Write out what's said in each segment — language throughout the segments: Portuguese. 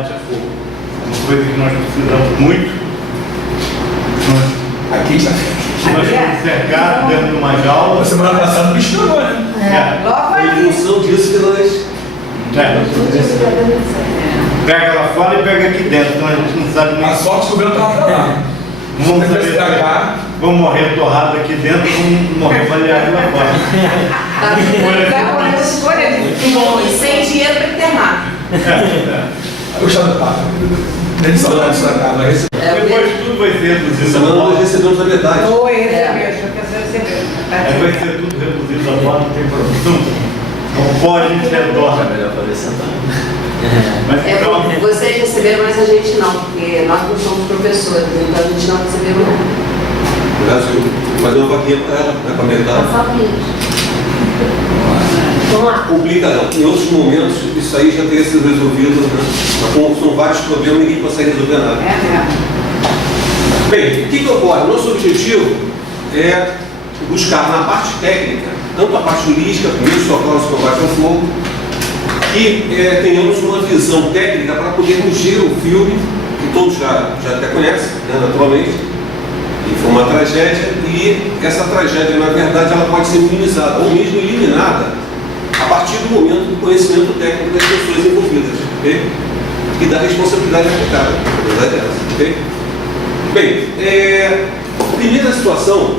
combate a fogo. Uma coisa que nós precisamos muito. Aqui está. Nós estamos cercados dentro de uma jaula. Semana passada o bicho pegou, né? Logo Foi em aqui. função disso que nós... Pega lá fora e pega aqui dentro, então a gente não sabe nem. A sorte que o vento estava pra lá. Vamos Se saber tivesse pra cá, vamos morrer torrado aqui dentro, vamos morrer baleado lá fora. Muito bom, e sem dinheiro para enterrar. eu gostava do papo. Nem saudades da casa, mas Depois tudo vai ser reduzido a Semana nós pó. recebemos a metade. Oi, recebeu. Vai ser tudo reduzido a pó, não tem problema. O pó a gente retorna. Melhor fazer sentado. Mas então, Vocês receberam, mas a gente não, porque nós não somos professores, então a gente não recebeu não. No Brasil, fazer uma vaquinha para ela, né, para metade. Vamos lá. Complica não. Em outros momentos, isso aí já teria sido resolvido, né? Mas como são vários problemas, ninguém consegue resolver nada. Bem, o que ocorre? Nosso objetivo é buscar na parte técnica, tanto a parte jurídica, primeiros socorros e combate ao fogo, que tenhamos uma visão técnica para podermos ver o filme, que todos já até conhecem, né, naturalmente, e foi uma tragédia, e essa tragédia, na verdade, ela pode ser minimizada, ou mesmo eliminada, a partir do momento do conhecimento técnico das pessoas envolvidas, ok? E da responsabilidade aplicada, na verdade é essa, ok? Bem, primeira situação,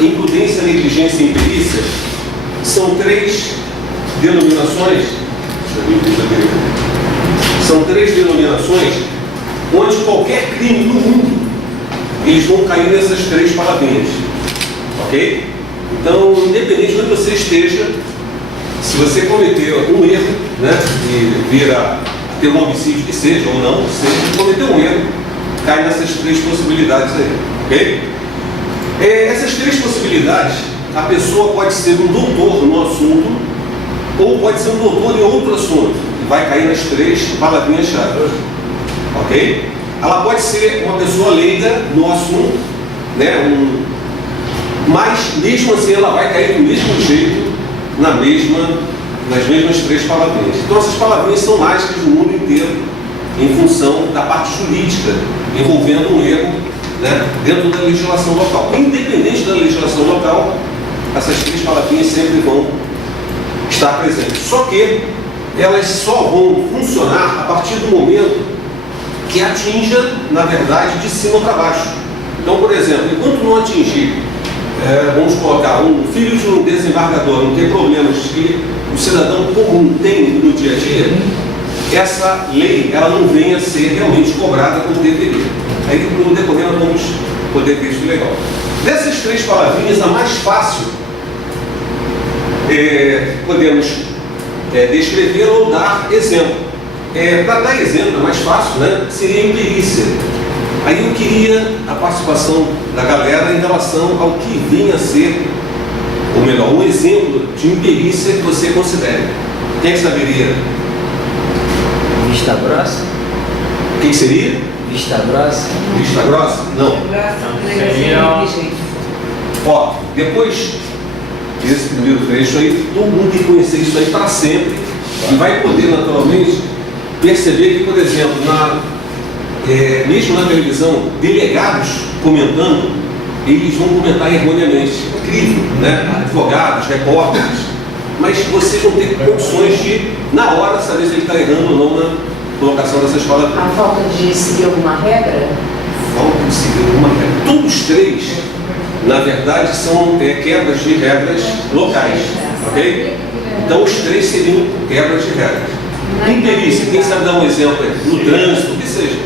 imprudência, negligência e imperícia, são três denominações. São três denominações onde qualquer crime no mundo eles vão cair nessas três palavrinhas, ok? Então, independente de onde você esteja, se você cometeu algum erro, né, e vir a ter um homicídio que seja ou não, seja, cometeu um erro, cai nessas três possibilidades aí, ok? Essas três possibilidades, a pessoa pode ser um doutor no assunto ou pode ser um doutor em outro assunto, e vai cair nas três palavrinhas-chave, ok? Ela pode ser uma pessoa leiga no assunto, né, mas mesmo assim ela vai cair do mesmo jeito nas mesmas três palavrinhas. Então essas palavrinhas são mágicas no mundo inteiro, em função da parte jurídica, envolvendo um erro, né, dentro da legislação local. Independente da legislação local, essas três palavrinhas sempre vão estar presentes. Só que elas só vão funcionar a partir do momento que atinja, na verdade, de cima para baixo. Então, por exemplo, enquanto não atingir, vamos colocar, um filho de um desembargador, não tem problemas que o cidadão comum tem no dia a dia, essa lei ela não venha a ser realmente cobrada como deveria. Aí, no decorrer, nós vamos poder ver isso legal. Dessas três palavrinhas, a mais fácil podemos descrever ou dar exemplo. Para dar exemplo, é mais fácil, né? Seria imperícia. Aí eu queria a participação da galera em relação ao que vinha a ser, ou melhor, um exemplo de imperícia que você considere. Quem saberia? Vista grossa? O que seria? Vista grossa? Vista grossa? Não. Ó, depois desse primeiro trecho aí, todo mundo tem que conhecer isso aí para sempre e vai poder naturalmente perceber que, por exemplo, mesmo na televisão, delegados comentando, eles vão comentar erroneamente. Incrível, né? Advogados, repórteres, mas vocês vão ter condições de, na hora, saber se ele está errando ou não na colocação dessas palavras. A falta de seguir alguma regra? Falta de seguir alguma regra. Todos os três, na verdade, são quebras de regras locais, ok? Então, os três seriam quebras de regras. Imperícia, quem sabe dar um exemplo aí? No trânsito, o que seja.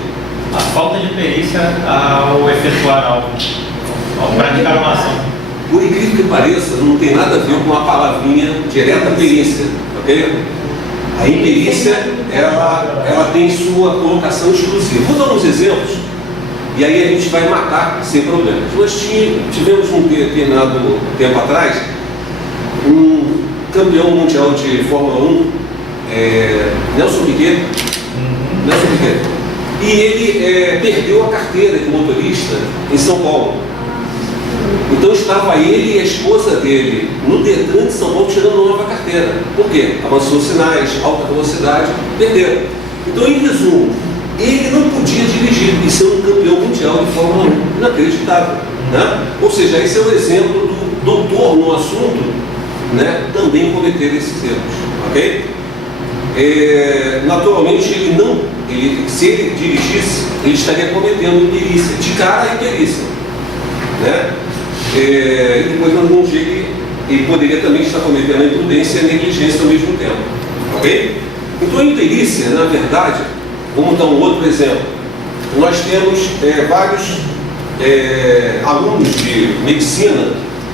A falta de perícia ao efetuar algo, ao praticar uma ação. Por incrível que pareça, não tem nada a ver com a palavrinha direta perícia, ok? A imperícia, ela tem sua colocação exclusiva. Vou dar uns exemplos, e aí a gente vai matar sem problemas. Nós tivemos um determinado tempo atrás, um campeão mundial de Fórmula 1, Nelson Piquet, e ele perdeu a carteira de motorista em São Paulo. Então estava ele e a esposa dele no Detran de São Paulo tirando nova carteira. Por quê? Avançou sinais, alta velocidade, perderam. Então, em resumo, ele não podia dirigir e ser um campeão mundial de Fórmula 1. Inacreditável. Né? Ou seja, esse é o exemplo do doutor no assunto, né, também cometer esses erros. Ok? Naturalmente, se ele dirigisse, ele estaria cometendo imperícia, de cara a imperícia. Né? E depois nós vamos ver que ele poderia também estar cometendo a imprudência e a negligência ao mesmo tempo. Ok? Então, a imperícia, na verdade, vamos dar um outro exemplo. Nós temos vários alunos de medicina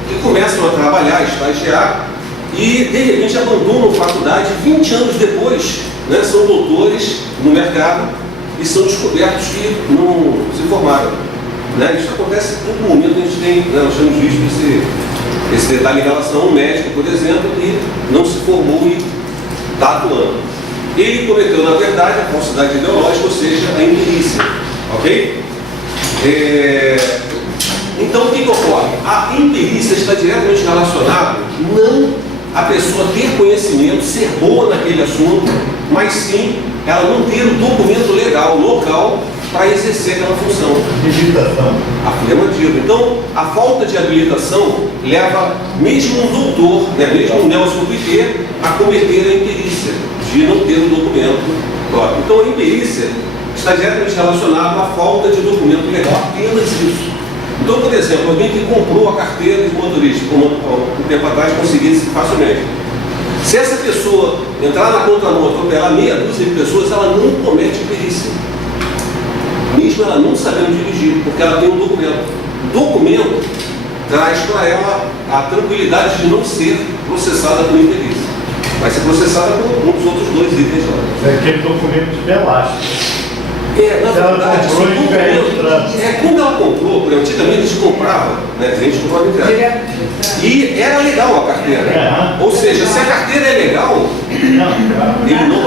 que começam a trabalhar, a estagiar, e de repente abandonam a faculdade 20 anos depois, né, são doutores no mercado e são descobertos que não se formaram. Né? Isso acontece em todo momento. A gente tem, né, nós temos visto esse detalhe em relação a um médico, por exemplo, que não se formou e está atuando. Ele cometeu, na verdade, a falsidade ideológica, ou seja, a imperícia. Ok? Então, o que ocorre? A imperícia está diretamente relacionada não a pessoa ter conhecimento, ser boa naquele assunto, mas sim ela não ter o documento legal, local, para exercer aquela função. Habilitação. Afirmativo. Então, a falta de habilitação leva mesmo um doutor, né, mesmo um Nelson Piquet, a cometer a imperícia, de não ter o documento próprio. Então, a imperícia está diretamente relacionada à falta de documento legal, apenas isso. Então, por exemplo, alguém que comprou a carteira de motorista, como um tempo atrás conseguisse facilmente. Se essa pessoa entrar na contramão, atropelar meia dúzia de pessoas, ela não comete imperícia. Mesmo ela não sabendo dirigir, porque ela tem um documento. O documento traz para ela a tranquilidade de não ser processada por imperícia. Vai ser processada por um dos outros dois itens lá. É aquele documento de Belasco. Na verdade, comprou e ganhou o trânsito. quando ela comprou, porque antigamente a gente comprava, né, a gente comprava em casa. E era legal a carteira. Ou seja, se a carteira é legal, ele não.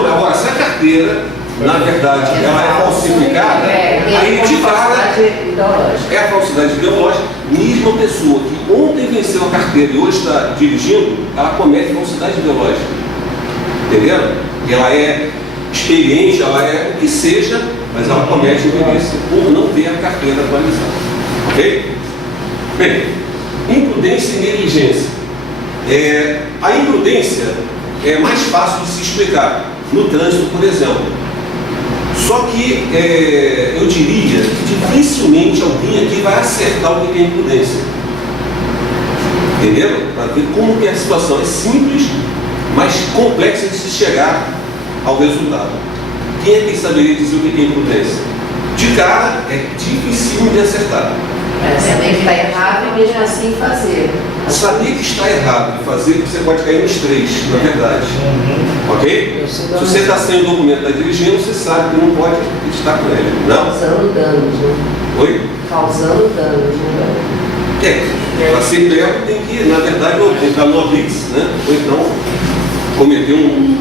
Agora, se a carteira, na verdade, ela é falsificada, aí de cara é a falsidade ideológica. Mesmo a pessoa que ontem venceu a carteira e hoje está dirigindo, ela comete falsidade ideológica. Entendeu? Ela é experiente, ela é o que seja, mas ela comete imprudência por não ter a carteira atualizada. Ok? Bem, imprudência e negligência. A imprudência é mais fácil de se explicar no trânsito, por exemplo. Só que eu diria que dificilmente alguém aqui vai acertar o que é imprudência. Entenderam? Para ver como que é a situação. É simples, mas complexa de se chegar ao resultado. Quem é que saberia dizer o que é imprudência? De cara, é difícil de acertar. Saber que está errado e mesmo assim fazer. Saber que está errado e fazer, você pode cair nos três, na verdade. Ok? Se você está sem o documento, está dirigindo, você sabe que não pode estar com ele. Não? Causando danos, né? Oi? Causando danos, né? Para ser pego tem que, na verdade, ou entrar no blitz, né? Ou então cometer um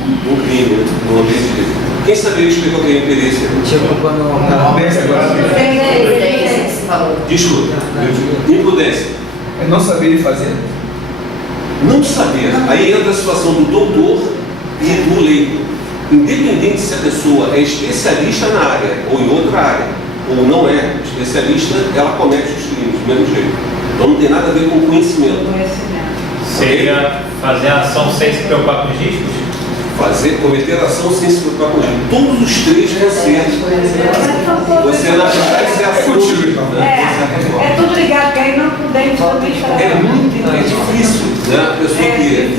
crime, né? No ambiente de... Quem saberia explicar o que é imperícia? Tipo quando o cara Desculpa. Imprudência. É não saber fazer. Não saber. Aí entra a situação do doutor e do leigo. Independente se a pessoa é especialista na área ou em outra área, ou não é especialista, ela comete os crimes do mesmo jeito. Então não tem nada a ver com conhecimento. Seria fazer a ação sem se preocupar com os riscos? Cometer ação sem se preocupar com isso. Todos os três você na verdade se assume. É tudo ligado, porque aí não podemos É difícil, né? A pessoa que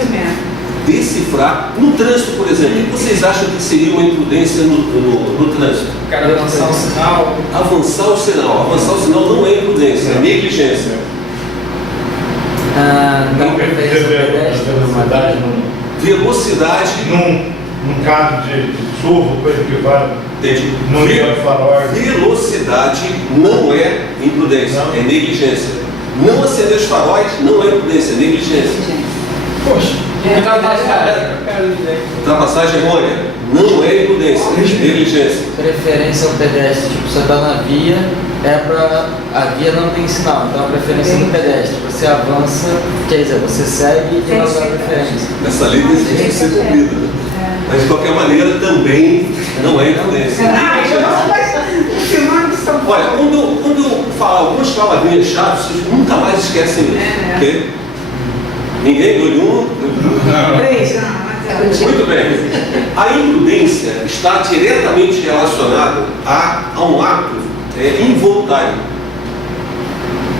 decifrar. No trânsito, por exemplo, o que vocês acham que seria uma imprudência no trânsito? O cara avançar o sinal. Avançar o sinal. Avançar o sinal não é imprudência, é negligência. Não velocidade Velocidade. num caso de chuva, coisa que vai no ligar de farol. Velocidade não é imprudência, é negligência. Não acender os faróis não é imprudência, é negligência. Poxa, Ultrapassagem errônea não é imprudência, é negligência. Preferência ao pedestre, tipo, você está na via, a via não tem sinal, então a preferência é do pedestre. Você avança, quer dizer, você segue e não dá preferência. Essa lei existe que ser cumprida. Mas de qualquer maneira também não é imprudência. Olha, quando eu falo algumas palavrinhas chaves, vocês nunca mais esquecem isso. Ok? Ninguém deu nenhum? Muito bem. A imprudência está diretamente relacionada a um ato involuntário.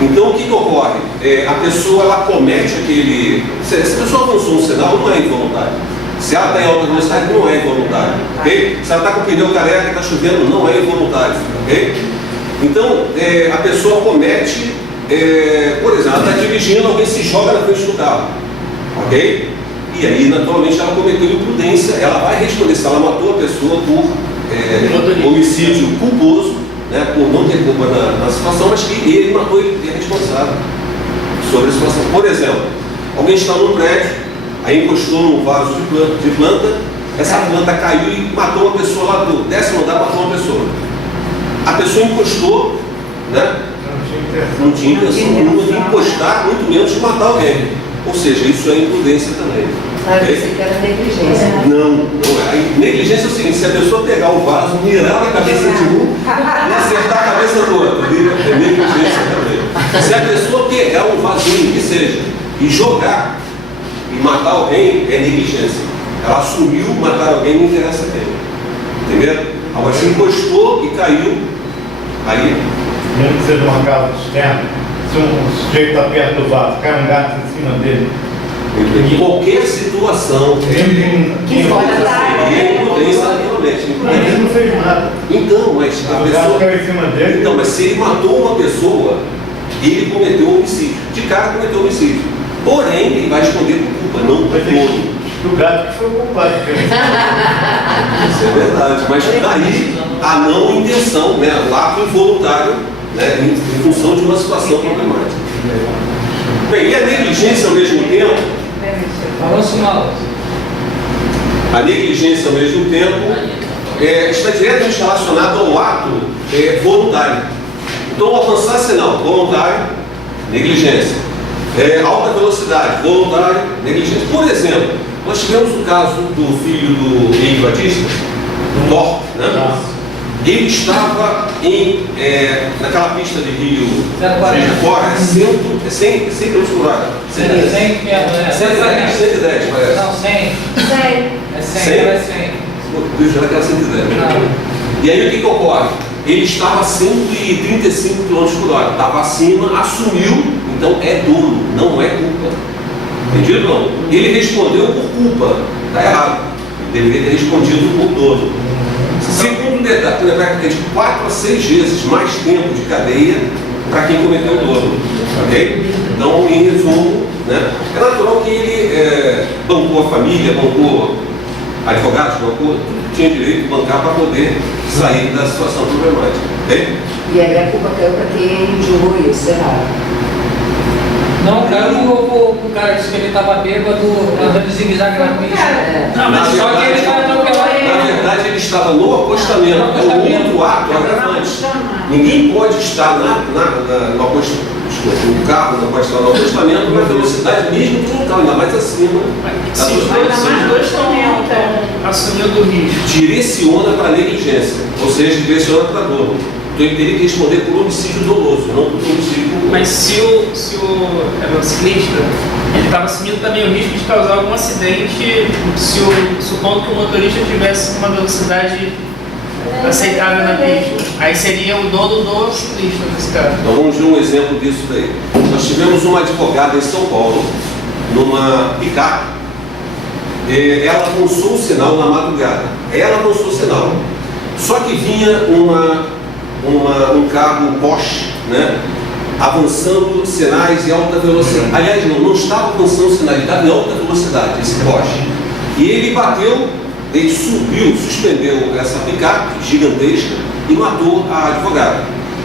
Então, o que ocorre? A pessoa ela comete aquele... Se a pessoa avançou um sinal, não é involuntário. Se ela está em alta velocidade, não é involuntário. Okay? Se ela está com o pneu careca e está chovendo, não é involuntário. Okay? Então, a pessoa comete... por exemplo, ela está dirigindo, alguém se joga na frente do carro. Ok? E aí, naturalmente, ela cometeu imprudência. Ela vai responder se ela matou a pessoa por homicídio culposo, né, por não ter culpa na situação, mas que ele matou e é responsável sobre a situação. Por exemplo, alguém está num prédio, aí encostou num vaso de planta, essa planta caiu e matou uma pessoa lá do 10º andar, matou uma pessoa. A pessoa encostou, né? Não tinha intenção nenhuma de encostar, muito menos de matar alguém. Ou seja, isso é imprudência também. Ah, eu pensei que era negligência. Não é. A negligência é o seguinte: se a pessoa pegar o vaso, mirar na cabeça de um e acertar a cabeça do outro, é negligência também. Se a pessoa pegar um vasinho, que seja, e jogar e matar alguém, é negligência. Ela assumiu matar alguém, não interessa quem. Entendeu? Agora, se encostou e caiu, aí... Mesmo que seja uma casa externa, se um sujeito está perto do vaso, cai um gato em cima dele. Em qualquer situação, Quem pode dar, seria imprudência naturalmente. Ele não fez nada. Então, mas a O gato pessoa... caiu em cima dele. Então, mas se ele matou uma pessoa, ele cometeu homicídio. De cara cometeu homicídio. Porém, ele vai responder por culpa, não por todo. O gato que foi o culpado. Isso é verdade, mas daí a não intenção, né, o ato involuntário, né, em função de uma situação problemática. Bem, e a negligência ao mesmo tempo, a negligência ao mesmo tempo está diretamente relacionada ao ato voluntário. Então, avançar sinal, voluntário, negligência. Alta velocidade, voluntário, negligência. Por exemplo, nós tivemos o caso do filho do Henrique Batista, do Thor, né? Ele estava naquela pista de Rio fora, 100 km por hora. 110, parece. Não, 100. É 100, é 100. Deus, já naquela 110. E aí o que ocorre? Ele estava a 135 km por hora, estava acima, assumiu, então é dolo, não é culpa. Entendido? Não? Ele respondeu por culpa, está errado. Ele deveria ter respondido por dolo. Segundo detalhe, vai ter de 4 a 6 vezes mais tempo de cadeia para quem cometeu o dolo. Ok? Então, em resumo, né, é natural que ele bancou a família, bancou advogados, bancou tudo que tinha direito de bancar para poder sair da situação problemática. Ok? E aí a culpa caiu para quem julgou isso, errado. Não, caiu o cara disse que ele estava bêbado, andando zigue-zague na pista. Não, mas Só que ele estava atropelando ele. Na verdade, ele estava no acostamento, é um outro ato agravante. Ninguém pode estar no carro, não pode estar no acostamento na velocidade mesmo do local, ainda mais acima. se os dois estão assumindo o risco. Direciona para negligência, ou seja, direciona para dolo. Então ele teria que responder por homicídio doloso, não por homicídio culposo. Mas se o ciclista ele estava assumindo também o risco de causar algum acidente, supondo que o motorista tivesse uma velocidade aceitável na pista, aí seria o dono do ciclista nesse caso. Então vamos ver um exemplo disso daí. Nós tivemos uma advogada em São Paulo, numa picape. Ela avançou o sinal na madrugada. Ela avançou o sinal. Só que vinha um carro, um Porsche, né, avançando sinais em alta velocidade. Aliás, não estava avançando sinais, ele estava em alta velocidade, esse Porsche. E ele bateu, ele subiu, suspendeu essa picape gigantesca e matou a advogada.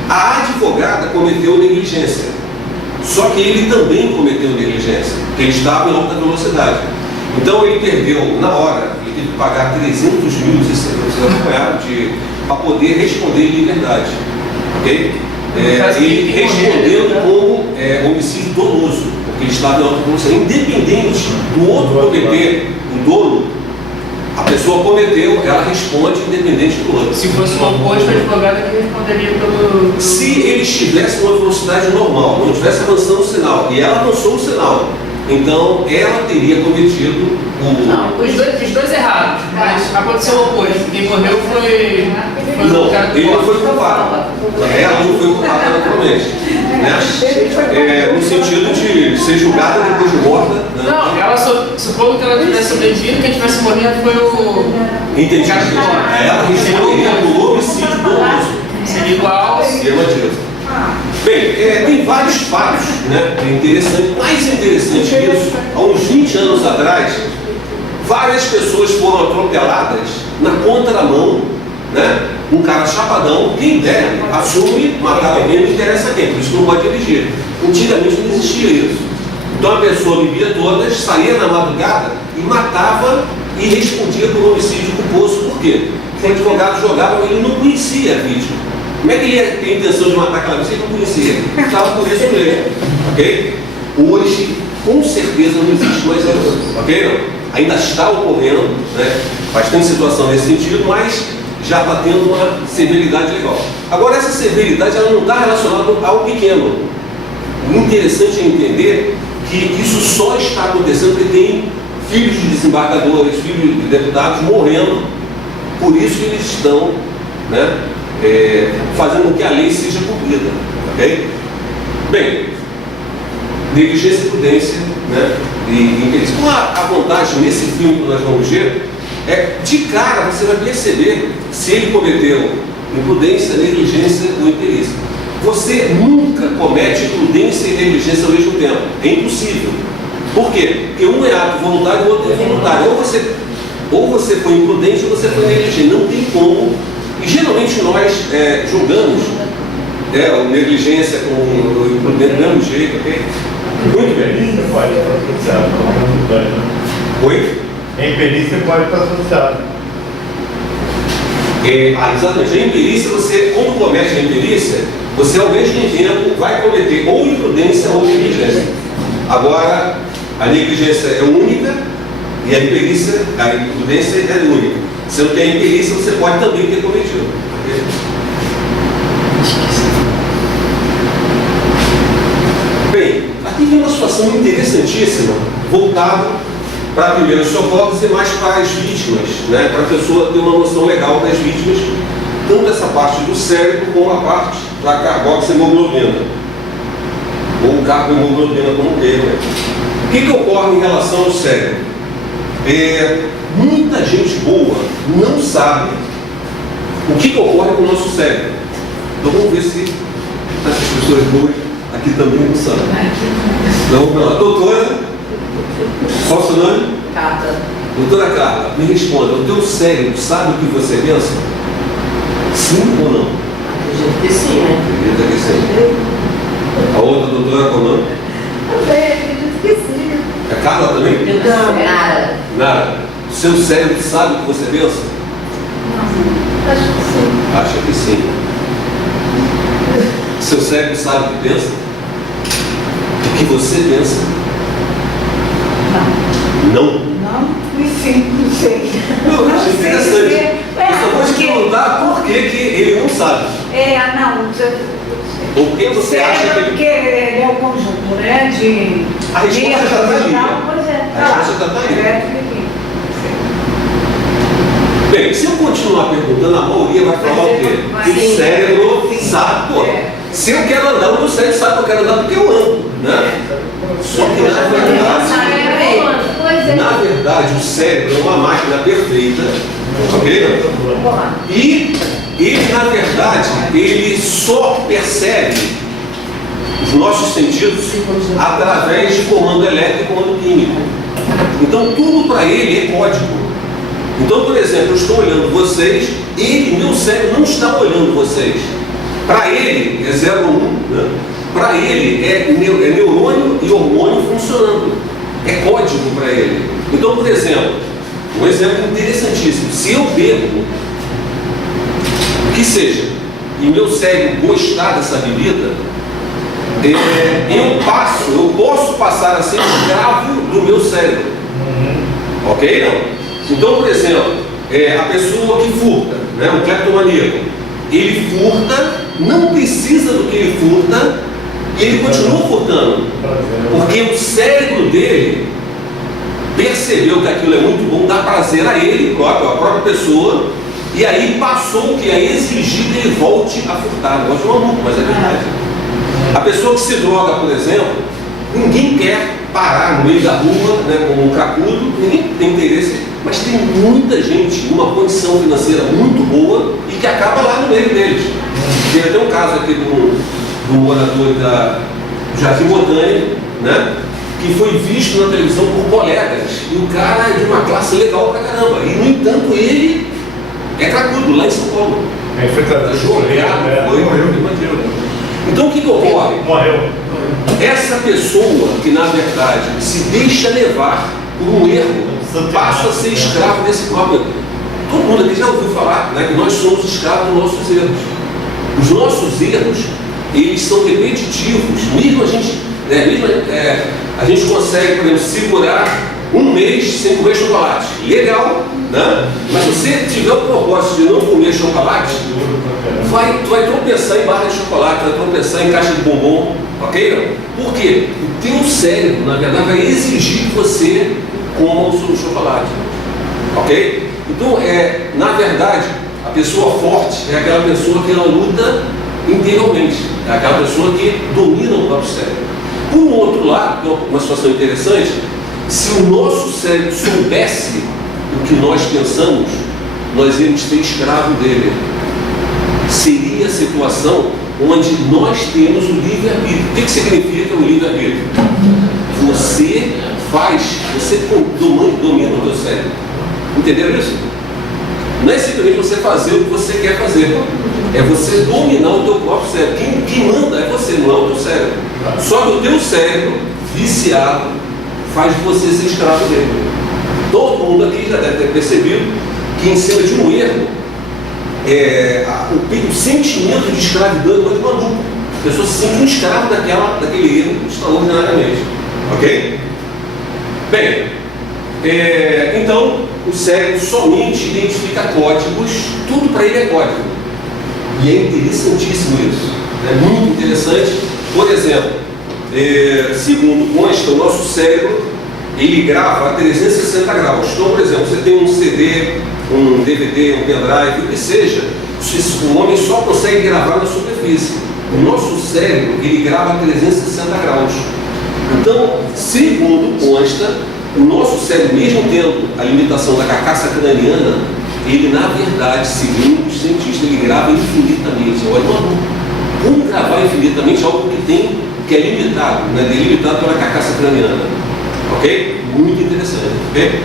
A advogada cometeu negligência, só que ele também cometeu negligência, porque ele estava em alta velocidade. Então ele perdeu, na hora, ele teve que pagar 300 mil, para poder responder em liberdade. Ok? Ele respondendo como homicídio doloso, porque ele estava em alta velocidade. Independente do outro cometer o dolo, a pessoa pessoa cometeu, ela responde independente do outro. Se fosse o oposto, o advogado é que responderia pelo... Se ele estivesse numa velocidade normal, não estivesse avançando o sinal, e ela avançou o sinal, então ela teria cometido o... Não, os dois errados, mas aconteceu o oposto. Quem morreu foi Não, o cara do ele não corpo. foi culpado. Ela não foi culpada naturalmente. Né? No sentido de ser julgada depois de morta. Né? Não, ela supondo que ela tivesse sobrevivido, quem tivesse morrido foi o... Entendi. cara do corpo. Ela responderia pelo homicídio doloso. Seria igual ao... Esquema disso. Bem, tem vários fatos, né? Interessante. Mais interessante que isso, há uns 20 anos atrás, várias pessoas foram atropeladas na contramão, né? Um cara chapadão, quem der, assume, matar alguém, não interessa quem, por isso não pode dirigir. Antigamente não existia isso. Então a pessoa bebia todas, saía na madrugada e matava e respondia por homicídio culposo. Por quê? Porque o advogado jogava, ele não conhecia a vítima. Como é que ele ia ter a intenção de matar aquela pessoa? Ele não conhecia. Estava por isso mesmo. Ok? Hoje, com certeza, não existe mais isso. Ok? Não? Ainda está ocorrendo, né? Bastante situação nesse sentido, mas já está tendo uma severidade legal. Agora, essa severidade ela não está relacionada ao pequeno. O interessante é entender que isso só está acontecendo porque tem filhos de desembargadores, filhos de deputados morrendo. Por isso que eles estão, né? Fazendo com que a lei seja cumprida, ok? Bem, negligência e prudência, né? E imperícia. A vantagem nesse filme que nós vamos ver é, de cara, você vai perceber se ele cometeu imprudência, negligência ou imperícia. Você nunca comete imprudência e negligência ao mesmo tempo. É impossível. Por quê? Porque um é ato voluntário e o outro é involuntário. Ou você foi imprudente ou você foi negligente. Não tem como. E geralmente nós julgamos a negligência com o imprudente do mesmo jeito, ok? Muito bem. Você pode estar associado com a né? Oi? Em perícia pode estar associado. Exatamente. A imperícia, você, quando comete a imperícia, você ao mesmo tempo vai cometer ou imprudência ou negligência. Agora, a negligência é única e a imprudência é única. Sendo que a imperícia você pode também ter cometido. Okay? Bem, aqui tem uma situação interessantíssima, voltado para primeiros socorros e mais para as vítimas, né? Para a pessoa ter uma noção legal das vítimas, tanto essa parte do cérebro como a parte da carboxiemoglobina, ou carbohemoglobina como queira. Né? O que ocorre em relação ao cérebro? Muita gente boa não sabe o que ocorre com o nosso cérebro. Então vamos ver se essas pessoas boas aqui também não sabem. Então vamos lá, doutora, qual o seu nome? Carla. Doutora Carla, me responda, o teu cérebro sabe o que você pensa? Sim ou não? Acredito que sim, né? Acredita que sim. A outra doutora, qual o nome? Também, acredito que sim. A Carla também? Não, nada. Nada. O seu cérebro sabe o que você pensa? Não, acho que sim. Acha que sim. Seu cérebro sabe o que pensa? O que você pensa? Não. Não, e sim, não sei. Eu acho Não sei interessante. dizer. Eu só vou te perguntar por que ele não sabe. Não, Por que você acha que ele... Porque é o conjunto, né? A resposta já está ali. Pois é. A resposta já está ali. Bem, se eu continuar perguntando, a maioria vai falar o quê? Que o cérebro sabe, pô. Se eu quero andar, o meu cérebro sabe que eu quero andar porque eu ando, né? Só que na verdade, o cérebro é uma máquina perfeita, ok? E ele, na verdade, ele só percebe os nossos sentidos através de comando elétrico e comando químico. Então, tudo para ele é código. Então, por exemplo, eu estou olhando vocês, meu cérebro não está olhando vocês. Para ele é 0 ou 1, né? Para ele é neurônio e hormônio funcionando. É código para ele. Então, por exemplo, um exemplo interessantíssimo. Se eu bebo, o que seja, e meu cérebro gostar dessa bebida, eu posso passar a ser escravo do meu cérebro. Ok? Não? Então, por exemplo, A pessoa que furta, né, um cleptomaníaco, ele furta, não precisa do que ele furta, e ele continua furtando, porque o cérebro dele percebeu que aquilo é muito bom, dá prazer a ele próprio, a própria pessoa, e aí passou que a exigir que ele volte a furtar. Eu gosto de maluco, mas é verdade. A pessoa que se droga, por exemplo, ninguém quer parar no meio da rua, né, como um cracudo, ninguém tem interesse, mas tem muita gente numa condição financeira muito boa e que acaba lá no meio deles. Teve até um caso aqui do morador do Jardim Botânico, né, que foi visto na televisão por colegas, e o cara é de uma classe legal pra caramba, e no entanto ele é cracudo lá em São Paulo. Foi jogado, morreu. Então o que ocorre? Morreu. Essa pessoa que na verdade se deixa levar por um erro, passa a ser escravo desse próprio. Todo mundo aqui já ouviu falar, né, que nós somos escravos dos nossos erros. Os nossos erros, eles são repetitivos. Mesmo a gente, a gente consegue, por exemplo, segurar um mês sem comer chocolate. Legal, né? Mas se você tiver o propósito de não comer chocolate, tu vai tropeçar em barra de chocolate, vai tropeçar em caixa de bombom, ok? Por quê? O teu cérebro, na verdade, vai exigir que você coma o seu chocolate, ok? Então, na verdade, a pessoa forte é aquela pessoa que ela luta interiormente, é aquela pessoa que domina o próprio cérebro. Por um outro lado, uma situação interessante, se o nosso cérebro soubesse o que nós pensamos, nós íamos ser escravo dele. Seria a situação onde nós temos o livre-arbítrio. O que significa o livre-arbítrio? Você domina o teu cérebro. Entenderam isso? Não é simplesmente você fazer o que você quer fazer. É você dominar o teu próprio cérebro. Quem manda é você, não é o teu cérebro. Só que o teu cérebro, viciado, faz você ser escravo dele. Todo mundo aqui já deve ter percebido que em cima de um erro, o sentimento de escravidão é muito maluco. A pessoa se sente um escravo daquele erro extraordinariamente. Ok? Bem, então o cérebro somente identifica códigos, tudo para ele é código. E é interessantíssimo isso. É muito interessante. Por exemplo, segundo consta, o nosso cérebro ele grava a 360 graus. Então, por exemplo, você tem um CD, um DVD, um pendrive, o que seja, o homem só consegue gravar na superfície. O nosso cérebro, ele grava a 360 graus. Então, segundo consta, o nosso cérebro, mesmo tendo a limitação da carcaça craniana, ele, na verdade, segundo os cientistas, ele grava infinitamente. Olha, como gravar infinitamente algo que é limitado, né? Delimitado pela carcaça craniana. Ok? Muito interessante. Okay?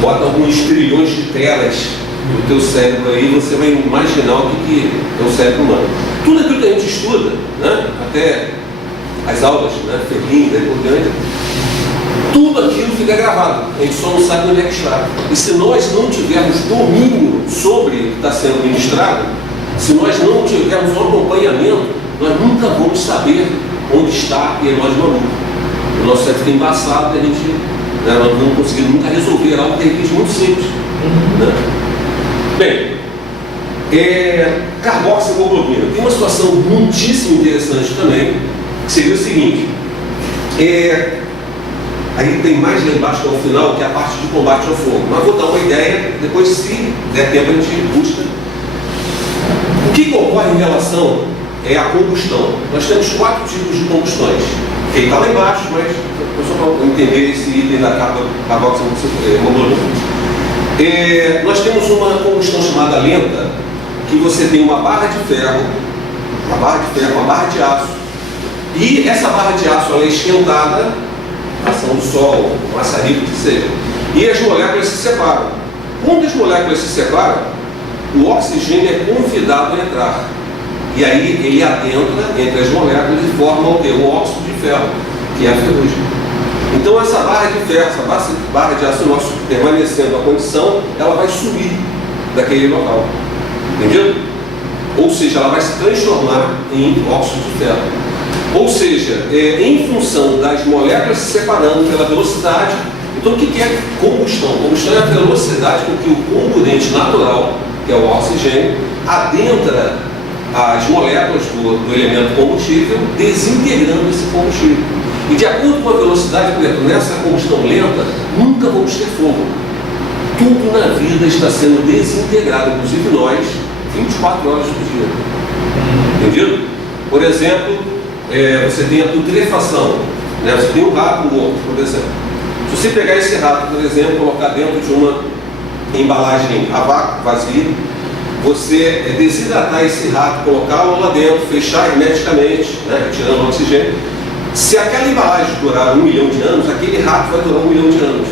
Bota alguns trilhões de telas no teu cérebro aí, você vai imaginar o que é o cérebro humano. Tudo aquilo que a gente estuda, né? Até as aulas, né? Ferrinho, daí por diante, tudo aquilo fica gravado. A gente só não sabe onde é que está. E se nós não tivermos domínio sobre o que está sendo ministrado, se nós não tivermos um acompanhamento, nós nunca vamos saber onde está e nós malucos. O nosso cérebro fica embaçado e a gente nós não vamos conseguir nunca resolver algo que é muito simples. Né? Bem, carboxihemoglobina. Tem uma situação muitíssimo interessante também, que seria o seguinte. Aí tem mais lá embaixo que é o final, que é a parte de combate ao fogo. Mas vou dar uma ideia, depois se der tempo a gente busca. O que ocorre em relação à combustão? Nós temos 4 tipos de combustões. Ele está lá embaixo, mas só para entender esse item da carboxihemoglobina. Nós temos uma combustão chamada lenta, que você tem uma barra de ferro, uma barra de aço, e essa barra de aço ela é esquentada, ação do sol, maçarico, que seja, e as moléculas se separam. Quando as moléculas se separam, o oxigênio é convidado a entrar. E aí ele adentra entre as moléculas e forma o quê? O óxido de ferro, que é a ferrugem. Então essa barra de ferro, essa barra de aço inox permanecendo a condição, ela vai subir daquele local. Entendido? Ou seja, ela vai se transformar em óxido de ferro. Ou seja, em função das moléculas se separando pela velocidade, Então, o que é combustão? Combustão é a velocidade com que o componente natural, que é o oxigênio, adentra as moléculas do elemento combustível, desintegrando esse combustível. E de acordo com a velocidade, por exemplo, nessa combustão lenta, nunca vamos ter fogo. Tudo na vida está sendo desintegrado, inclusive nós, 24 horas por dia. Entendido? Por exemplo, você tem a putrefação, né? Você tem um rato morto, por exemplo. Se você pegar esse rato, por exemplo, colocar dentro de uma embalagem a vácuo, vazia, você desidratar esse rato, colocá-lo lá dentro, fechar hermeticamente, né? Retirando o oxigênio. Se aquela embalagem durar 1 milhão de anos, aquele rato vai durar 1 milhão de anos.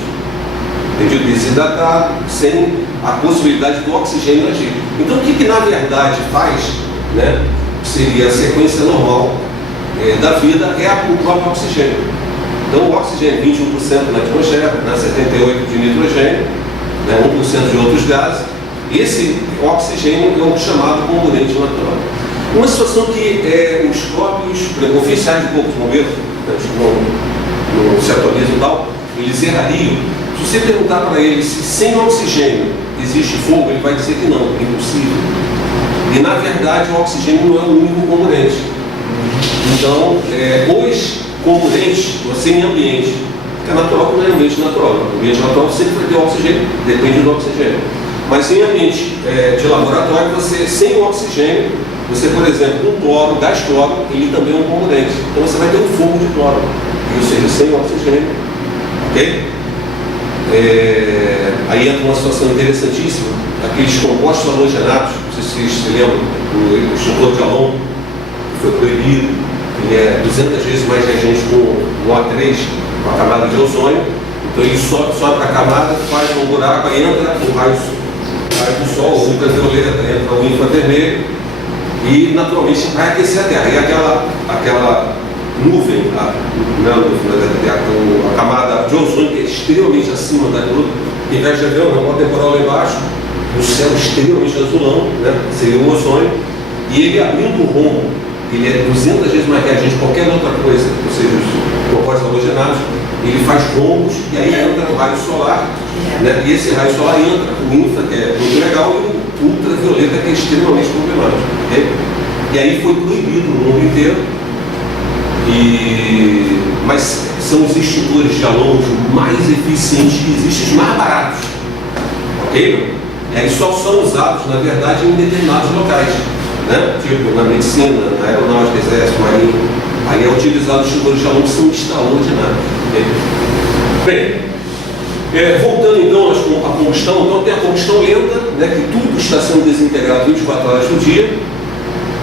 Entendido? Desidratado, sem a possibilidade do oxigênio agir. Então, o que na verdade faz, né, seria a sequência normal da vida, é o próprio oxigênio. Então, o oxigênio, 21% na atmosfera, 78% de nitrogênio, né, 1% de outros gases. Esse oxigênio é o chamado componente natural. Uma situação que os próprios oficiais de corpo de bombeiros, né, no setorismo e tal, eles errariam. Se você perguntar para ele se sem oxigênio existe fogo, ele vai dizer que não, é impossível. E na verdade o oxigênio não é o único componente. Então, os componentes do semi-ambiente, que é natural como é ambiente natural. O ambiente natural sempre vai ter oxigênio, depende do oxigênio. Mas em ambiente de laboratório, você sem o oxigênio, você, por exemplo, um cloro, gás cloro, ele também é um componente. Então você vai ter um fogo de cloro, ou seja, sem o oxigênio. Ok? Aí entra uma situação interessantíssima, aqueles compostos halogenados, não sei se vocês se lembram, o extintor de halon, que foi proibido, ele é 200 vezes mais reagente com o O3, com a camada de ozônio, então ele sobe a camada, faz um buraco, aí entra o raio do sol, o ultravioleta, entra o infravermelho, e naturalmente vai aquecer a Terra. E aquela nuvem, a camada de ozônio, que é extremamente acima da Lua, que vai já ver uma temporal lá embaixo, o céu extremamente azulão, né? Seria o ozônio, e ele abrindo o rombo, ele é 200 vezes mais reagente que qualquer outra coisa, ou seja, os compostos halogenados, ele faz rombos e aí entra o raio solar, né? E esse raio solar entra o infra, que é muito legal, e o ultravioleta, que é extremamente problemático. Okay? E aí foi proibido no mundo inteiro. Mas são os extintores de halon mais eficientes que existem, os mais baratos. Ok? E aí só são usados, na verdade, em determinados locais. Né? Tipo na medicina, na aeronáutica, exército, marinha. Aí é utilizado os extintores de halon que são extraordinários. Okay? Bem, voltando então à combustão, então tem a combustão lenta, né, que tudo está sendo desintegrado 24 horas por dia.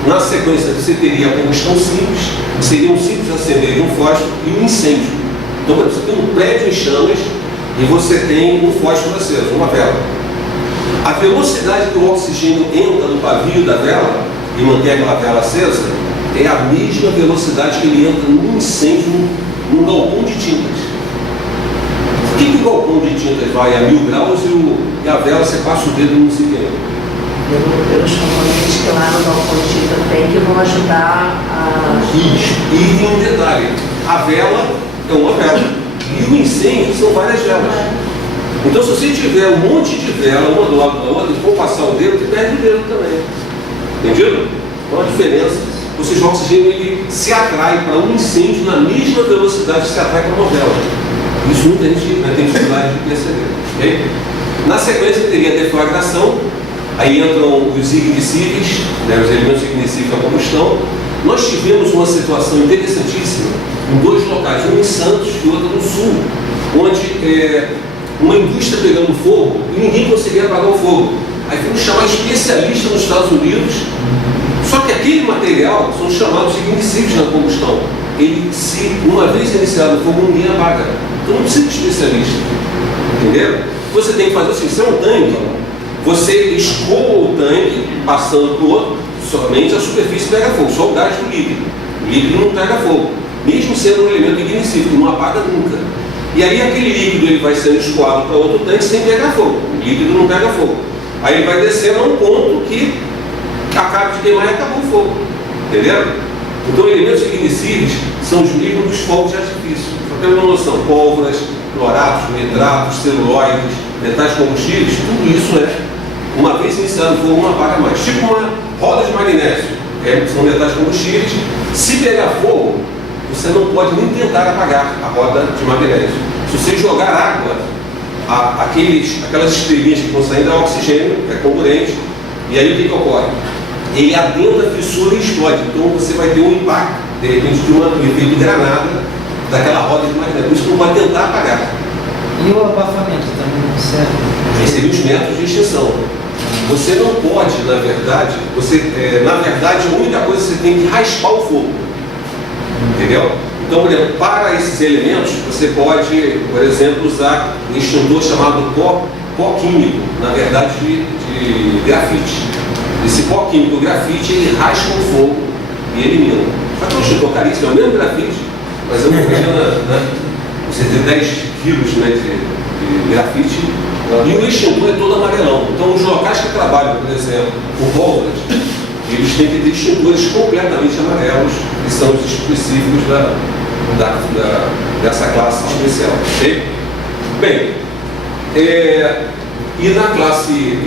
Na sequência, você teria a combustão simples, que seria um simples acender de um fósforo e um incêndio. Então, por exemplo, você tem um prédio em chamas e você tem um fósforo aceso, uma vela. A velocidade que o oxigênio entra no pavio da vela e mantém aquela vela acesa é a mesma velocidade que ele entra num incêndio, num galpão de tintas. Por que o galpão de tintas vai a 1000 graus e a vela você passa o dedo e não se queima? Pelos componentes que lá no galpão de tinta tem, que vão ajudar a... Isso. E tem um detalhe, a vela é uma vela e o incêndio são várias velas. Então se você tiver um monte de vela, uma do lado da outra, e for passar o dedo, você perde o dedo também. Entendido? Então a diferença, ou seja, o oxigênio ele se atrai para um incêndio na mesma velocidade que se atrai para uma vela. Isso muita gente tem dificuldade de perceber. Okay? Na sequência teria a deflagração, aí entram os ignicíveis, né, os elementos ignicíveis da combustão. Nós tivemos uma situação interessantíssima em 2 locais, um em Santos e outro no Sul, onde uma indústria pegando fogo e ninguém conseguia apagar o fogo. Aí fomos chamar especialistas nos Estados Unidos, só que aquele material são chamados ignicíveis na combustão. Ele, se uma vez iniciado o fogo, ninguém apaga. Então não precisa de especialista. Entenderam? Você tem que fazer assim, se é um tanque, você escoa o tanque, passando para o outro, somente a superfície pega fogo, só o gás do líquido. O líquido não pega fogo, mesmo sendo um elemento ignicível, não apaga nunca. E aí aquele líquido ele vai sendo escoado para outro tanque sem pegar fogo. O líquido não pega fogo. Aí ele vai descendo a um ponto que acaba de queimar e acabou o fogo. Entenderam? Então elementos ignicíveis são os líquidos dos fogos de artifício. Para ter uma noção, pólvoras, cloratos, nitratos, celulóides, metais combustíveis, tudo isso uma vez iniciado o fogo, não apaga mais. Tipo uma roda de magnésio, são metais combustíveis. Se pegar fogo, você não pode nem tentar apagar a roda de magnésio. Se você jogar água, aquelas estrelinhas que vão saindo é oxigênio, é comburente, e aí o que ocorre? Ele adentra a fissura e explode. Então você vai ter um impacto, de repente, de um efeito granada daquela roda de magnésio. Por isso que não pode tentar apagar. E o abafamento também não serve? Esses seriam os métodos de extinção. Você não pode, na verdade, a única coisa que você tem que raspar o fogo. Entendeu? Então, por exemplo, para esses elementos, você pode, por exemplo, usar um extintor chamado pó químico, na verdade, de grafite. Esse pó químico grafite, ele raspa o fogo e elimina. Só que é um extintor caríssimo, é o mesmo grafite, mas eu não imagino, você tem 10 quilos de grafite, e o extintor é todo amarelão. Então, os locais que trabalham, por exemplo, com pólvoras, eles têm que ter extintores completamente amarelos, que são os específicos dessa classe especial. Okay? Bem, e na classe,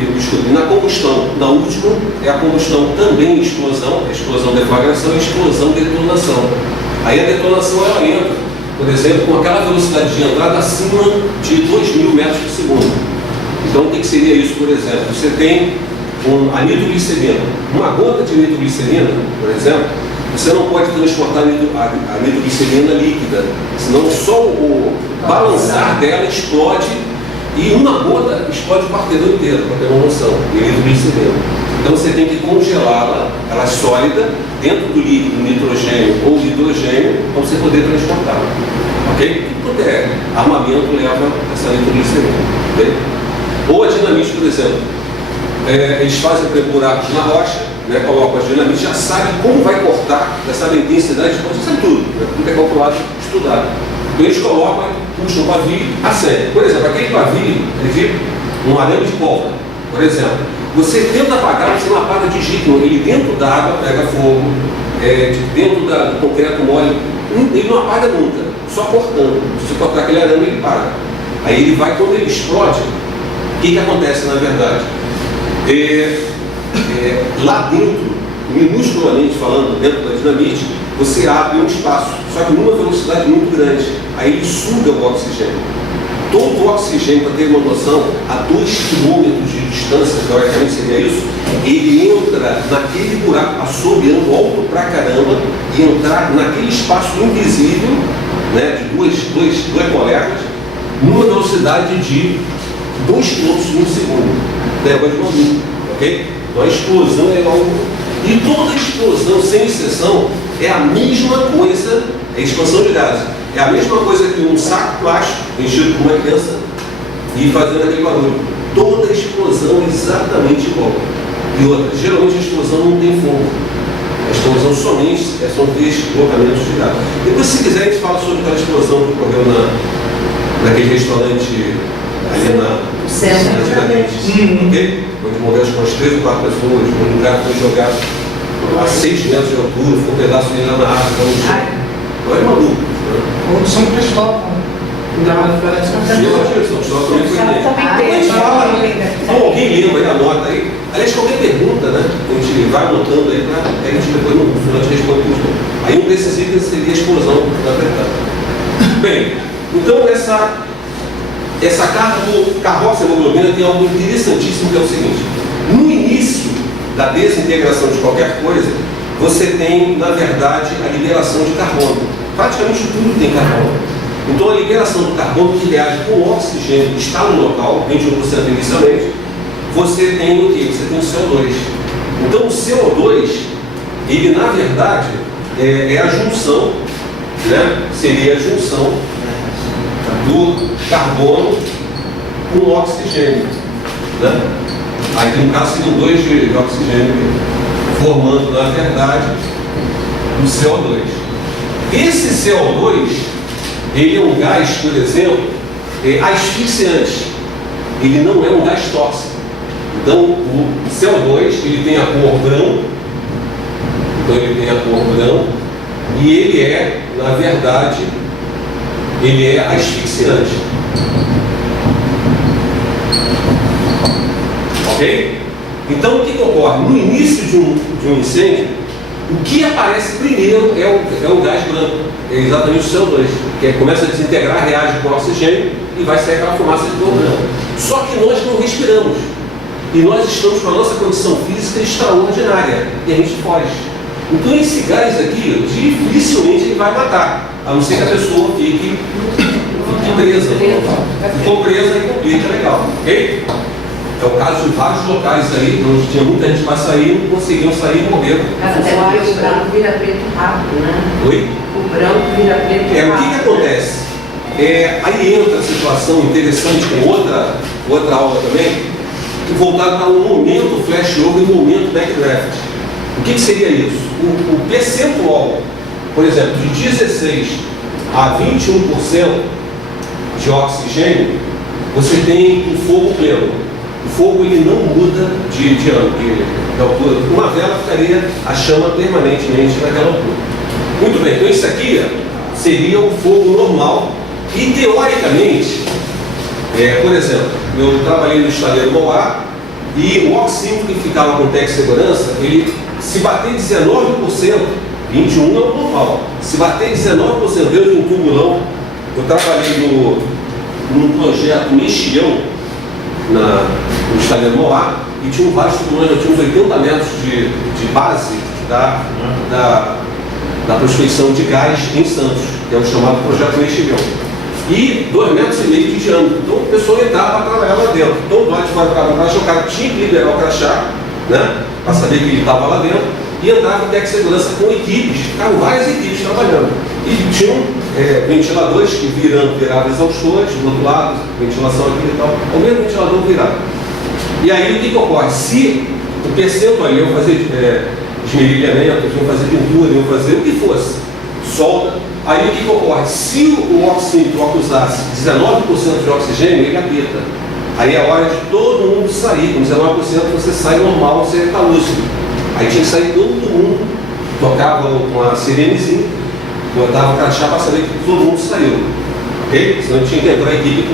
na combustão, na última, é a combustão também explosão, deflagração e explosão detonação. Aí a detonação ela entra, por exemplo, com aquela velocidade de entrada acima de 2.000 metros por segundo. Então, o que seria isso, por exemplo? Você tem a nitroglicerina. Uma gota de nitroglicerina, por exemplo, você não pode transportar a nitroglicerina líquida, senão só o balançar dela explode e uma gota explode o quarteirão inteiro, para ter uma noção, de nitroglicerina. Então você tem que congelá-la, ela é sólida, dentro do líquido, nitrogênio ou hidrogênio, para você poder transportá-la. Ok? Tudo armamento leva essa nitroglicerina. Okay? Ou a dinamite, por exemplo. Eles fazem buracos na rocha, colocam as dinamites, já sabem como vai cortar, já sabem a intensidade, já sabem tudo, tudo é calculado, estudado. Então eles colocam, puxam o pavio a sério. Por exemplo, aquele pavio, um arame de pólvora, por exemplo, você tenta apagar, você não apaga de jeito nenhum. Ele dentro da água pega fogo, dentro do concreto mole, ele não apaga nunca, só cortando. Se você cortar aquele arame, ele para. Aí ele vai, quando ele explode, o que acontece na verdade? Lá dentro, minusculamente falando, dentro da dinamite, você abre um espaço, só que numa velocidade muito grande. Aí ele suga o oxigênio. Todo o oxigênio, para ter uma noção, a 2 km de distância, teoricamente seria isso, ele entra naquele buraco, assobiando alto pra caramba, e entrar naquele espaço invisível, de 2 polegadas, numa velocidade de 2 km em segundo. Negócio de movimento, ok? Então a explosão é algo. E toda explosão, sem exceção, é a mesma coisa, expansão de gases. É a mesma coisa que um saco plástico enchido por uma criança e fazendo aquele barulho. Toda explosão é exatamente igual. E outra, geralmente a explosão não tem fogo. A explosão somente são deslocamentos de gás. Depois, se quiser, a gente fala sobre aquela explosão que ocorreu naquele restaurante ali na Tiradentes, ok? Onde morreu umas 3 ou 4 pessoas, onde um cara foi jogado a 6 metros de altura, ficou um pedaço dele lá na árvore, no chão. Não é maluco. Ou de São Cristóvão. Ainda mais diferença. São Cristóvão também foi dele. Também tem. Alguém lembra aí, anota aí. Aliás, qualquer pergunta, a gente vai anotando aí, a gente depois no final a gente responde tudo. Aí um desses itens seria a explosão da verdade. Bem, então essa carboxiemoglobina tem algo interessantíssimo, que é o seguinte: no início da desintegração de qualquer coisa, você tem, na verdade, a liberação de carbono. Praticamente tudo tem carbono. Então a liberação do carbono que reage com o oxigênio que está no local, 21% inicialmente, você tem o quê? Você tem o CO2. Então o CO2, ele na verdade é a junção, seria a junção do carbono com o oxigênio. Aí no caso seriam 2 de oxigênio, formando na verdade o CO2. Esse CO2, ele é um gás, por exemplo, asfixiante. Ele não é um gás tóxico. Então o CO2 ele tem a cor branco, e ele é, na verdade, ele é asfixiante. Ok? Então, o que ocorre? No início de um incêndio, o que aparece primeiro é o gás branco, é exatamente o CO2, que começa a desintegrar, reage com o oxigênio e vai sair aquela fumaça de cor branca. Só que nós não respiramos. E nós estamos com a nossa condição física extraordinária e a gente foge. Então esse gás aqui, dificilmente ele vai matar, a não ser que a pessoa fique presa. Ficou presa e complica, legal, ok? É o caso de vários locais aí, onde tinha muita gente para sair, não conseguiam sair e morreram. Até porque o branco vira preto rápido, né? Oi? O branco vira preto O que rápido. acontece? Aí entra a situação interessante, com outra aula também, voltado para um momento flashover e um momento backdraft. O que seria isso? O percentual, por exemplo, de 16 a 21% de oxigênio, você tem o fogo pleno. O fogo ele não muda de altura. Uma vela ficaria a chama permanentemente naquela altura. Muito bem, então isso aqui seria o fogo normal. E teoricamente, por exemplo, eu trabalhei no estaleiro Mauá e o oxímetro que ficava com TEC segurança, ele se bater 19%, 21% é o normal. Se bater 19% dentro de um tubulão, eu trabalhei num projeto Mexilhão no estaleiro Mauá e tinha vários tubulões, nós tínhamos 80 metros de base da prospecção de gás em Santos, que é o chamado projeto Mexilhão. E 2,5 metros de diâmetro. Então o pessoal entrava para trabalhar lá dentro. Então do lado de fora do crachá, o cara tinha que liberar o crachá, né? Para saber que ele estava lá dentro, e entrava com TEC segurança com equipes, ficavam várias equipes trabalhando. E tinham ventiladores que viravam exaustores, do outro lado, ventilação aqui e tal, o mesmo ventilador virado. E aí o que ocorre? Se o percentual ali, iam fazer esmerilhamento, iam fazer pintura, iam fazer o que fosse, solda. Aí o que ocorre? Se o oxímetro acusasse 19% de oxigênio, ele aperta. Aí é hora de todo mundo sair. Com 19% você sai normal, você está lúcido. Aí tinha que sair todo mundo, tocava uma sirenezinha, botava o crachá para saber que todo mundo saiu. Ok? Senão tinha que entrar a equipe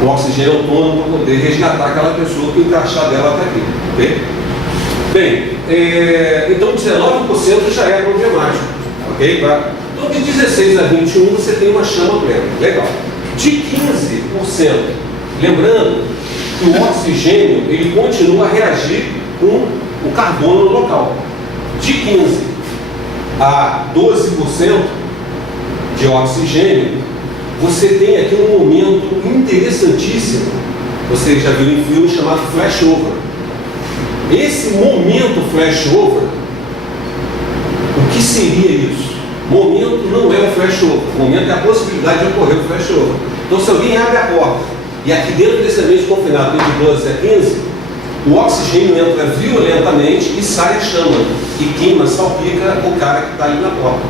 com oxigênio autônomo para poder resgatar aquela pessoa que o crachá dela está aqui. Ok? Bem, então 19% já é problemático. Ok? Então de 16 a 21 você tem uma chama plena. Legal. De 15%, lembrando que o oxigênio ele continua a reagir com o carbono no local. De 15 a 12% de oxigênio, você tem aqui um momento interessantíssimo. Você já viu em filme chamado flashover. Esse momento flashover, o que seria isso? Momento não é o flashover, o momento é a possibilidade de ocorrer o flashover. Então, se alguém abre a porta e aqui dentro desse ambiente confinado, de 12 a 15, o oxigênio entra violentamente e sai a chama e queima, salpica o cara que está ali na porta.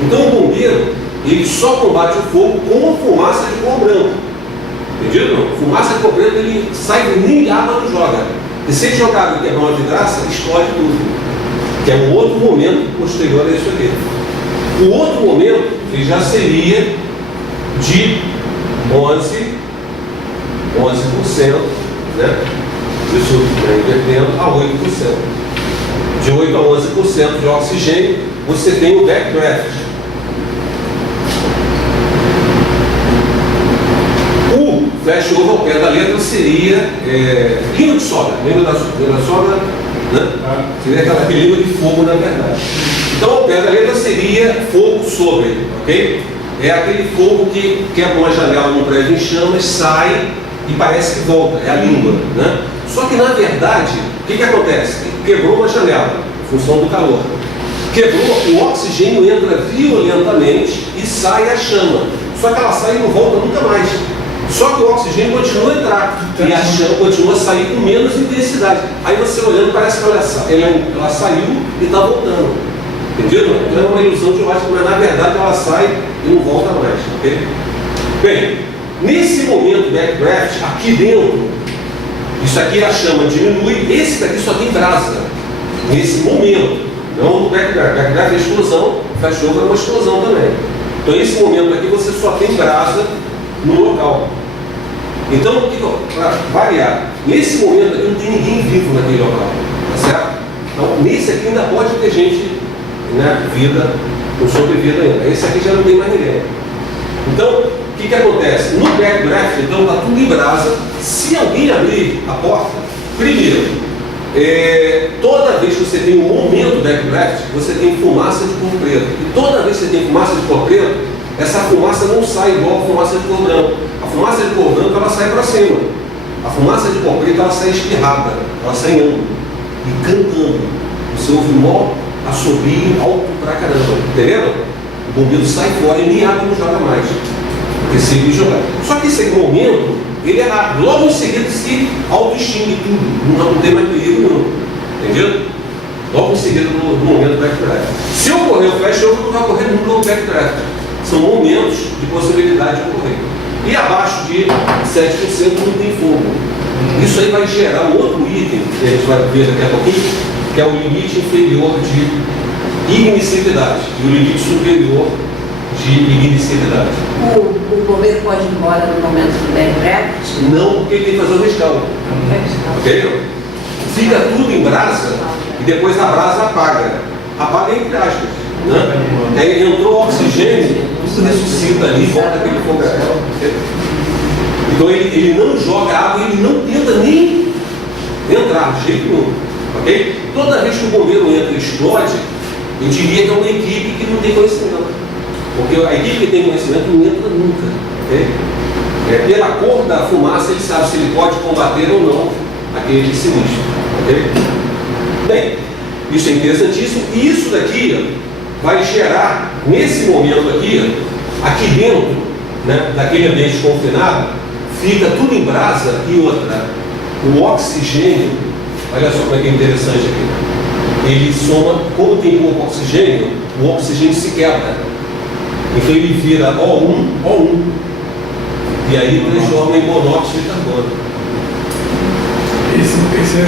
Então, o bombeiro ele só combate o fogo com fumaça de cor branco. Entendido? Fumaça de cor branco ele sai nem água não joga. E se ele jogar água e quebrar uma vidraça, explode tudo. Que é um outro momento posterior a isso aqui. O outro momento ele já seria de 11%, né? Isso invertendo a 8%. De 8% a 11% de oxigênio, você tem o backdraft. O flashover ao pé da letra seria língua de soda. Lembra da soda? Né? Seria aquele língua de fogo, na verdade. Então, ao pé da letra seria fogo sobre, ok? É aquele fogo que quebra uma janela num prédio em chamas, sai e parece que volta, é a língua, né? Só que, na verdade, o que acontece? Quebrou uma janela, em função do calor. Quebrou, o oxigênio entra violentamente e sai a chama. Só que ela sai e não volta nunca mais. Só que o oxigênio continua a entrar e a chama continua a sair com menos intensidade. Aí você olhando, parece que ela saiu e está voltando. Entendido? Então é uma ilusão de ótica, mas na verdade ela sai e não volta mais. Okay? Bem, nesse momento backdraft, aqui dentro, isso aqui a chama diminui, esse daqui só tem brasa. Nesse momento, não no backdraft. Backdraft é explosão, flashover é uma explosão também. Então nesse momento aqui você só tem brasa no local. Então, para variar, nesse momento aqui não tem ninguém vivo naquele local, tá certo? Então, nesse aqui ainda pode ter gente, né, vida, com sobrevida ainda. Esse aqui já não tem mais ninguém. Então, o que acontece? No backdraft, então, está tudo em brasa. Se alguém abrir a porta, primeiro, toda vez que você tem um momento backdraft, você tem fumaça de cor preto. E toda vez que você tem fumaça de cor preto, essa fumaça não sai igual a fumaça de cor branco. A fumaça de cor branco, ela sai para cima. A fumaça de cor preta, ela sai espirrada, ela sai em ângulo e cantando. Você ouve um mó assobio alto pra caramba, entendeu? O bombeiro sai fora e nem água não joga mais, porque se ele jogar. Só que esse momento, ele é rápido. Logo em seguida se auto-extingue tudo, não tem mais perigo não, entendeu? Logo em seguida do momento do backdraft. Se ocorrer o flash, não vai ocorrer nunca o backdraft. São momentos de possibilidade de ocorrer. E abaixo de 7% não tem fogo. Isso aí vai gerar um outro item, que a gente vai ver daqui a pouquinho, que é o limite inferior de ignicidade e o limite superior de ignicidade. O bombeiro pode ir embora no momento do backdraft? Não, porque ele tem que fazer o rescaldo. Ok? Fica tudo em brasa e depois a brasa apaga. Apaga entre aspas. Né? Aí entrou oxigênio, tudo ressuscita ali, volta aquele fogaréu. Então ele não joga água, ele não tenta nem entrar de jeito nenhum. Okay? Toda vez que o bombeiro entra e explode, eu diria que é uma equipe que não tem conhecimento. Porque a equipe que tem conhecimento não entra nunca. Okay? Pela cor da fumaça, ele sabe se ele pode combater ou não aquele sinistro. Okay? Bem, isso é interessantíssimo. E isso daqui vai gerar, nesse momento aqui dentro, né, daquele ambiente confinado, fica tudo em brasa. E outra, o oxigênio, olha só como é que é interessante aqui, ele soma, como tem pouco oxigênio, o oxigênio se quebra, então ele vira O1, e aí transforma em monóxido de carbono.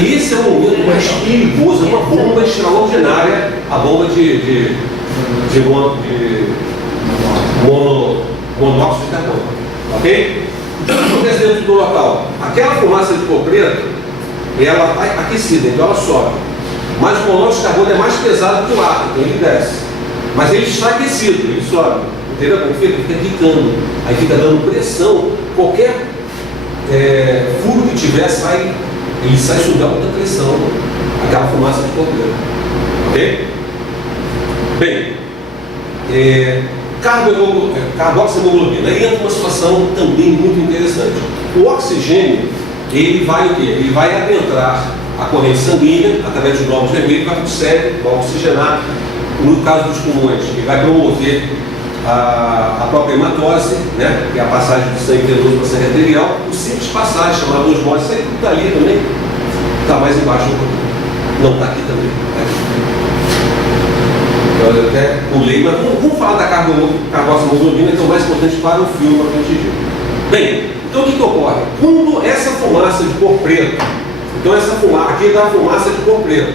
Esse é o momento mais perigoso, é uma bomba extraordinária, a bomba de monóxido de carbono. Ok? O que acontece dentro do local? Aquela fumaça de cor preta, ela está aquecida, então ela sobe. Mas o monóxido de carbono é mais pesado que o ar, então ele desce. Mas ele está aquecido, ele sobe. Entendeu? Ele fica quicando, aí fica dando pressão. Qualquer furo que tiver, ele sai sob alta pressão, aquela fumaça de cor preta. Ok? Bem, carboxiemoglobina. Aí entra uma situação também muito interessante. O oxigênio, ele vai o quê? Ele vai adentrar a corrente sanguínea através dos glóbulos vermelhos, vai para o cérebro, vai oxigenar. No caso dos pulmões, ele vai promover a própria hematose, né? Que é a passagem do sangue venoso para o sangue arterial. O simples passagem, chamada osmose, isso aí está ali também, está mais embaixo um pouquinho. Não está aqui também. Eu até pulei, mas vamos falar da carboxiemoglobina, que é o mais importante para o filme, para a gente ver. Bem, então o que ocorre? Quando essa fumaça de cor preta, então essa fumaça, aqui dá a fumaça de cor preta,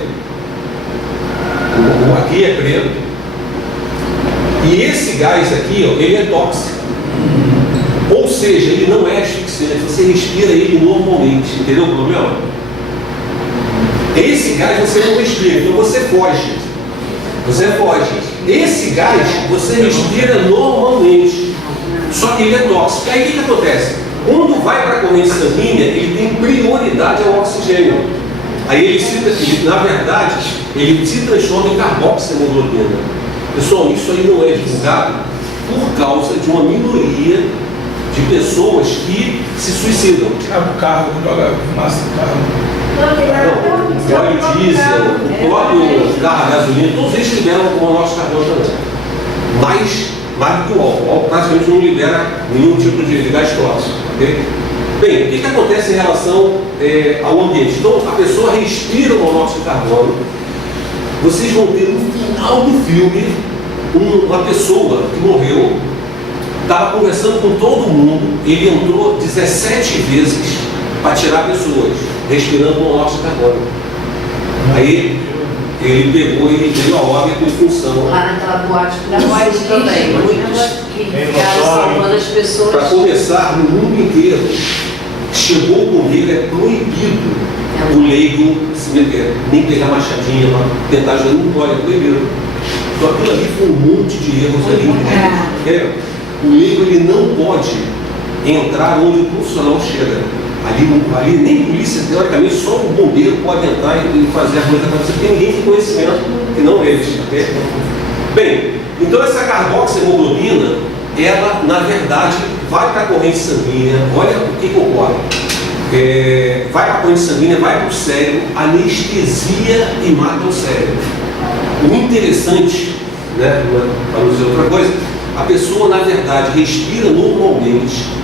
aqui é preto, e esse gás aqui, ó, ele é tóxico, ou seja, ele não é asfixiante, você respira ele normalmente, entendeu o problema? Esse gás você não respira, então você foge. Esse gás você respira normalmente, só que ele é tóxico. Aí o que acontece? Quando vai para a corrente sanguínea, ele tem prioridade ao oxigênio. Aí ele na verdade, ele se transforma em carboxiemoglobina. Pessoal, isso aí não é divulgado por causa de uma minoria de pessoas que se suicidam. O carro, joga fumaça do carro. O óleo diesel, o próprio carro a gasolina, todos eles liberam o monóxido de carbono também. Mais do que o álcool. O álcool praticamente não libera nenhum tipo de gás tóxico. Okay? Bem, o que acontece em relação ao ambiente? Então, a pessoa respira o monóxido de carbono. Vocês vão ter no final do filme uma pessoa que morreu, estava conversando com todo mundo, ele entrou 17 vezes para tirar pessoas, respirando monóxido de carbono. Aí ele pegou e deu a óbito em função. Lá naquela boate também, muitos que Tem ficaram noção, salvando as Para pessoas. começar, no mundo inteiro, chegou o bombeiro, é proibido o leigo se meter, nem pegar machadinha para tentar ajudar, não pode, é proibido. Então aquilo ali foi um monte de erros ali. O leigo ele não pode entrar onde o profissional chega. Ali nem polícia, teoricamente, só o bombeiro pode entrar e fazer a coisa acontecer, porque ninguém tem conhecimento, que não eles. Okay? Bem, então essa carboxiemoglobina, ela, na verdade, vai para a corrente sanguínea, olha o que ocorre. Vai para a corrente sanguínea, vai para o cérebro, anestesia e mata o cérebro. O interessante, né, para não dizer outra coisa, a pessoa, na verdade, respira normalmente,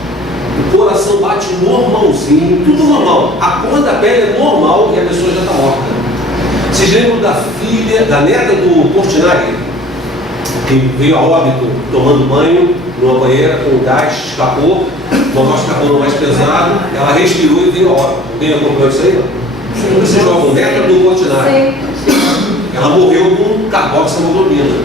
o coração bate normalzinho, tudo normal. A cor da pele é normal e a pessoa já está morta. Vocês lembram da neta do Portinari, que veio a óbito tomando banho numa banheira com gás, escapou, monóxido de carbono mais pesado, ela respirou e veio a óbito. Alguém acompanhou isso aí? Não? Vocês jogam neta do Portinari. Ela morreu com carboxiemoglobina.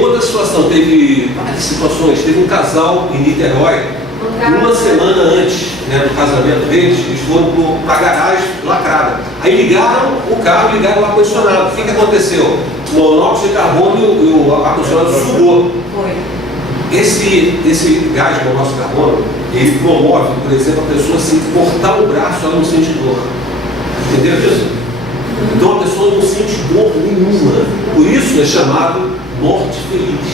Outra situação, teve várias situações, teve um casal em Niterói, uma semana antes, né, do casamento deles, eles foram para a garagem lacrada. Aí ligaram o carro, ligaram o ar-condicionado. O que aconteceu? O monóxido de carbono e o ar-condicionado sugou. Esse gás de monóxido de carbono, ele promove, por exemplo, a pessoa assim, cortar o braço, ela não sente dor. Entenderam isso? Então a pessoa não sente dor nenhuma. Por isso é chamado morte feliz.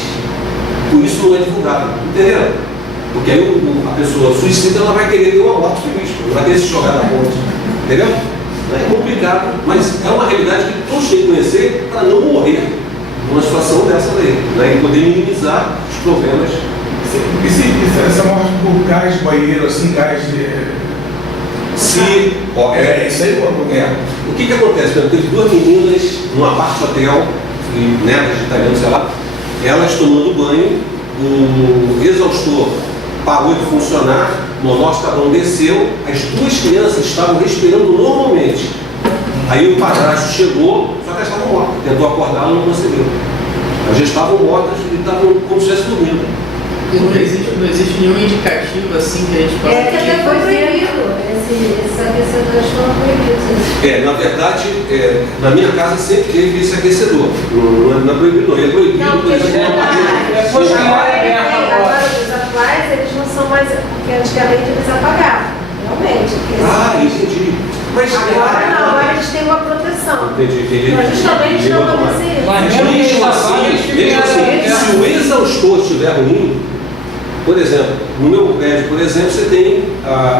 Por isso não é divulgado. Entenderam? Porque aí a pessoa suicida, ela vai querer ter uma morte feliz, não vai querer se jogar na ponte. Entendeu? É complicado, mas é uma realidade que todos têm que conhecer para não morrer numa situação dessa daí, né? E poder minimizar os problemas. E se essa morte por gás de banheiro, assim, gás de... Isso aí, o que acontece? Teve duas meninas numa parte hotel, netas de italiano, sei lá, elas tomando banho, o exaustor parou de funcionar, o monóxido de carbono desceu, as duas crianças estavam respirando normalmente. Aí o padrasto chegou, só que elas estavam mortas, tentou acordá-la e não conseguiu. Elas já estavam mortas e estavam como se estivessem dormindo. Não existe nenhum indicativo assim que a gente possa... Que até foi proibido. Esses aquecedores foram proibidos. Na verdade, na minha casa sempre teve esse aquecedor. Não é proibido, não. É proibido, Não, por exemplo, agora os atuais, eles não são mais... Porque antigamente eles apagavam, realmente. Entendi. Mas agora não, agora eles têm uma proteção. Entendi. Mas justamente não acontecia. Mesmo assim, se o exaustor estiver ruim, por exemplo, no meu prédio, por exemplo, você tem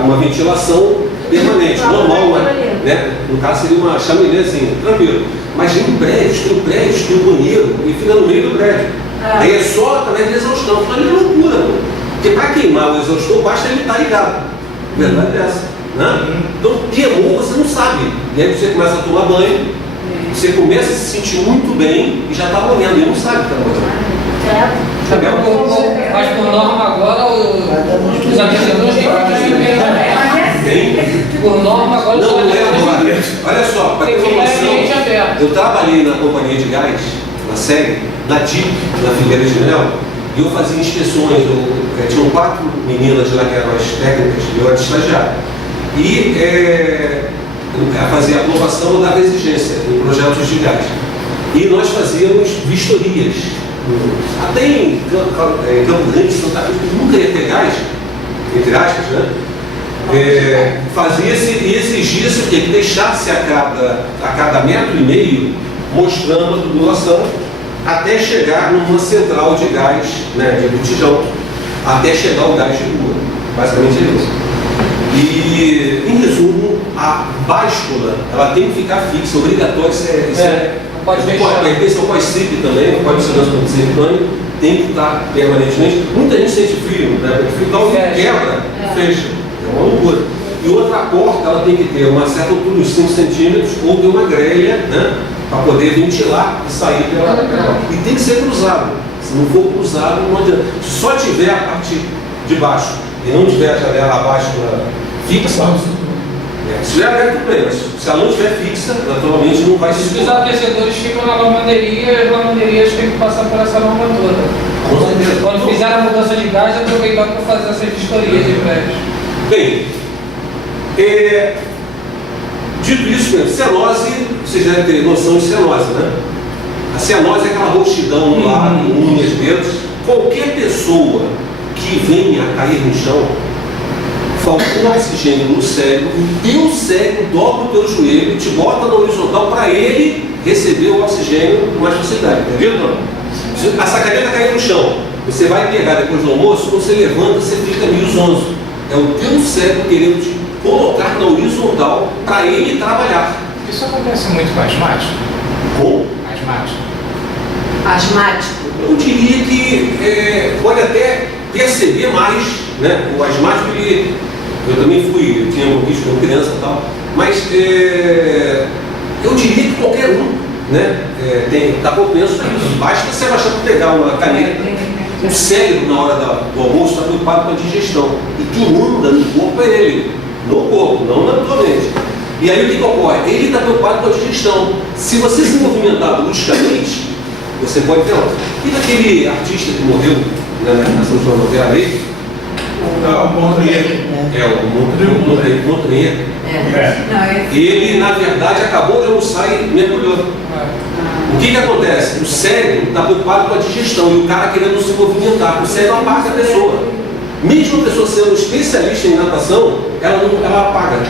uma ventilação permanente, normal, né? No caso seria uma chaminézinha, tranquilo. Mas em prédios, tem um banheiro e fica no meio do prédio. Aí é só através de exaustão. Então é loucura, pô. Porque para queimar o exaustor, basta ele estar ligado. Verdade é essa. Né? Então queimou, você não sabe. E aí você começa a tomar banho, você começa a se sentir muito bem e já está morrendo, e não sabe o que está morrendo. Mas por norma agora os aquecedores por norma agora não é agora. Olha só, para ter uma noção, eu trabalhei na companhia de gás, na SEG, na DIP, na Figueira de Mel, e eu fazia inspeções. Tinham 4 meninas lá que eram as técnicas, eu era estagiário. E eu fazia aprovação da exigência em projetos de gás. E nós fazíamos vistorias. Até em Campo Grande, Santa Cruz, nunca ia ter gás, entre aspas, né? Fazia-se e exigia-se que deixasse a cada 1,5 metro mostrando a tubulação até chegar numa central de gás, né, de botijão, até chegar o gás de rua. Basicamente é isso. E, em resumo, a báscula ela tem que ficar fixa, obrigatório. Pertence ao pós-CIP também, o Código de Segurança do Desempenho, tem que estar permanentemente. Muita gente sente frio, né? Porque o frio tal quebra e fecha. É uma loucura. E outra porta, ela tem que ter uma certa altura, uns 5 centímetros, ou ter uma grelha, né? Para poder ventilar e sair pela porta. E tem que ser cruzado. Se não for cruzado, não adianta. Se só tiver a parte de baixo e não tiver a janela abaixo fixa, se tiver aberto, tudo bem, mas se ela não estiver fixa, naturalmente não vai se Os aquecedores ficam na lavanderia e as lavanderias têm que passar por essa norma toda. Com certeza. Quando fizeram a mudança de gás, aproveitaram para fazer essa vistoria de prédios. Bem, dito isso, mesmo, cianose, vocês devem ter noção de cianose, né? A cianose é aquela roxidão no lado, unhas, dedos. Qualquer pessoa que venha a cair no chão, faltou oxigênio no cérebro, teu cérebro dobra pelo joelho, te bota na horizontal para ele receber o oxigênio com mais facilidade, entendeu? A sacanagem está caindo no chão. Você vai pegar depois do almoço, quando você levanta, você fica meio zonzo. É o teu cérebro querendo te colocar na horizontal para ele trabalhar. Isso acontece muito com asmático? Com? Asmático. Asmático. Eu diria que pode até perceber mais, né? O asmático, eu também fui, eu tinha um risco como criança e tal, mas eu diria que qualquer um, né? Está propenso a isso. Basta você achar que pegar uma caneta. O cérebro, na hora do almoço, está preocupado com a digestão. E quem manda no corpo é ele. No corpo, não na tua mente. E aí o que ocorre? Ele está preocupado com a digestão. Se você se movimentar bruscamente, você pode ter. E daquele artista que morreu na Nação de Novela aí? O Montrier. O Montrier. Ele, na verdade, acabou de almoçar e mergulhou. O que acontece? O cérebro está preocupado com a digestão e o cara querendo se movimentar. O cérebro apaga a pessoa. Mesmo a pessoa sendo especialista em natação, ela apaga.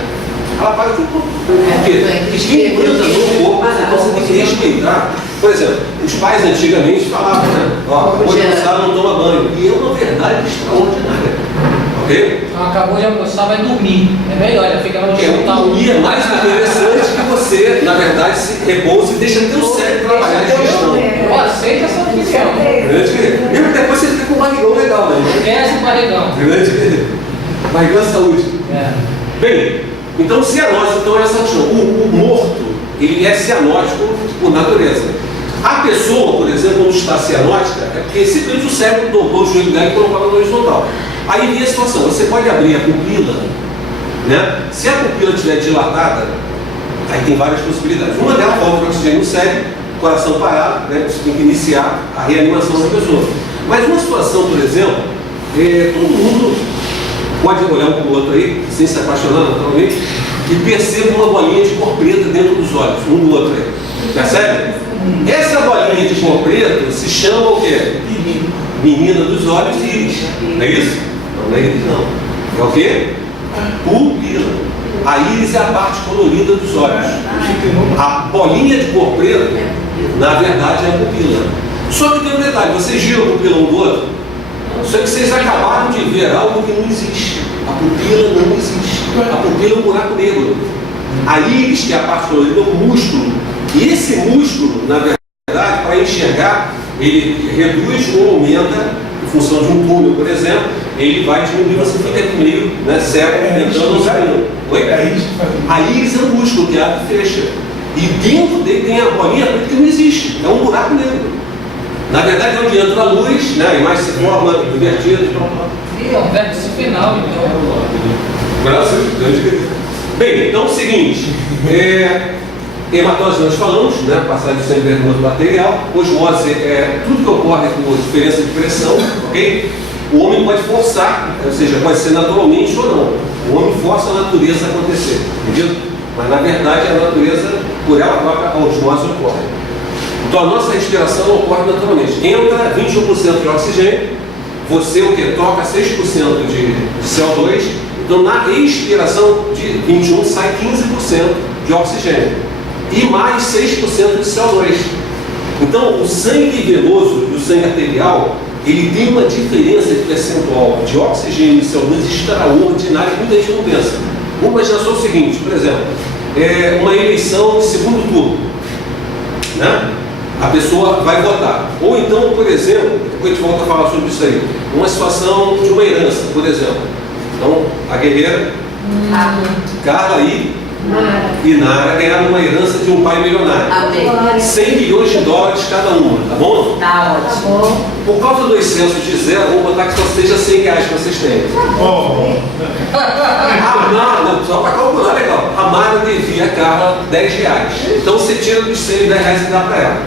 Ela apaga tudo. Por quê? Porque quem entra no corpo, então você tem que respeitar. Por exemplo, os pais antigamente falavam, né? Ó, depois de almoçar não toma banho. E é uma verdade extraordinária. Ok? Então acabou de almoçar, vai dormir. É melhor, já fica no hospital. Dormir é mais interessante que você, na verdade, se repouse e deixa o teu cérebro trabalhar a digestão. Eu aceito essa opinião. Mesmo depois você fica com um barrigão legal, né? Esquece o barrigão. Barrigão é saúde. Bem, então cianose, então é essa questão. O morto, ele é cianótico por natureza. A pessoa, por exemplo, quando está cianótica, é porque simplesmente o cérebro dobrou o joelho dela e colocou na horizontal. Aí vem a situação, você pode abrir a pupila, né? Se a pupila estiver dilatada, aí tem várias possibilidades. Uma delas falta de oxigênio no cérebro, coração parado, né? Você tem que iniciar a reanimação da pessoa. Mas uma situação, por exemplo, todo mundo pode olhar um para o outro aí, sem se apaixonar naturalmente, e perceba uma bolinha de cor preta dentro dos olhos, um do outro aí. Percebe? Essa bolinha de cor preta se chama o quê? Menina dos olhos e íris. Não é isso? Não é íris, não. É o quê? Pupila. A íris é a parte colorida dos olhos. A bolinha de cor preta, na verdade, é a pupila. Só que tem um detalhe, vocês giram a pupila um do outro, só que vocês acabaram de ver algo que não existe. A pupila não existe. A pupila é um buraco negro. A íris, que é a parte colorida, é um músculo. E esse músculo, na verdade, para enxergar, ele reduz ou aumenta, em função de um túnel, por exemplo, ele vai diminuir, você fica aqui meio, né, cego, tentando não sair. Oi? A íris é um músculo que abre e fecha. E dentro dele tem a bolinha que não existe, é um buraco negro. Na verdade, é onde entra a luz, né, a imagem se forma invertida. É um vértice final, então. Bem, então é o seguinte, hematose nós falamos, né, passagem de sangue vermelho arterial, osmose é tudo que ocorre com diferença de pressão, ok? O homem pode forçar, ou seja, pode ser naturalmente ou não. O homem força a natureza a acontecer, entendido? Mas na verdade a natureza, por ela própria, a osmose ocorre. Então a nossa respiração ocorre naturalmente. Entra 21% de oxigênio, você o que? Troca 6% de CO2, então na expiração de 21 sai 15% de oxigênio e mais 6% de CO2. Então o sangue venoso e o sangue arterial, ele tem uma diferença de percentual de oxigênio e CO2 extraordinária que muita gente não pensa. Vamos imaginar só o seguinte, por exemplo, uma eleição de segundo turno, né? A pessoa vai votar. Ou então, por exemplo, depois a gente volta a falar sobre isso aí, uma situação de uma herança, por exemplo. Então, a guerreira Carla e Nara ganharam uma herança de um pai milionário. Amém. 100 milhões de dólares cada uma, tá bom? Tá ótimo. Por causa do excesso de zero, vou botar que só seja 100 reais que vocês têm. Não, só para calcular, legal. A Mara devia a Carla 10 reais. Então você tira dos 100 e 10 reais e dá para ela.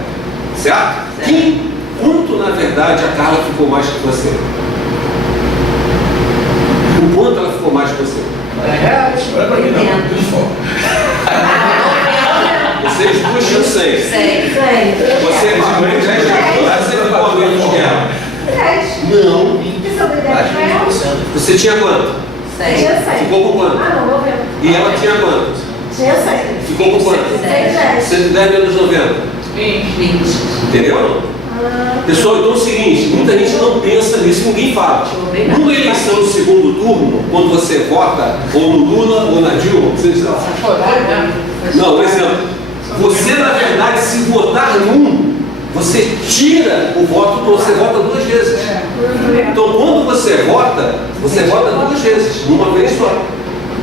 Certo? Quanto, na verdade, a Carla ficou mais que você? O quanto ela ficou mais que você? Olha pra mim, não. Tudo de fora. Vocês duas tinham 100. Você ficou a menos que ela? Não. Você tinha quanto? Ficou com quanto? E ela tinha quanto? Ficou com quanto? 110 menos 90. 20. Entendeu? Pessoal, então é o seguinte, muita gente não pensa nisso, ninguém fala. Numa eleição do segundo turno, quando você vota ou no Lula ou na Dilma, vocês sabem. Não, por exemplo, você na verdade, se votar num, você tira o voto, você vota duas vezes. Então quando você vota duas vezes, numa vez só.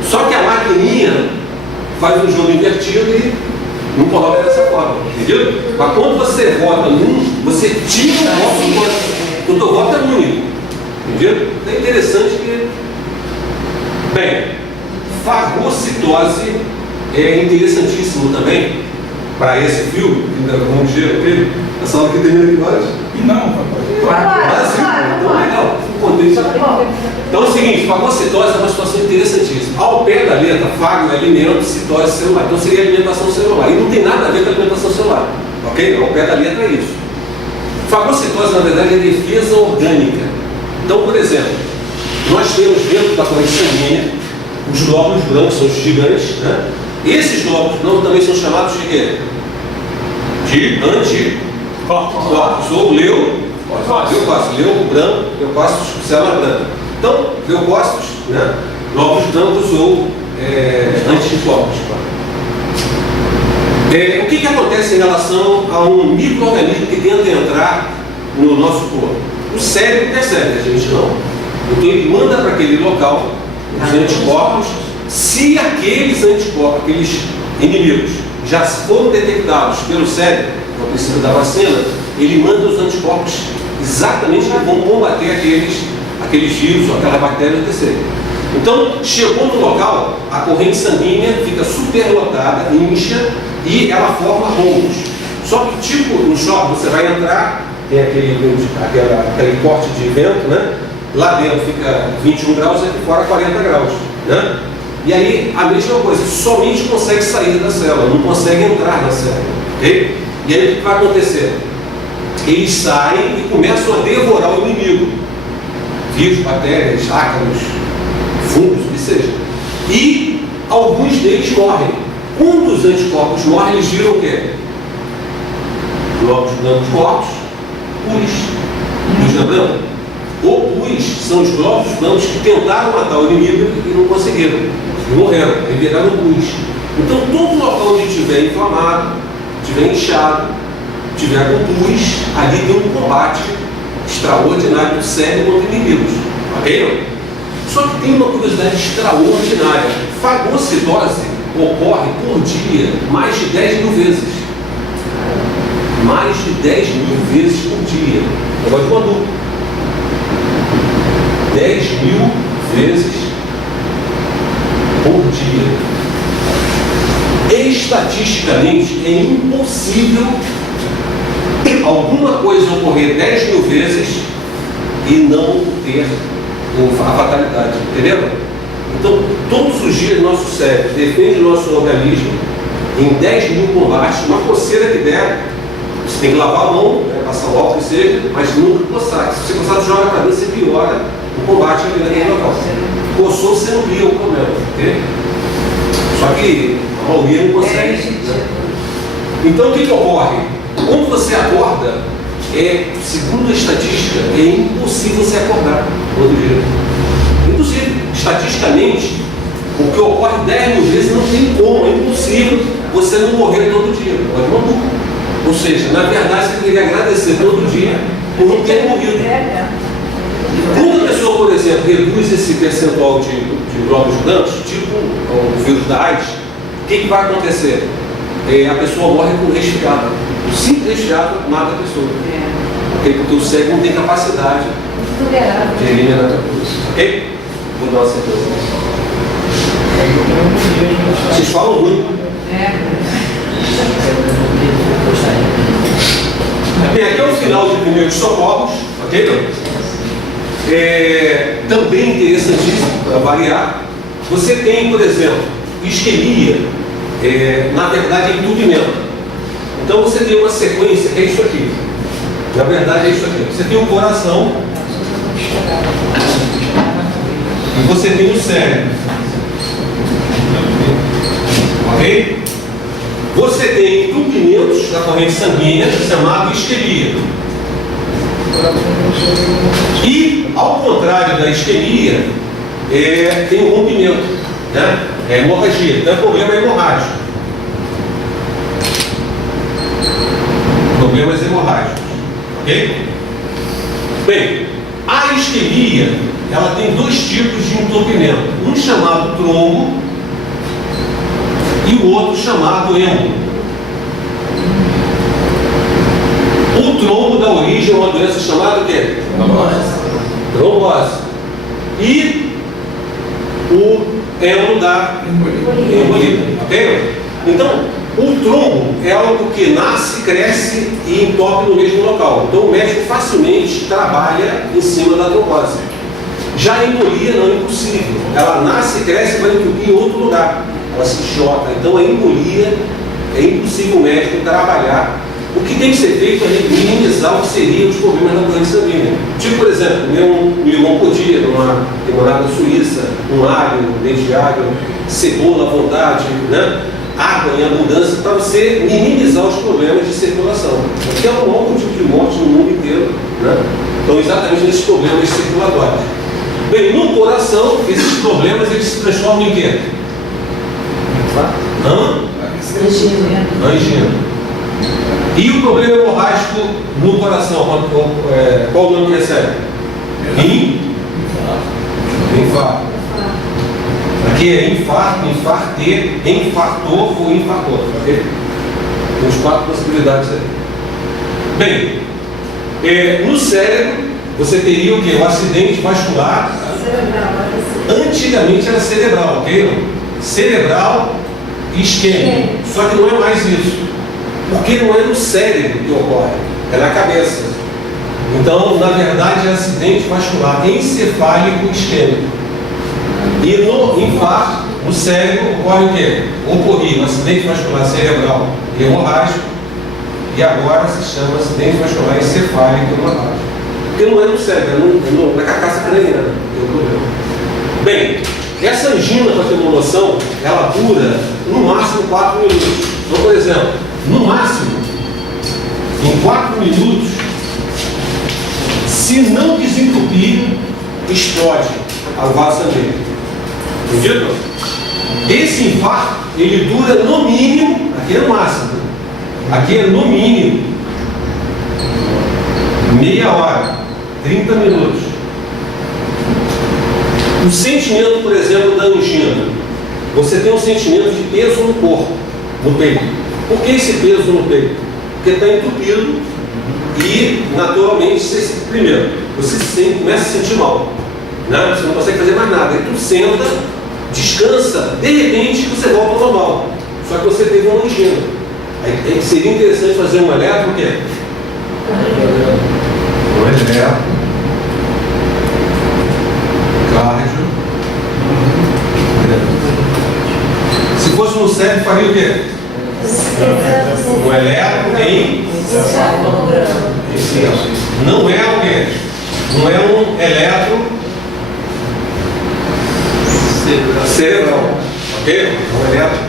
Só que a maquininha faz um jogo invertido e não coloca dessa forma, entendeu? Mas quando você vota num, você tira o voto do outro. O teu voto é único, entendeu? É interessante que... Bem, fagocitose é interessantíssimo também para esse filme, que ainda vamos ver, ok? Essa aula que termina aqui horas? Não, papai. Então legal, então é o seguinte, fagocitose é uma situação interessantíssima. Ao pé da letra, fago é alimento, citose celular. Então seria alimentação celular. E não tem nada a ver com alimentação celular. Ok? Ao pé da letra é isso. Fagocitose, na verdade, é defesa orgânica. Então, por exemplo, nós temos dentro da corrente sanguínea os glóbulos brancos, são os gigantes, né? Esses glóbulos brancos também são chamados de quê? De anticorpos, ou leucócitos, leuco branco, leucócitos, célula branca. Então, leucócitos, né? Glóbulos brancos ou anticorpos. O que acontece em relação a um micro-organismo que tenta entrar no nosso corpo? O cérebro percebe, a gente não. Então ele manda para aquele local os anticorpos. Se aqueles anticorpos, aqueles inimigos, já foram detectados pelo cérebro, no princípio da vacina, ele manda os anticorpos exatamente que vão combater aqueles vírus ou aquela bactéria do terceiro. Então, chegou no local, a corrente sanguínea fica superlotada, incha, e ela forma rombos. Só que, tipo, no shopping, você vai entrar, tem aquele corte de vento, né? Lá dentro fica 21 graus e aqui fora 40 graus, né? E aí, a mesma coisa, somente consegue sair da célula, não consegue entrar na célula, ok? E aí, o que vai acontecer? Eles saem e começam a devorar o inimigo. Vírus, bactérias, ácaros, fungos, o que seja. E alguns deles morrem. Quando os anticorpos morrem, eles viram o quê? Glóbulos brancos mortos, pus. Pus na branca? Ou pus são os glóbulos brancos que tentaram matar o inimigo e não conseguiram. E morreram, e viraram pus. Então, todo local onde estiver inflamado, estiver inchado, tiver com pus, ali tem um combate extraordinário do cérebro contra inimigos. Ok? Só que tem uma curiosidade extraordinária. Fagocitose ocorre por dia mais de 10 mil vezes. Mais de 10 mil vezes por dia. Negócio de adulto. 10 mil vezes por dia. Estatisticamente é impossível alguma coisa ocorrer 10 mil vezes e não ter a fatalidade, entendeu? Então, todos os dias nosso cérebro defende o nosso organismo em 10 mil combates, uma coceira que der, você tem que lavar a mão, né, passar o álcool que seja, mas nunca coçar. Se você coçar, você joga a cabeça e piora o combate ali naquele local. Coçou, você não cria o problema, ok? Só que a maioria não consegue. Né? Então, o que ocorre? Quando você acorda, segundo a estatística, é impossível você acordar todo dia. Impossível. Estatisticamente, o que ocorre 10 mil vezes não tem como, é impossível você não morrer todo dia. Pode maluco. Ou seja, na verdade, você deveria agradecer todo dia por não ter morrido. Quando a pessoa, por exemplo, reduz esse percentual de glóbulos brancos, tipo o vírus da AIDS, o que vai acontecer? A pessoa morre com resfriado. O simples resfriado mata a pessoa. Okay? Porque o cérebro não tem capacidade de eliminar a coisa. Ok? Vou dar uma certeza. Vocês falam muito. Bem, aqui é o final de primeiros socorros, ok? Também interessantíssimo, para variar. Você tem, por exemplo, isquemia, na verdade é entupimento. Então você tem uma sequência, que é isso aqui. Na verdade é isso aqui. Você tem o coração e você tem o cérebro. Ok? Você tem entupimentos da corrente sanguínea, chamado isquemia. E, ao contrário da isquemia, tem um rompimento, né? É hemorragia, então é problema hemorrágico. Problemas hemorrágicos, ok? Bem, a isquemia, ela tem dois tipos de entupimento, um chamado trombo e o outro chamado êmbolo. O trombo dá origem a uma doença chamada o quê? Trombose. E o êmbolo dá embolia, ok? Então, o trombo é algo que nasce, cresce e entope no mesmo local. Então o médico facilmente trabalha em cima da trombose. Já a embolia não é impossível. Ela nasce, cresce e vai entupir em outro lugar. Ela se choca. Então a embolia é impossível o médico trabalhar. O que tem que ser feito é minimizar o que seriam os problemas da corrente sanguínea. Tipo, por exemplo, comer um limão por dia, numa limonada suíça, um alho, um dente de alho, cebola à vontade, né? Água em abundância, para você minimizar os problemas de circulação. Porque é um longo tipo de morte no mundo inteiro, né? Então, exatamente nesses problemas circulatórios. Bem, no coração, esses problemas eles se transformam em quê? Angina. E o problema hemorrágico no coração, qual o nome que recebe? Infarto. Aqui é infarto, infarter, infartor ou infartor. Okay? Temos 4 possibilidades aí. Bem, no cérebro, você teria o quê? O acidente vascular. Antigamente era cerebral, ok? Cerebral e isquêmico. Só que não é mais isso. Porque não é no cérebro que ocorre, é na cabeça. Então, na verdade, é acidente vascular encefálico isquêmico. E no infarto, no cérebro, ocorre o quê? Ocorrido, um acidente vascular cerebral e hemorrágico, e agora se chama acidente vascular encefálico hemorrágico. Porque não é no cérebro, é na carcaça craniana. Bem, essa angina, para ter uma noção, ela dura no máximo 4 minutos. Então, por exemplo, no máximo, em 4 minutos, se não desentupir, explode a vaso sanguíneo. Entendido? Esse infarto, ele dura no mínimo, aqui é no máximo, aqui é no mínimo, meia hora, 30 minutos. O sentimento, por exemplo, da angina, você tem um sentimento de peso no corpo, no peito. Por que esse peso no peito? Porque está entupido e, naturalmente, primeiro, você começa a se sentir mal, né? Você não consegue fazer mais nada. Aí tu senta, descansa, de repente você volta ao normal. Só que você teve uma angina. Aí seria interessante fazer um eletro, o quê? Um eletro. Cardio. Se fosse no cérebro, faria o quê? O eletro em não é o quê? Não é um eletro cerebral, ok? É um eletro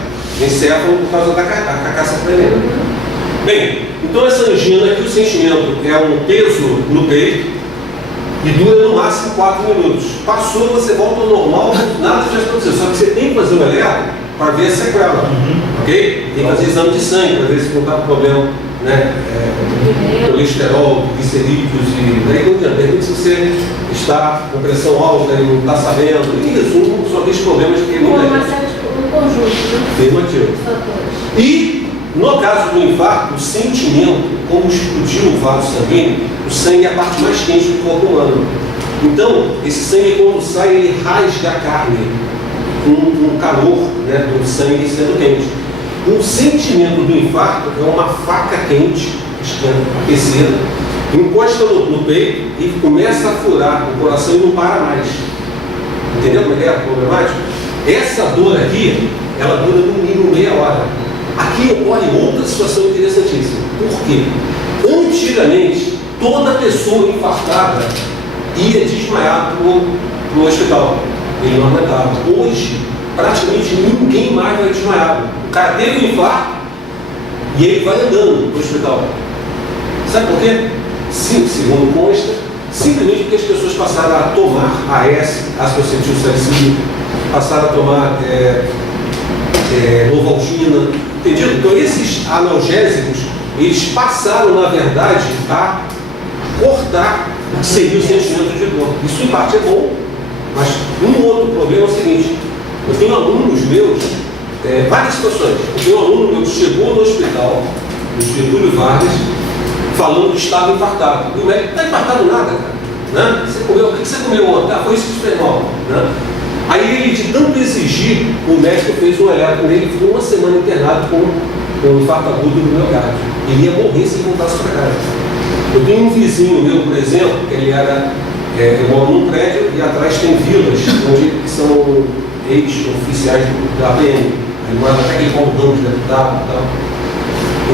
encéfalo por causa da carcaça craniana. Bem, então essa angina aqui, o sentimento é um peso no peito e dura no máximo 4 minutos. Passou, você volta ao normal, nada já aconteceu. Só que você tem que fazer o eletro para ver a sequela, ok? Tem que fazer exame de sangue para ver se não está com problema, né? Colesterol, glicerídeos e daí não adianta. Daí se você está com pressão alta e não está sabendo, isso só tem problemas que não tem. Um conjunto, né? Afirmativo. E no caso do infarto, o sentimento, como explodiu o vaso sanguíneo, o sangue é a parte mais quente do corpo humano. Então, esse sangue quando sai, ele rasga a carne. Um calor, né, do sangue sendo quente. O sentimento do infarto é uma faca quente esquenta, aquecida, encosta no peito e começa a furar o coração e não para mais. Entendeu como é que é a problemática? Essa dor aqui, ela dura no mínimo meia hora. Aqui ocorre outra situação interessantíssima. Por quê? Antigamente, toda pessoa infartada ia desmaiar para o hospital. Ele não aguentava. Hoje, praticamente ninguém mais vai desmaiar. O cara teve um infarto e ele vai andando para o hospital. Sabe por quê? Sim, segundo consta, simplesmente porque as pessoas passaram a tomar AS, acetil salicílico, passaram a tomar Novalgina, entendido? Então esses analgésicos, eles passaram, na verdade, a cortar o que seria o sentimento de dor. Isso em parte é bom, mas um outro problema é o seguinte: eu tenho alunos meus, várias situações. Eu tenho um aluno meu que chegou no hospital, no Getúlio Vargas, falando que estava infartado. E o médico: não está infartado nada, cara. Né? Você comeu, o que você comeu ontem? Ah, foi isso que fez mal. Né? Aí ele, de tanto exigir, o médico fez um eletro nele, ficou uma semana internado com um infarto agudo do miocárdio. Ele ia morrer se voltasse para casa. Eu tenho um vizinho meu, por exemplo, que ele era, eu moro num prédio e atrás tem vilas, onde são ex-oficiais da PM. Ele mora até aquele condão de deputado e tal.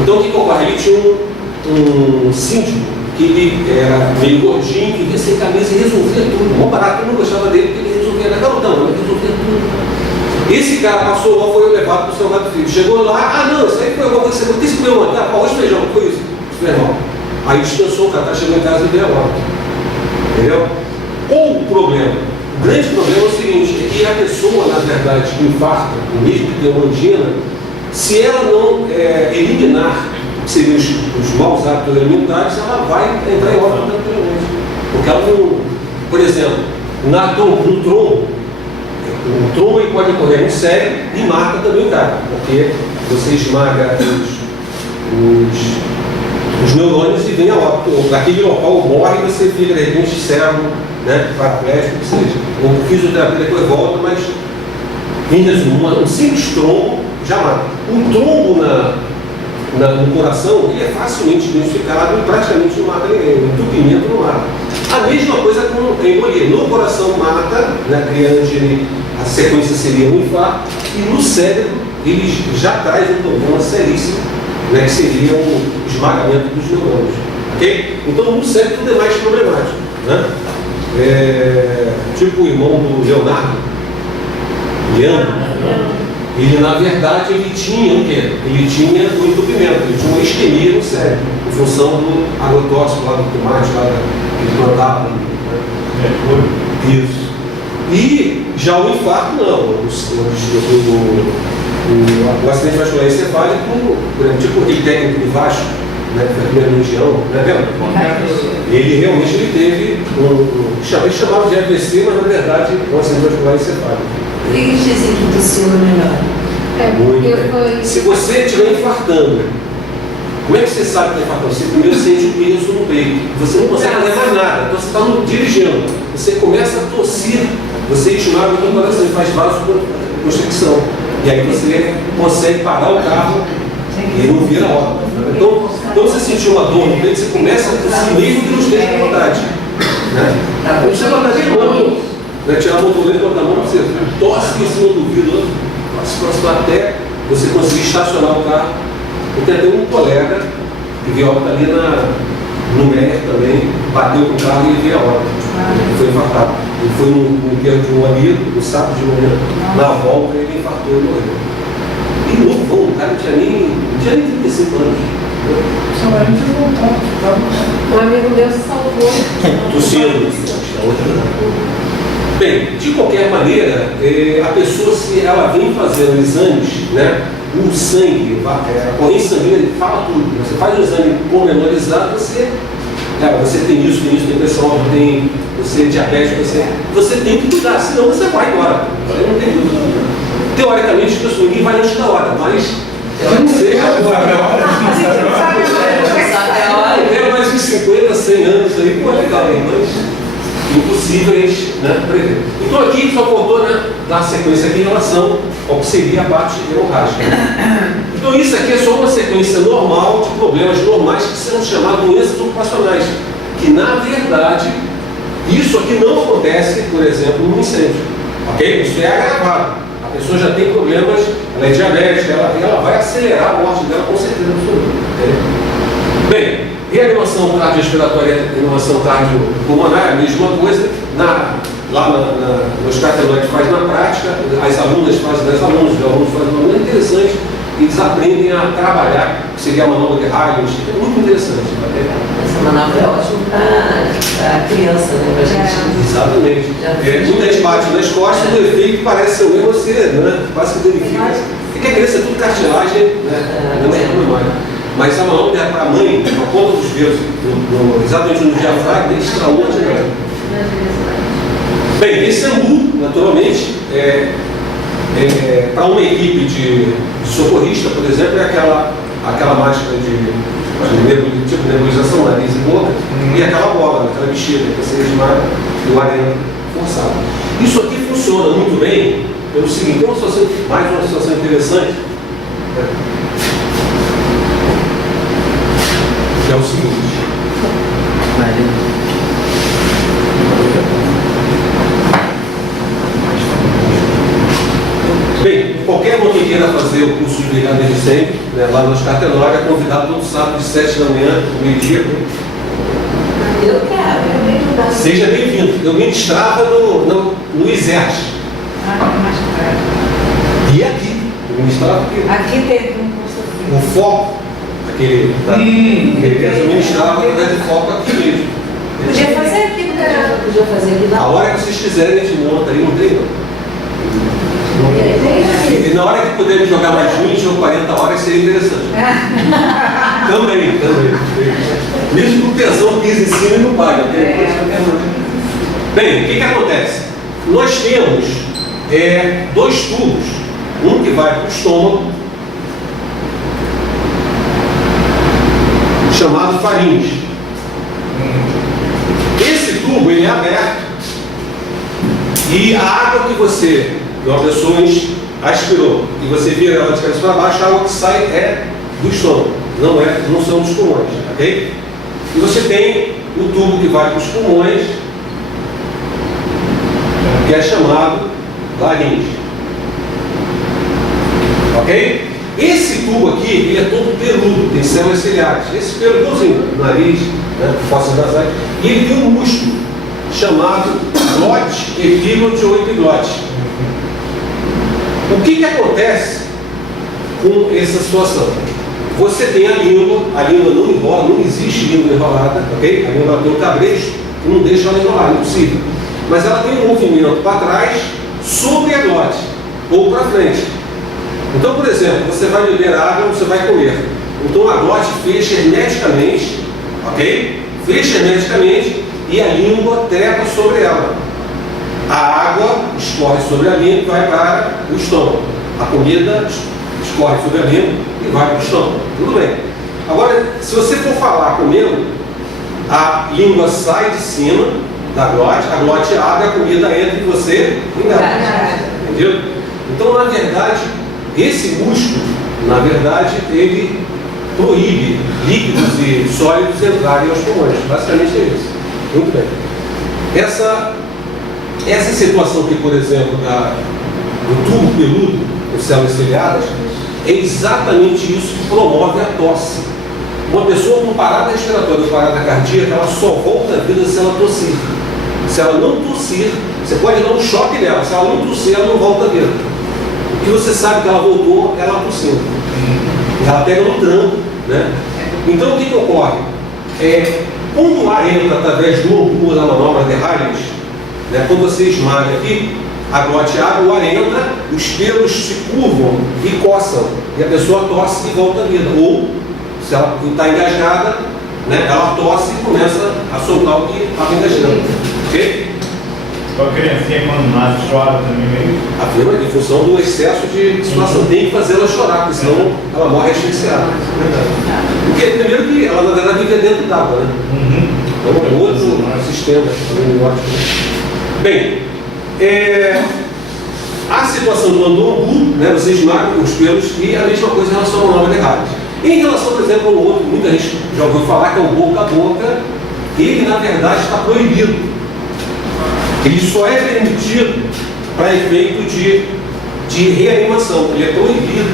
Então o que ocorre? Ele tinha um síndico que ele era meio gordinho, que via sem camisa e resolvia tudo. Mó barato, eu não gostava dele porque ele resolvia nada. Ele resolvia tudo. Esse cara passou lá, foi levado para o seu lado filho. Chegou lá: ah não, isso aí foi alguma coisa que você disse que comeu ontem. Ah, arroz e feijão, foi isso. Foi mal. Aí descansou, o cara chegou em casa e veio a hora. Entendeu? Qual o problema? O grande problema é o seguinte: é que a pessoa, na verdade, que infarta, mesmo que tenha uma angina, se ela não eliminar o que seriam os maus hábitos alimentares, ela vai entrar em óbito tranquilamente. Porque ela não, por exemplo, no trombo, o trombo ele pode ocorrer no cérebro e mata também o cara, porque você esmaga os neurônios e vem a óbito. Naquele local morre e você fica de repente cego, né, paraplégico, ou seja, o fisioterapia depois volta, mas em resumo, um simples trombo já mata. Um trombo no coração, ele é facilmente identificado e praticamente não mata ninguém. O entupimento não mata. A mesma coisa com a embolia. No coração mata, na criança a sequência seria um infarto, e no cérebro ele já traz um problema seríssimo, né, que seria o esmagamento dos neurônios. Okay? Então no cérebro tudo é mais problemático. Né? Tipo o irmão do Leonardo, ele na verdade ele tinha o quê? Ele tinha o entupimento, ele tinha uma isquemia no cérebro, em função do agrotóxico lá do tomate, lá que ele plantava. Isso. E já o infarto não. O acidente vascular encefálico, por exemplo, tipo aquele técnico do Vasco, né, que foi a primeira legião, né, vendo? Ele realmente teve eles chamavam de AVC, mas na verdade é um acidente vascular encefálico. Por que eles dizem que tossiu é melhor? Muito. Se você estiver infartando, como é que você sabe que está infartando? Você primeiro sente o peso no peito. Você não consegue fazer mais nada. Então você está dirigindo. Você começa a tossir. Você esmaga o seu coração e faz vasoconstricção. E aí você consegue parar o carro e não vira óbito. Então, quando você sentir uma dor no peito, você começa a tossir mesmo que não esteja com vontade. Não precisa vontade de mão. Tirar a motoreta da mão, você tosse em cima do vidro, próximo até você conseguir estacionar o carro. Eu tenho até um colega que veio óbito ali no Mer também, bateu com o carro e veio a óbito. Ele foi infartado. Ele foi no enterro de um amigo, no sábado de manhã, na volta ele infartou e morreu. E novo, o cara não tinha nem 35 anos. Um amigo meu se salvou. Tossindo. Bem, de qualquer maneira, a pessoa, se ela vem fazendo exames, né, o sangue, a corrente sanguínea fala tudo. Você faz um exame pormenorizado, você tem isso, tem pressão, você é diabético, você tem que cuidar, senão você vai embora. Você não tem dúvida. Teoricamente, ninguém vai antes da hora, mas não sei. Mais uns 50, 100 anos aí, pô, legal, mas impossíveis, né, prever. Então aqui só contou, né, dar sequência aqui em relação ao que seria a parte hemorrágica. Então isso aqui é só uma sequência normal de problemas normais que são chamados doenças ocupacionais, que na verdade isso aqui não acontece, por exemplo, num incêndio, ok? Isso é agravado. A pessoa já tem problemas, ela é diabética, ela vai acelerar a morte dela com certeza absoluta. Okay? Bem, reanimação cardiorrespiratória e reanimação cardiopulmonar é a mesma coisa. Nos cartelões faz na prática, as alunas fazem das alunos, os alunos fazem uma é interessante, eles aprendem a trabalhar, que seria a manobra de Highland, é muito interessante. Essa manobra é ótima para criança, né? Pra gente. Exatamente. Muita gente bate nas costas, o efeito parece ser o mesmo, né? Quase que danifica. Porque a criança é tudo cartilagem, né? Não é memória. Mas a manobra é para a mãe, a ponta dos dedos, exatamente no diafragma, é extraordinário. Bem, esse AMBU, naturalmente, para uma equipe de socorrista, por exemplo, é aquela máscara tipo nebulização, nariz e boca, e aquela bola, aquela bexiga, que você desmaia e o ar entra forçado. Isso aqui funciona muito bem pelo seguinte, tem mais uma situação interessante, que é o seguinte. Bem, qualquer um que queira fazer o curso de brigada de incêndio, né, lá no Cartelório, é convidado todo sábado de 7 da manhã, meio-dia. Eu quero. Seja bem-vindo. Eu ministrava no ISERT. E aqui. Eu ministrava aqui. Aqui teve um curso assim. O foco, aquele eu ministrava através do foco aqui mesmo. Podia fazer aqui, né? Podia fazer aqui A hora que vocês quiserem, a gente monta aí, não tem não. E na hora que pudermos jogar mais 20 ou 40 horas seria interessante. também. Mesmo com pensão 15 em cima e não paga. Bem, o que acontece? Nós temos 2 tubos. Um que vai para o estômago, chamado faringe. Esse tubo ele é aberto e a água que você, uma pessoa aspirou e você vira ela de cabeça para baixo, a água que sai é do estômago, não são dos pulmões, ok? E você tem o tubo que vai para os pulmões, que é chamado laringe, ok? Esse tubo aqui, ele é todo peludo, tem células ciliares. Esse peludozinho, nariz, né, fossas nasais, e ele tem um músculo chamado glote, epiglote ou epiglote. O que acontece com essa situação? Você tem a língua não enrola, não existe língua enrolada, ok? A língua tem um cabresto que não deixa ela enrolar, impossível. Mas ela tem um movimento para trás sobre a glote, ou para frente. Então, por exemplo, você vai beber água, você vai comer. Então a glote fecha hermeticamente, ok? Fecha hermeticamente e a língua trepa sobre ela. A água escorre sobre a língua e vai para o estômago. A comida escorre sobre a língua e vai para o estômago. Tudo bem. Agora, se você for falar comendo, a língua sai de cima da glote, a glote abre, a comida entra e você engata. Entendeu? Então, na verdade, esse músculo, ele proíbe líquidos e sólidos entrarem aos pulmões. Basicamente é isso. Muito bem. Essa situação aqui, por exemplo, do tubo peludo, com células ciliadas, é exatamente isso que promove a tosse. Uma pessoa com parada respiratória ou parada cardíaca, ela só volta à vida se ela tossir. Se ela não tossir, você pode dar um choque nela. Se ela não tossir, ela não volta à vida. O que você sabe que ela voltou, ela tossindo. Ela pega no tranco, né? Então o que ocorre? Quando o ar entra através do umbigo da manobra de Highland, né, quando você esmaga aqui, a glote abre, o ar entra, os pelos se curvam e coçam. E a pessoa tosse e volta à vida. Ou, se ela está engasgada, né, ela tosse e começa a soltar o que estava engasgando. Ok? A criancinha quando nasce chora também meio? Afirma, em função do excesso de situação, tem que fazer ela chorar, porque senão ela morre asfixiada. Porque primeiro que ela na verdade vive dentro d'água, né? Então é outro sistema. Bem, A situação do andongu, né, você esmaga os pelos, e a mesma coisa em relação ao nome de raios. Em relação, por exemplo, ao outro, muita gente já ouviu falar que é o boca a boca, ele na verdade está proibido. Ele só é permitido para efeito de reanimação, ele é proibido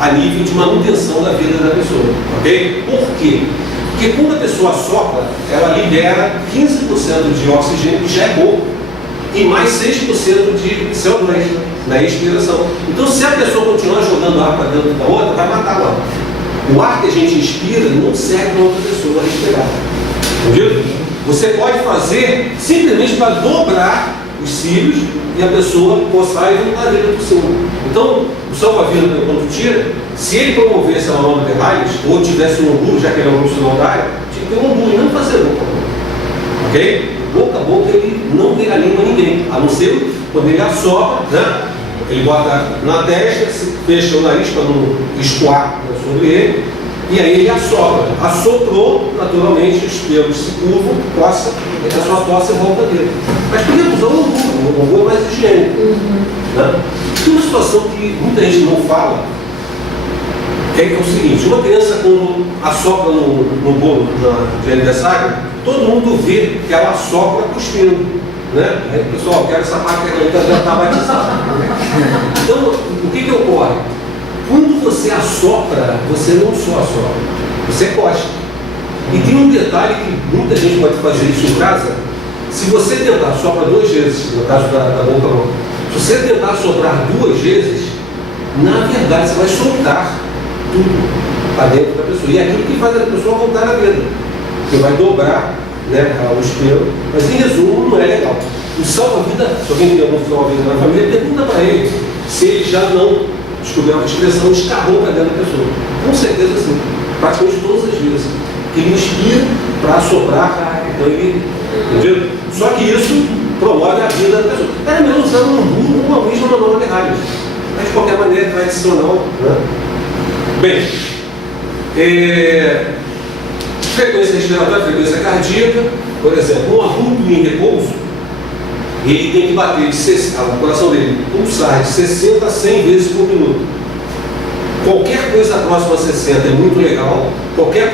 a nível de manutenção da vida da pessoa. Ok? Por quê? Porque quando a pessoa sopra, ela libera 15% de oxigênio, que já é pouco, e mais 6% de CO2 na expiração. Então, se a pessoa continuar jogando ar para dentro da outra, vai matar lá. O ar que a gente inspira não serve para outra pessoa respirar. Entendido? Você pode fazer simplesmente para dobrar os cílios e a pessoa coçar e voltar dentro por cima. Então, o salva-vida, quando tira, se ele promovesse a manobra de raios, ou tivesse um umbu, já que ele é um profissional da área, tinha que ter um umbu e não fazer boca a boca. Ok? Boca a boca ele não reanima ninguém, a não ser quando ele assopra, né? Ele bota na testa, fecha o nariz para não escoar sobre ele, e aí ele assopra. Assoprou, naturalmente, os pelos se curvam, coça, e a sua tosse volta dele. Mas podemos usar o umbu é mais higiênico. Né? Tem uma situação que muita gente não fala, é o seguinte: uma criança quando assopra no bolo de aniversário, todo mundo vê que ela assopra cuspindo. Né? Aí, pessoal, quero essa máquina que já está batizada. Então, o que ocorre? Quando você assopra, você não só assopra, você costa. E tem um detalhe que muita gente pode fazer isso em casa. Se você tentar assoprar 2 vezes, no caso da boca a boca, se você tentar assoprar 2 vezes, na verdade você vai soltar tudo para dentro da pessoa. E é aquilo que faz a pessoa voltar à vida. Você vai dobrar, né, os pelos, mas em resumo não é legal. O salva-vida, se alguém tem algum salva-vida na família, pergunta para ele se ele já não descobriu uma expressão, escarrou para dentro da pessoa. Com certeza sim, praticamente todas as vezes. Que ele inspira para assoprar, então ele, entendeu? Só que isso promove a vida da pessoa. Era melhor usar um umbu ou uma mesma manobra de raios, mas de qualquer maneira é tradicional. Né? Bem, frequência respiratória, frequência cardíaca, por exemplo, um adulto em repouso, ele tem que bater, o coração dele pulsar de 60 a 100 vezes por minuto. Qualquer coisa próxima a 60 é muito legal, qualquer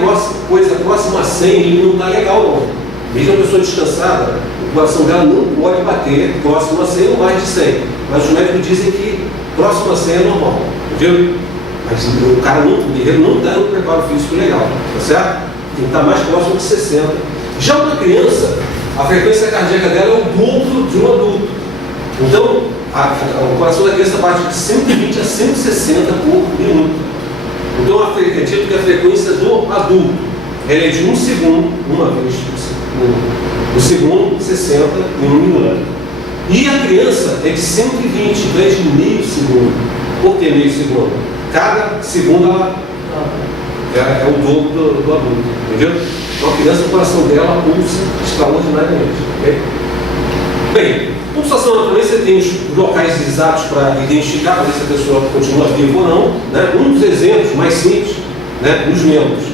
coisa próxima a 100 ele não está legal não. Mesmo a pessoa descansada, o coração dela não pode bater próximo a 100 ou mais de 100. Mas os médicos dizem que próximo a 100 é normal, entendeu? Mas o cara não, o guerreiro não está no preparo físico legal, tá certo? Tem que estar mais próximo de 60. Já uma criança, a frequência cardíaca dela é o dobro de um adulto. Então, o coração da criança bate de 120 a 160 por minuto. Então, acredito que a frequência do adulto ela é de 1 segundo, uma vez por segundo, 60 em 1 minuto. E a criança é de 120, então é de meio segundo. Por que meio segundo? Cada segundo ela é o dobro do adulto, entendeu? Então a criança, o coração dela pulsa extraordinariamente. Okay? Bem, pulsação na frequência tem os locais exatos para identificar, para ver se a pessoa continua viva ou não. Né? Um dos exemplos mais simples, né, nos membros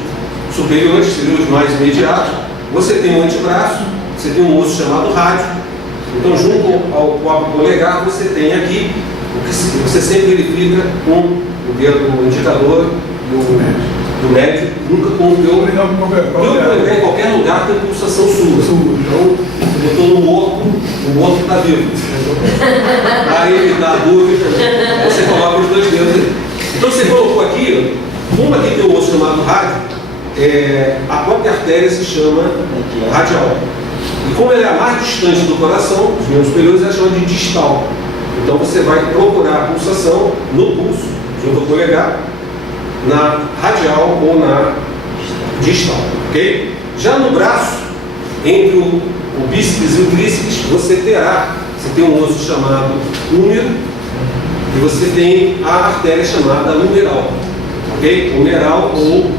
superiores, seriam os mais imediatos. Você tem um antebraço, você tem um osso chamado rádio. Então, junto ao polegar, você tem aqui o que você sempre verifica com o dedo indicador e o médio, nunca com o teu polegar. Em qualquer lugar tem pulsação sua. Então, você botou no outro está vivo. Aí ele dá a dúvida, você coloca os 2 dedos. Então, você colocou aqui, como aqui tem um osso chamado rádio, a própria artéria se chama radial. E como ela é a mais distante do coração, os membros superiores, ela chama de distal. Então você vai procurar a pulsação no pulso, junto ao polegar, na radial ou na distal. Okay? Já no braço, entre o bíceps e o tríceps, você tem um osso chamado húmero e você tem a artéria chamada humeral. Okay? Humeral ou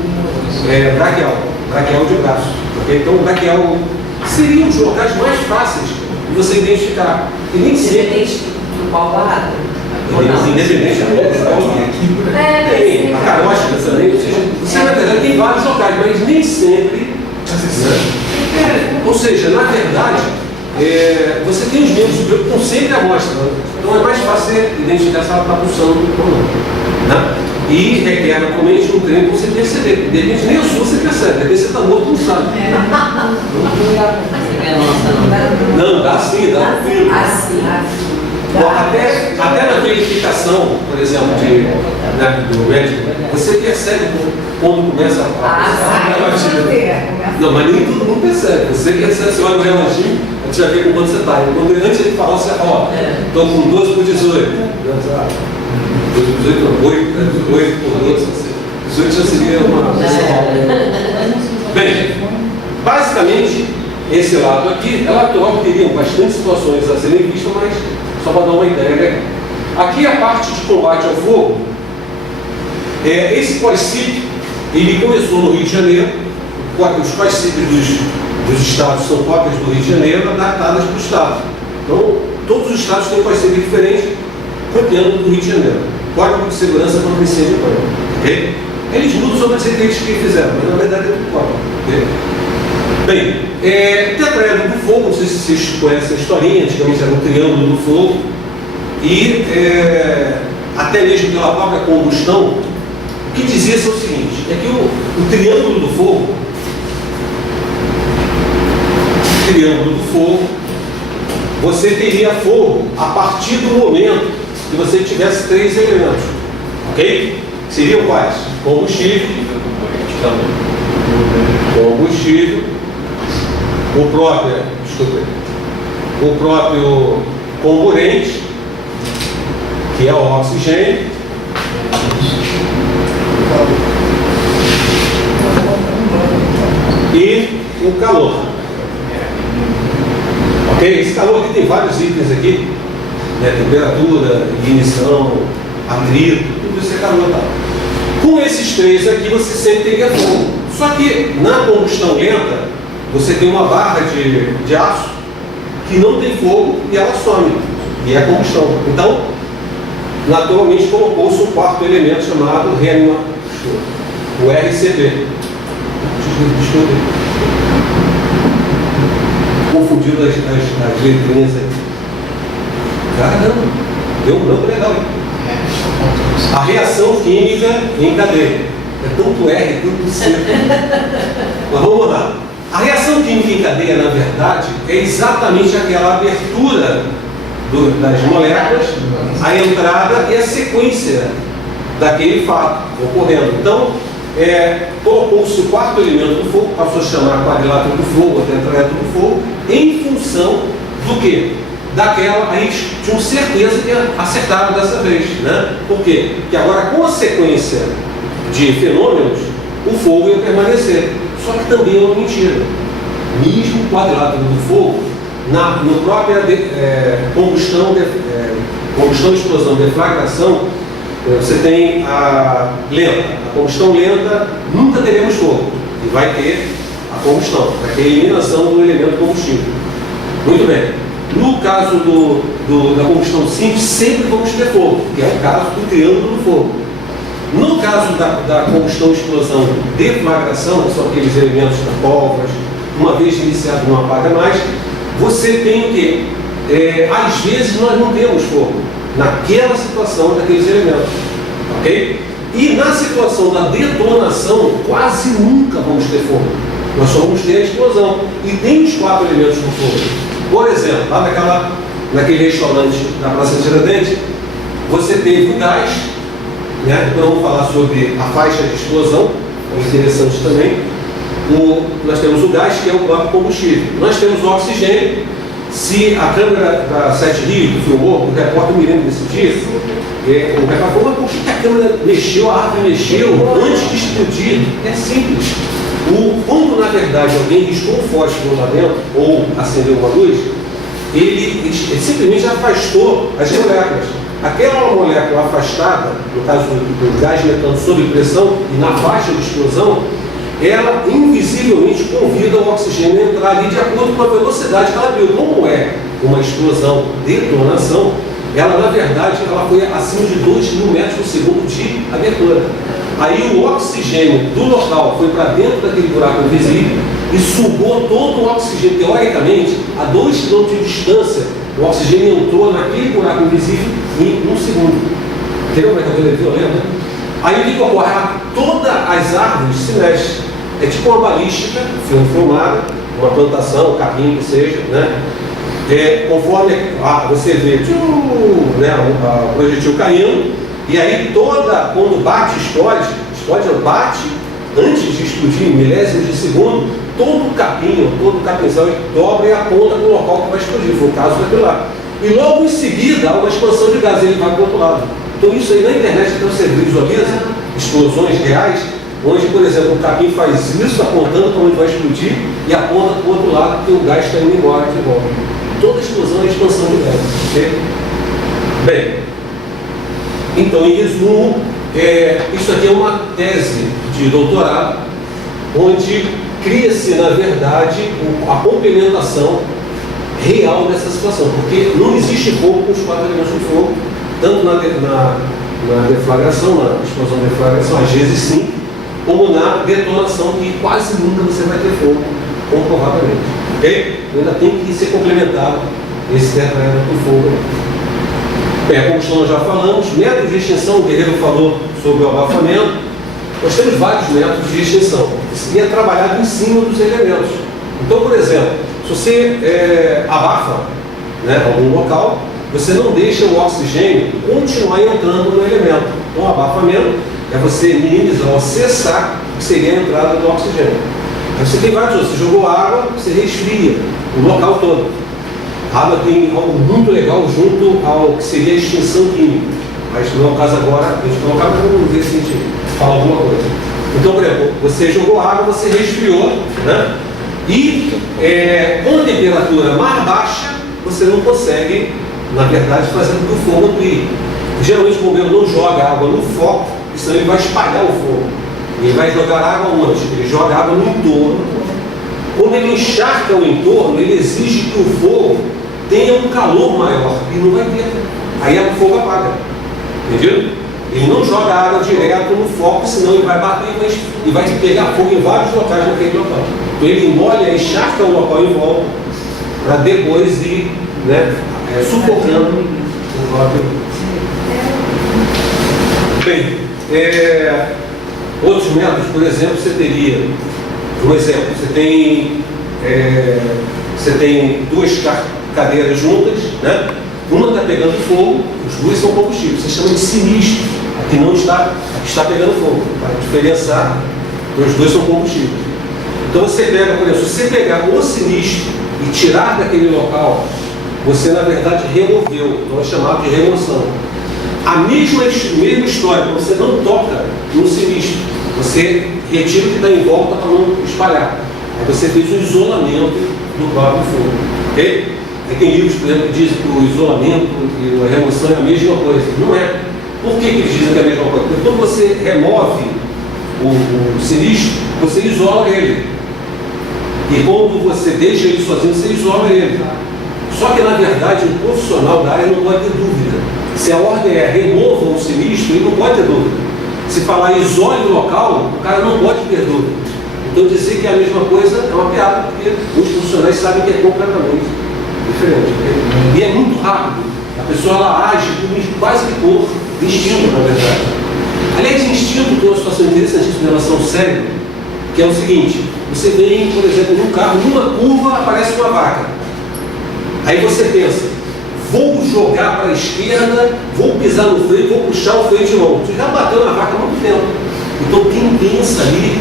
braquial de braço. Okay? Então, o braquial seriam os locais mais fáceis de você identificar. E nem sempre. Independente do qual lado. Independente do qual lado. Tem a carótida também. Você, na verdade, tem vários locais, mas nem sempre. Ou seja, na verdade, você tem os membros superiores que estão sempre à mostra. Então é mais fácil você identificar se ela está pulsando ou não. Né? E requer naturalmente um treino para você perceber. De repente nem a sua você percebe, de repente você está morto, não sabe. Não, dá sim, dá tranquilo. Bom, até na verificação, por exemplo, do médico, você percebe quando começa a não, mas nem todo mundo percebe. Você percebe, você olha o reloginho, a gente já vê com quanto você está. Antes ele falar, você fala, estou com 12 por 18. 12 por 18, 8 por 12, 18 já seria uma. Bem, basicamente, esse lado aqui é lateral, que teriam bastante situações a serem vistas, mas só para dar uma ideia, né? Aqui a parte de combate ao fogo, esse COICIP, ele começou no Rio de Janeiro. Os COICIP dos estados são cópias do Rio de Janeiro, adaptadas para o estado. Então, todos os estados têm um COICIP diferente, copiando do Rio de Janeiro. Código de segurança contra incêndio e pânico. Okay? Eles mudam sobre as receitas que fizeram, mas na verdade é tudo cópia. Okay? Bem, tetraedro do fogo, não sei se vocês conhecem a historinha, antigamente era um triângulo do fogo, e até mesmo pela própria combustão, o que dizia-se é o seguinte, é que o triângulo do fogo, você teria fogo a partir do momento que você tivesse 3 elementos, ok? Seriam quais? Combustível, o próprio comburente, que é o oxigênio, e o calor. Ok? Esse calor aqui tem vários itens aqui, né? Temperatura, ignição, atrito, tudo isso é calor, tá? Com esses 3 aqui você sempre teria fogo. Só que na combustão lenta você tem uma barra de aço que não tem fogo e ela some, e é a combustão. Então, naturalmente colocou-se um quarto elemento chamado reanimador, o RCB. Confundido as letrinhas aí. Caramba, deu um branco legal, hein? A reação química em cadeia. É tanto R, tanto C. Mas vamos lá. A reação química em cadeia, na verdade, é exatamente aquela abertura das moléculas, a entrada e a sequência daquele fato ocorrendo. Então, colocou-se o quarto elemento do fogo, passou a chamar quadrilátero do fogo, ou tetraedro do fogo, em função do quê? Daquela, aí tinham certeza que acertaram dessa vez, né? Por quê? Porque agora, com a sequência de fenômenos, o fogo ia permanecer. Só que também é uma mentira. Mesmo o quadrilátero do fogo, no própria combustão, explosão, deflagração, você tem a lenta. A combustão lenta, nunca teremos fogo. E vai ter a combustão, vai ter a eliminação do elemento combustível. Muito bem. No caso da combustão simples, sempre vamos ter fogo, que é o caso do triângulo do fogo. No caso da combustão, explosão, deflagração, que são aqueles elementos da pólvora, uma vez iniciado não apaga mais, você tem o quê? Às vezes nós não temos fogo, naquela situação daqueles elementos, ok? E na situação da detonação, quase nunca vamos ter fogo. Nós só vamos ter a explosão. E tem os 4 elementos do fogo. Por exemplo, lá naquele restaurante da Praça Tiradentes, você teve o gás, né? Então vamos falar sobre a faixa de explosão, é interessante também. Nós temos o gás, que é o próprio combustível. Nós temos o oxigênio. Se a câmera da 7 Rio, que filmou, o repórter me lembra desse dia, o repórter falou, mas por que a câmera mexeu, a árvore mexeu antes de explodir? É simples. Quando na verdade alguém riscou um fósforo lá dentro, ou acendeu uma luz, ele simplesmente afastou as moléculas. Aquela molécula afastada, no caso do gás metano sob pressão e na faixa de explosão, ela invisivelmente convida o oxigênio a entrar ali de acordo com a velocidade que ela deu. Como é uma explosão, detonação, ela na verdade foi acima de 2.000 metros por segundo de abertura. Aí o oxigênio do local foi para dentro daquele buraco invisível e sugou todo o oxigênio, teoricamente, a 2 km de distância O oxigênio entrou naquele buraco invisível em 1 segundo. Entendeu como é que eu estou violento? Aí o que ocorre? Todas as árvores se mexem. É tipo uma balística, filmada, uma plantação, capim, que seja, né? Conforme você vê o projetil caindo, e aí quando bate, explode, bate, antes de explodir, milésimos de segundo, todo o capinzão dobra e aponta para o local que vai explodir, foi o caso daquilo lá. E logo em seguida há uma expansão de gás, ele vai para o outro lado. Então isso aí na internet então, você visualiza explosões reais, onde, por exemplo, o capim faz isso apontando para onde vai explodir e aponta para o outro lado porque o gás está indo embora de volta. Toda explosão é expansão de gás. Okay? Bem, então em resumo, isso aqui é uma tese de doutorado, onde cria-se, na verdade, a complementação real dessa situação, porque não existe fogo com os 4 elementos de fogo, tanto na deflagração, na explosão de deflagração, às vezes sim, como na detonação, que quase nunca você vai ter fogo, comprovadamente. Ok? Ainda tem que ser complementado esse tetraedro do fogo. Bem, a combustão nós já falamos, métodos de extinção, o Guerreiro falou sobre o abafamento. Nós temos vários métodos de extinção, que seria trabalhado em cima dos elementos. Então, por exemplo, se você abafa algum local, você não deixa o oxigênio continuar entrando no elemento. Então, o abafamento é você minimizar ou cessar o que seria a entrada do oxigênio. Aí você tem vários outros. Você jogou água, você resfria o local todo. A água tem algo muito legal junto ao que seria a extinção química. Mas não é o caso agora, a gente colocar para vamos ver se a gente fala alguma coisa. Então, por exemplo, você jogou água, você resfriou, né? E com a temperatura mais baixa, você não consegue, na verdade, fazer com que o fogo amplie. Geralmente o bombeiro não joga água no foco, senão ele vai espalhar o fogo. Ele vai jogar água onde? Ele joga água no entorno. Quando ele encharca o entorno, ele exige que o fogo tenha um calor maior. E não vai ter. Aí o fogo apaga. Entendido? Ele não joga água direto no foco, senão ele vai bater e vai pegar fogo em vários locais naquele local. Então ele molha e encharca o local em volta para depois ir sufocando o local. Bem, outros métodos, por exemplo, você teria, você tem 2 cadeiras juntas, né? Uma está pegando fogo, os 2 são combustíveis, você chama de sinistro, a que não está, a que está pegando fogo, para diferenciar, os 2 são combustíveis. Então você pega, por exemplo, se você pegar o sinistro e tirar daquele local, você na verdade removeu, então é chamado de remoção. A mesma história, você não toca no sinistro, você retira o que está em volta para não espalhar. Aí você fez o isolamento do próprio fogo. Ok? Aí tem livros, por exemplo, que dizem que o isolamento e a remoção é a mesma coisa. Não é. Por que eles dizem que é a mesma coisa? Porque quando você remove o sinistro, você isola ele. E quando você deixa ele sozinho, você isola ele. Só que, na verdade, o profissional da área não pode ter dúvida. Se a ordem é remova o sinistro, ele não pode ter dúvida. Se falar isole o local, o cara não pode ter dúvida. Então, dizer que é a mesma coisa é uma piada, porque os profissionais sabem que é completamente diferente. E é muito rápido. A pessoa ela age quase que por instinto, na verdade. Aliás, instinto tem uma situação interessantíssima em relação ao cérebro, que é o seguinte: você vem, por exemplo, num carro, numa curva aparece uma vaca. Aí você pensa, vou jogar para a esquerda, vou pisar no freio, vou puxar o freio de mão. Você já bateu na vaca há muito tempo. Então quem pensa ali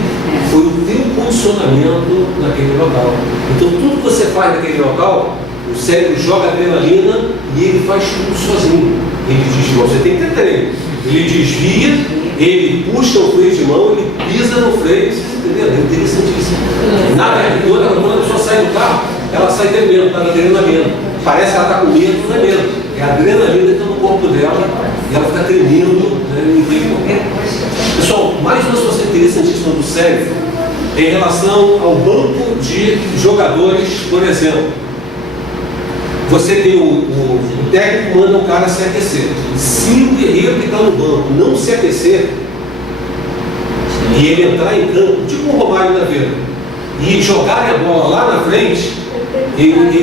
foi o teu posicionamento naquele local. Então tudo que você faz naquele local, o cérebro joga adrenalina e ele faz tudo sozinho. Ele diz, você tem que ter treino. Ele desvia, ele puxa o freio de mão, ele pisa no freio. Entendeu? É interessantíssimo. Na verdade, quando a pessoa sai do carro, ela sai tremendo, está na adrenalina. Parece que ela está com medo, não é medo. É a adrenalina que está no corpo dela e ela fica tremendo, Pessoal, mais uma situação interessantíssima do cérebro em relação ao banco de jogadores, por exemplo. Você tem o técnico manda o cara se aquecer. Se o guerreiro que está no banco não se aquecer e ele entrar em campo, tipo um Romário da vida, e jogar a bola lá na frente,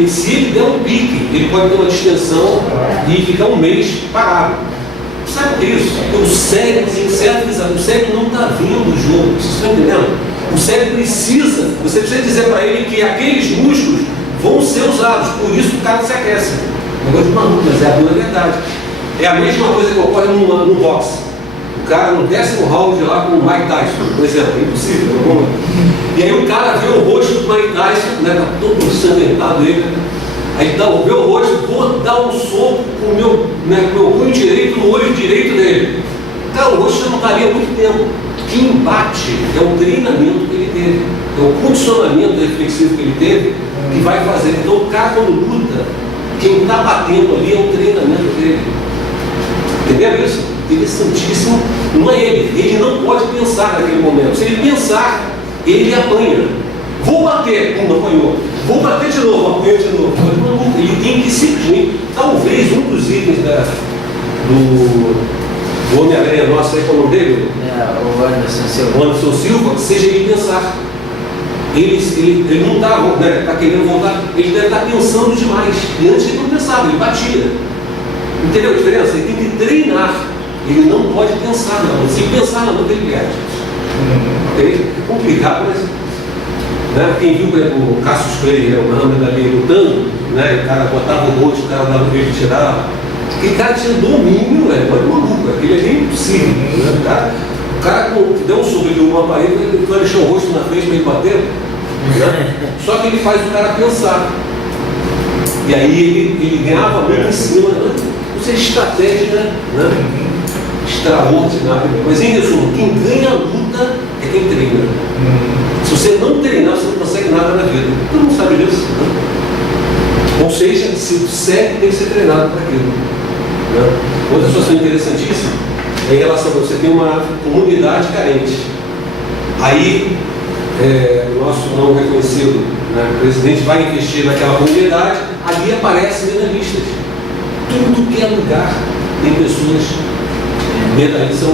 se ele der um pique, ele pode ter uma distensão e ficar um mês parado. Sabe por isso? Porque o cérebro tem certo exame. O cérebro não está vendo o jogo. Vocês estão entendendo? O cérebro precisa, você precisa dizer para ele que aqueles músculos vão ser usados. Por isso o cara se aquece. Negócio de maluco, mas é a pura verdade. É a mesma coisa que ocorre no boxe. O cara no 10º round lá com o Mike Tyson, por exemplo, é impossível. Não. E aí o cara vê o rosto do Mike Tyson, né, tá todo ensanguentado ele. Aí vê o rosto, vou dar um soco com o meu punho direito no olho direito dele. Cara, o rosto já não estaria há muito tempo. Que embate é o treinamento que ele teve, é o condicionamento reflexivo que ele teve que vai fazer. Então o cara quando luta, quem está batendo ali é o treinamento dele. Entenderam isso? Interessantíssimo. Não é ele não pode pensar naquele momento. Se ele pensar, ele apanha. Vou bater, apanhou. Vou bater de novo, apanhou de novo. Ele tem que simplesmente, talvez um dos itens do Homem-Aranha nosso aí, qual é o nome dele? O Anderson Silva. O Anderson Silva, seja ele pensar. Ele não está querendo voltar, ele deve estar pensando demais. E antes ele não pensava, ele batia. Entendeu a diferença? Ele tem que treinar. Ele não pode pensar, não. Se pensar na luta, ele perde. É complicado, mas. Né? Quem viu o Cassius Clay, o Muhammad Ali lutando, né? O cara botava o rosto, o cara dava o jeito de tirar. Aquele cara tinha domínio, olha maluco, aquele ali é impossível. Né? O cara que deu um soco de uma parede, ele vai deixar o rosto na frente para ele bater. Né? Só que ele faz o cara pensar. E aí ele ganhava muito em cima. Né? Isso é estratégia, né? Extraordinária. Mas em resumo, quem ganha a luta é quem treina. Se você não treinar, você não consegue nada na vida. Todo mundo sabe disso. Né? Ou seja, o cérebro tem que ser treinado para aquilo. Né? Outra situação interessantíssima é em relação a você ter uma comunidade carente. Aí, o nosso não reconhecido, né, presidente vai investir naquela comunidade, ali aparecem medalhistas. Tudo que é lugar tem pessoas medalhistas.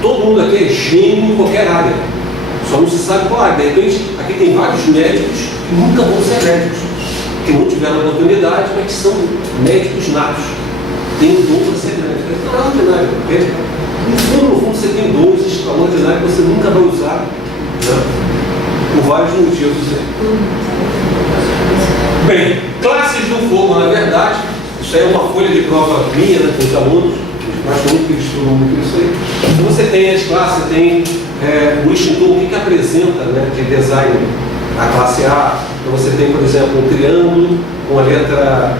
Todo mundo aqui é gênio em qualquer área. Só não se sabe qual área. De repente, aqui tem vários médicos que nunca vão ser médicos, que não tiveram a oportunidade, mas que são médicos natos. Tem dom para ser médico. É extraordinário. No fundo, você tem dons extraordinários que você nunca vai usar, né? Por vários motivos. Bem, classes do fogo, na verdade, isso aí é uma folha de prova minha, né, com os alunos. Acho muito que eles estudam muito isso aí. Então você tem as classes, tem o extintor, o que apresenta, né, de design a classe A. Então você tem, por exemplo, um triângulo com a letra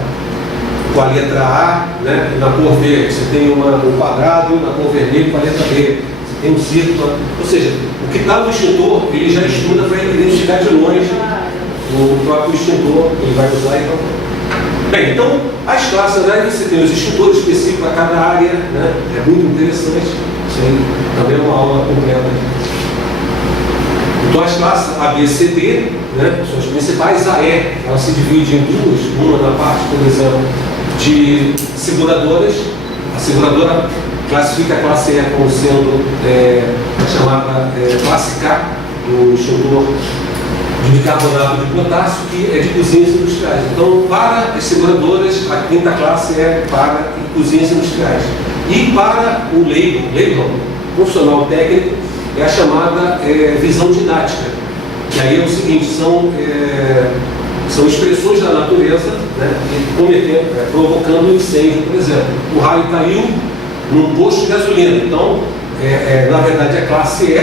A, né, na cor verde. Você tem um quadrado na cor vermelha com a letra B. Você tem um círculo. Ou seja, o que está no extintor, ele já estuda para ele identificar de longe o próprio extintor que ele vai usar e tal. Bem, então, as classes, né, você tem os extintores específicos para cada área, né, é muito interessante, isso aí também é uma aula completa. Então, as classes A, B, C, D, né, são as principais. A, E, ela se divide em duas, uma na parte, por exemplo, de seguradoras. A seguradora classifica a classe E como sendo chamada classe K, do extintor de bicarbonato de potássio, que é de cozinhas industriais. Então, para as seguradoras, a quinta classe é para cozinhas industriais. E para o leilão funcional técnico, é a chamada visão didática. Que aí é o seguinte, são expressões da natureza, né, provocando um incêndio, por exemplo. O raio caiu num posto de gasolina. Então, na verdade, é classe E,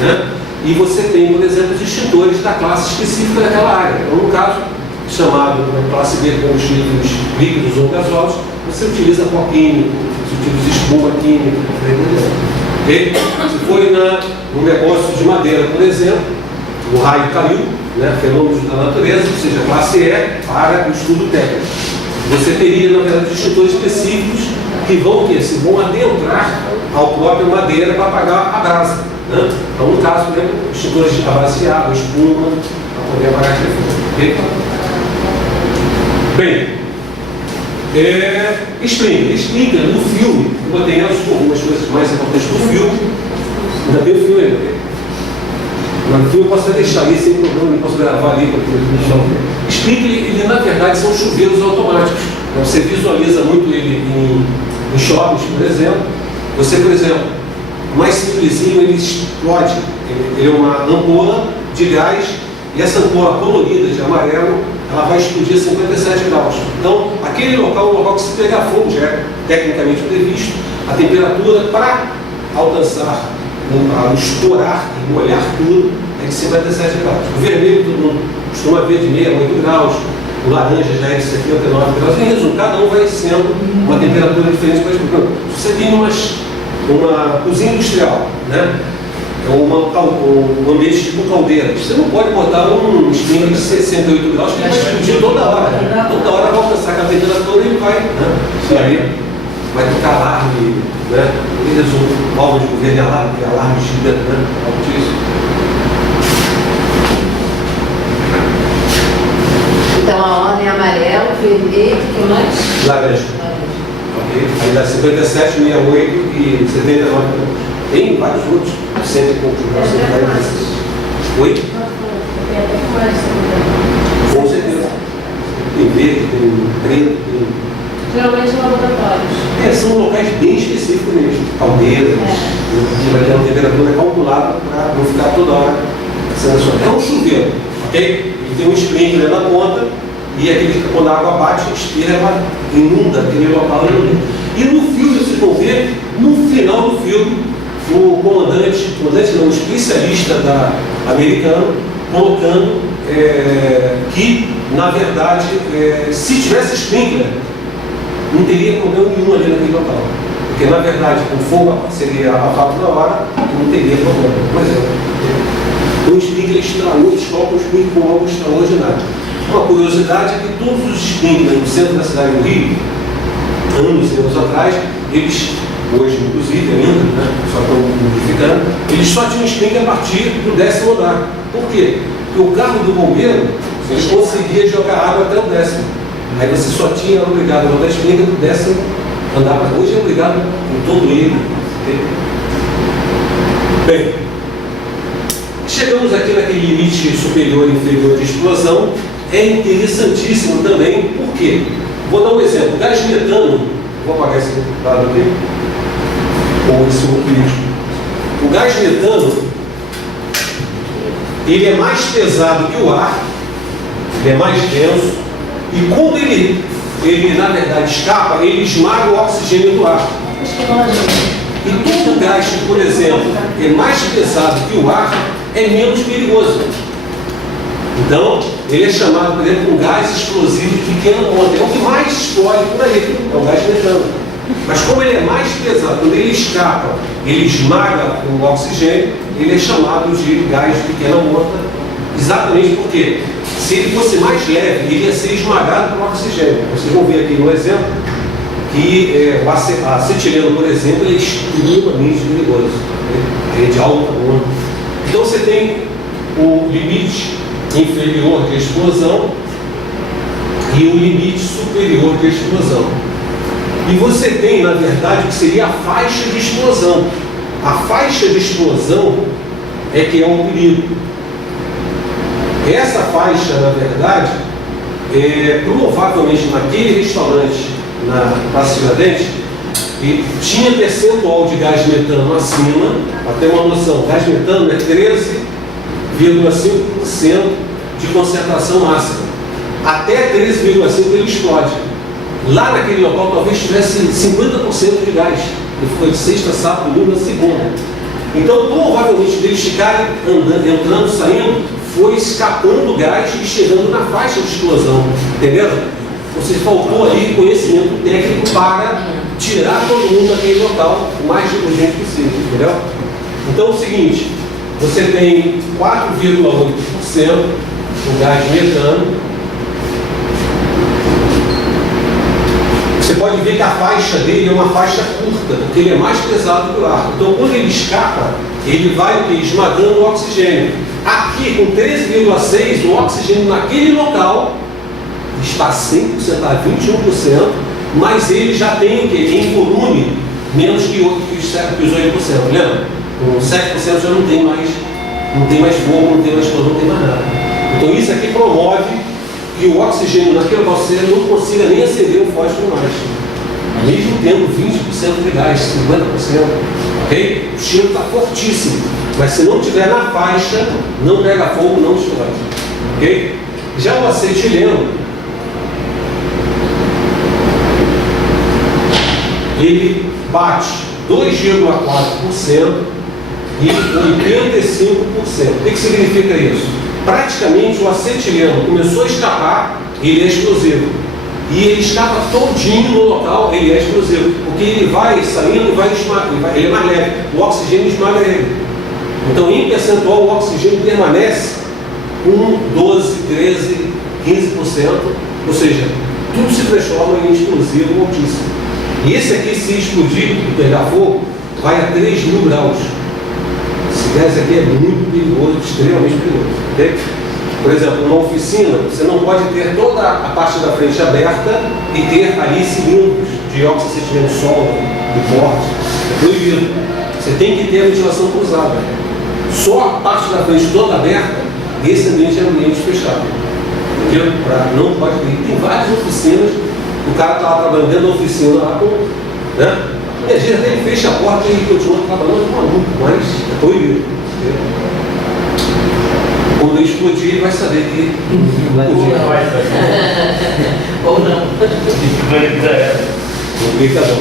né? E você tem, por exemplo, os extintores da classe específica daquela área. Então, no caso, chamado classe B, combustíveis líquidos ou gasosos, você utiliza pó químico, você utiliza espuma química, okay? Se for no negócio de madeira, por exemplo, o raio caiu, né, fenômenos da natureza, ou seja, classe E para o estudo técnico. Você teria, na verdade, extintores específicos que vão adentrar ao próprio madeira para apagar a brasa. Né? Então, no caso, por exemplo, extintores de base de água, espuma, para poder apagar aquele fogo. Okay? Bem, explica no filme, eu botei algumas coisas mais importantes do filme, ainda tem o filme ainda. No filme eu posso até deixar ali sem problema, eu posso gravar ali para o chão. Sprinkler, ele na verdade são chuveiros automáticos. Você visualiza muito ele em shoppings, por exemplo. Você, por exemplo, o mais simplesinho, ele explode. Ele é uma ampola de gás e essa ampola colorida de amarelo, ela vai explodir a 57 graus. Então, aquele local é um local que se pegar fogo, já é tecnicamente previsto, a temperatura para alcançar, estourar e molhar tudo é de 57 graus. O vermelho todo mundo costuma ver de 68 graus, o laranja já é de 79 graus. Em resumo, cada um vai sendo uma temperatura diferente para explodir. Se você tem uma cozinha industrial, né? Um ambiente tipo caldeira, você não pode botar um Sprinkler de 68 graus que ele vai explodir toda hora. Toda hora vai alcançar aquela temperatura e ele vai, né? Isso aí vai tocar alarme, né? Em resumo, palma de governo de alarme gigante, né? Algo disso. Então a ordem é amarelo, vermelho, o que mais? Laranja. Ok? Aí dá 57, 68 e 79. Tem vários outros, 100 e poucos graus. Oi? Com certeza. Tem verde, tem preto, tem. Geralmente laboratórios. São locais bem específicos mesmo. Caldeiras, que vai ter uma temperatura calculada para não ficar toda hora sendo. É um chuveiro, ok? Ele tem um sprinkler na ponta e quando a água bate, expira, ela inunda aquele local. E no filme, vocês vão ver, no final do filme, o comandante não, o especialista americano, colocando que, na verdade, se tivesse sprinkler, não teria problema nenhum ali naquele local. Porque, na verdade, o fogo seria abafado na hora e não teria problema. Por exemplo, o sprinkler extraordinário, com algo extraordinário. Uma curiosidade é que todos os sprinklers no centro da cidade do Rio, anos e anos atrás, eles, hoje inclusive ainda, né, só estão modificando, eles só tinham sprinkler a partir do 10º andar. Por quê? Porque o carro do bombeiro, ele conseguia jogar água até o 10º. Aí você só tinha obrigado a botar sprinkler do 10º andar, mas hoje é obrigado em todo ele. Bem, chegamos aqui naquele limite superior e inferior de explosão. É interessantíssimo também, por quê? Vou dar um exemplo. O gás metano, vou apagar esse lado aqui, ou esse outro vídeo. O gás metano, ele é mais pesado que o ar, ele é mais denso, e quando ele na verdade escapa, ele esmaga o oxigênio do ar. E todo gás que, por exemplo, é mais pesado que o ar, é menos perigoso. Então, ele é chamado, por exemplo, um gás explosivo de pequena monta. É o que mais explode por aí, é o gás metano. Mas como ele é mais pesado, quando ele escapa, ele esmaga o oxigênio, ele é chamado de gás de pequena monta, exatamente porque se ele fosse mais leve, ele ia ser esmagado pelo oxigênio. Vocês vão ver aqui no exemplo que o acetileno, por exemplo, ele é extremamente perigoso. Ele é de alta monta. Então você tem o limite inferior de explosão e o limite superior de explosão. E você tem, na verdade, o que seria a faixa de explosão. A faixa de explosão é que é um perigo. Essa faixa, na verdade, provavelmente naquele restaurante na Praça Tiradentes, tinha percentual de gás metano acima, para ter uma noção, gás metano é 13,5% de concentração máxima. Até 13,5% ele explode. Lá naquele local talvez tivesse 50% de gás. Ele ficou de sexta, sábado, domingo, na segunda. Então, provavelmente, eles ficarem andando, entrando, saindo, foi escapando gás e chegando na faixa de explosão. Entendeu? Ou seja, faltou ali conhecimento técnico para tirar todo mundo daquele local o mais urgente possível. Entendeu? Então, é o seguinte, você tem 4,8% do gás metano. Você pode ver que a faixa dele é uma faixa curta, porque ele é mais pesado que o ar. Então, quando ele escapa, ele vai esmagando o oxigênio. Aqui, com 13,6%, o oxigênio naquele local está 100%, está 21%, mas ele já tem em volume menos que os 8%. Lembra? Com 7% já não tem mais não tem mais fogo, não tem mais calor, não tem mais nada. Então isso aqui promove que o oxigênio naquele calceiro não consiga nem acender o fósforo mais. Mesmo tendo 20% de gás, 50%. Ok? O cheiro está fortíssimo. Mas se não tiver na faixa, não pega fogo, não explode. Ok? Já o acetileno, ele bate 2,4% e 85%. O que significa isso? Praticamente o acetileno começou a escapar, ele é explosivo. E ele escapa todinho no local, ele é explosivo. Porque ele vai saindo e vai esmagar, ele é mais leve. O oxigênio esmaga ele. Então, em percentual, o oxigênio permanece com 12, 13, 15%. Ou seja, tudo se transforma em explosivo altíssimo. E esse aqui, se explodir e pegar fogo, vai a 3.000 graus. Esse gás aqui é muito perigoso, extremamente perigoso. Okay? Por exemplo, numa oficina, você não pode ter toda a parte da frente aberta e ter ali cilindros de óxido de acetileno solo, de porte. É proibido. Você tem que ter a ventilação cruzada. Só a parte da frente toda aberta, esse ambiente é um ambiente fechado. Entendeu? Não pode ter. Tem várias oficinas, o cara está lá trabalhando dentro da oficina, lá com, né? E às vezes até ele fecha a porta e continua trabalhando com maluco, mas é proibido. Entendeu? Quando ele explodir, ele vai saber que não podia. Ou não. Complicadão.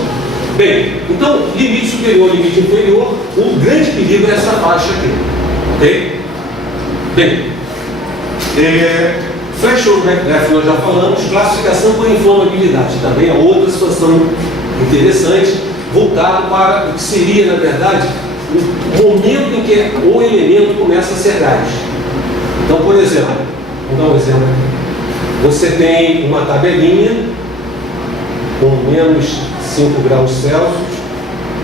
Bem, então, limite superior, limite inferior, o grande perigo é essa faixa aqui. Ok? Bem, threshold graph nós já falamos, classificação por inflamabilidade, também é outra situação interessante, voltado para o que seria, na verdade, o momento em que o elemento começa a ser gás. Então, por exemplo, vou dar um exemplo aqui. Você tem uma tabelinha com menos 5 graus Celsius,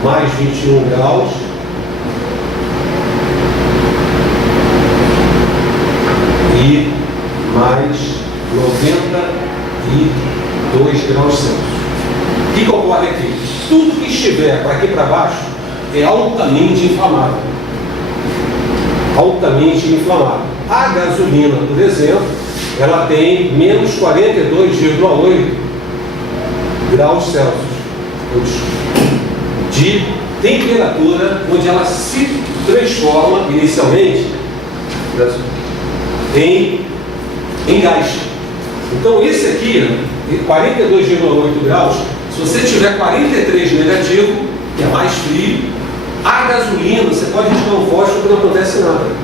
mais 21 graus, e mais 92 graus Celsius. O que ocorre aqui? Tudo que estiver para aqui para baixo é altamente inflamável. Altamente inflamável. A gasolina, por exemplo, ela tem menos 42,8 graus Celsius de temperatura, onde ela se transforma inicialmente em gás. Então esse aqui, 42,8 graus, se você tiver 43 negativo, que é mais frio, a gasolina, você pode jogar um fósforo que não acontece nada.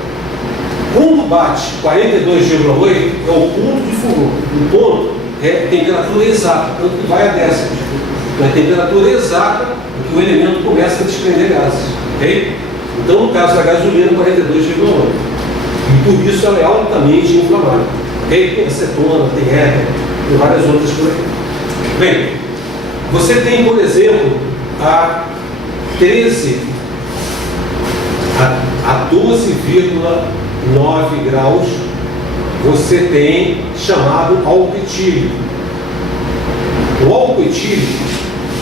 Quando bate 42,8 é o ponto de furor. O ponto é temperatura exata, tanto que vai a décimos. Então é temperatura exata em que o elemento começa a desprender gases. Okay? Então, no caso da gasolina, 42,8. E por isso ela é altamente inflamável. Okay? Tem acetona, tem éter, tem várias outras por aí. Bem, você tem, por exemplo, a 12,9 graus, você tem chamado álcool etílico. O álcool etílico,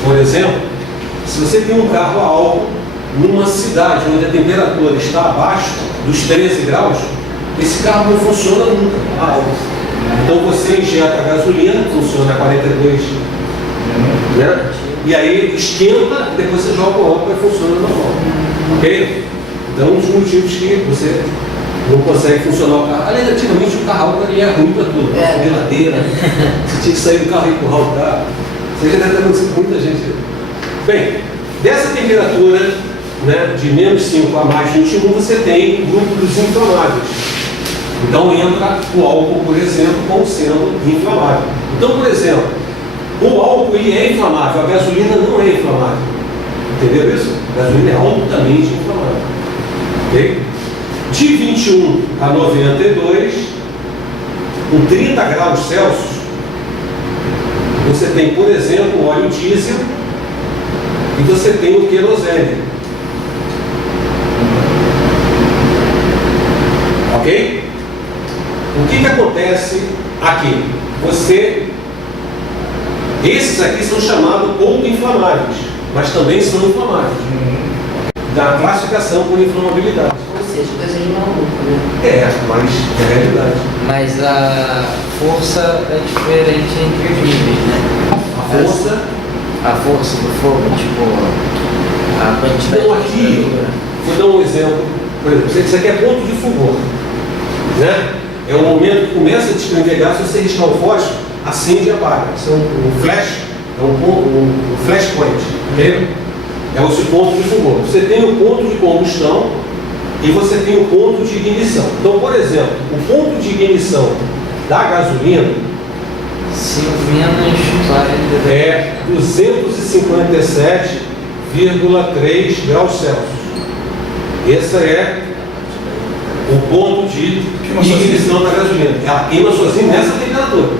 por exemplo, se você tem um carro a álcool numa cidade onde a temperatura está abaixo dos 13 graus, esse carro não funciona nunca a álcool. Então você injeta a gasolina, funciona a 42, né? E aí esquenta, depois você joga o álcool e funciona normal. Ok? Então um dos motivos que você não consegue funcionar o carro. Além de antigamente o carro álcool é ruim para tudo, geladeira, você tinha que sair do carro e empurrar o carro. Você já deve ter acontecido com muita gente. Bem, dessa temperatura, né, de menos 5 a mais 21, você tem o grupo dos inflamáveis. Então entra o álcool, por exemplo, como sendo inflamável. Então, por exemplo, o álcool ele é inflamável, a gasolina não é inflamável. Entendeu isso? A gasolina é altamente inflamável. Okay? De 21 a 92, com 30 graus Celsius, você tem, por exemplo, o óleo diesel e você tem o querosene. Ok? O que acontece aqui? Esses aqui são chamados pouco inflamáveis, mas também são inflamáveis. Da classificação por inflamabilidade. Então, acontecer, as coisas não mudam, né? Mas é a realidade. Mas a força é diferente entre os níveis, né? A força do fogo, tipo, a quantidade Então de aqui, temperatura. vou dar um exemplo. Por exemplo, isso aqui é ponto de fulgor, né? É o momento que começa a desprender gás, se você riscar o fósforo, acende e apaga. Isso é um flash, um flashpoint, ok? É esse ponto de fulgor. Você tem o ponto de combustão e você tem o ponto de ignição. Então, por exemplo, o ponto de ignição da gasolina 5 menos 40 é 257,3 graus Celsius. Esse é o ponto de ignição da gasolina. Ela queima sozinha nessa temperatura.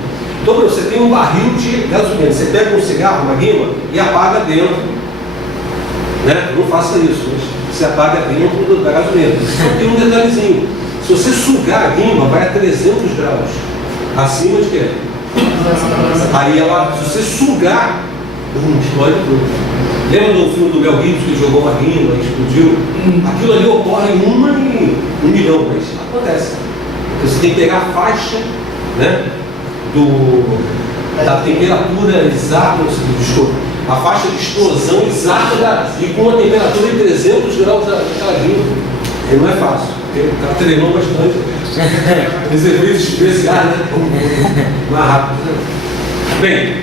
Então, você tem um barril de gasolina. Você pega um cigarro, uma guima, e apaga dentro. Né? Não faça isso. Você apaga dentro da gasolina. Só tem um detalhezinho. Se você sugar a guima, vai a 300 graus. Acima de quê? Aí ela, se você sugar, explode tudo. Lembra do filme do Mel Gibson que jogou uma guima e explodiu? Aquilo ali ocorre em 1 milhão, mas acontece. Então, você tem que pegar a faixa, né, da temperatura exata, desculpa, a faixa de explosão exata e com uma temperatura de 300 graus daquela guima. E não é fácil, porque o cara treinou bastante. Os efeitos especiais, né? Mais rápido. Bem,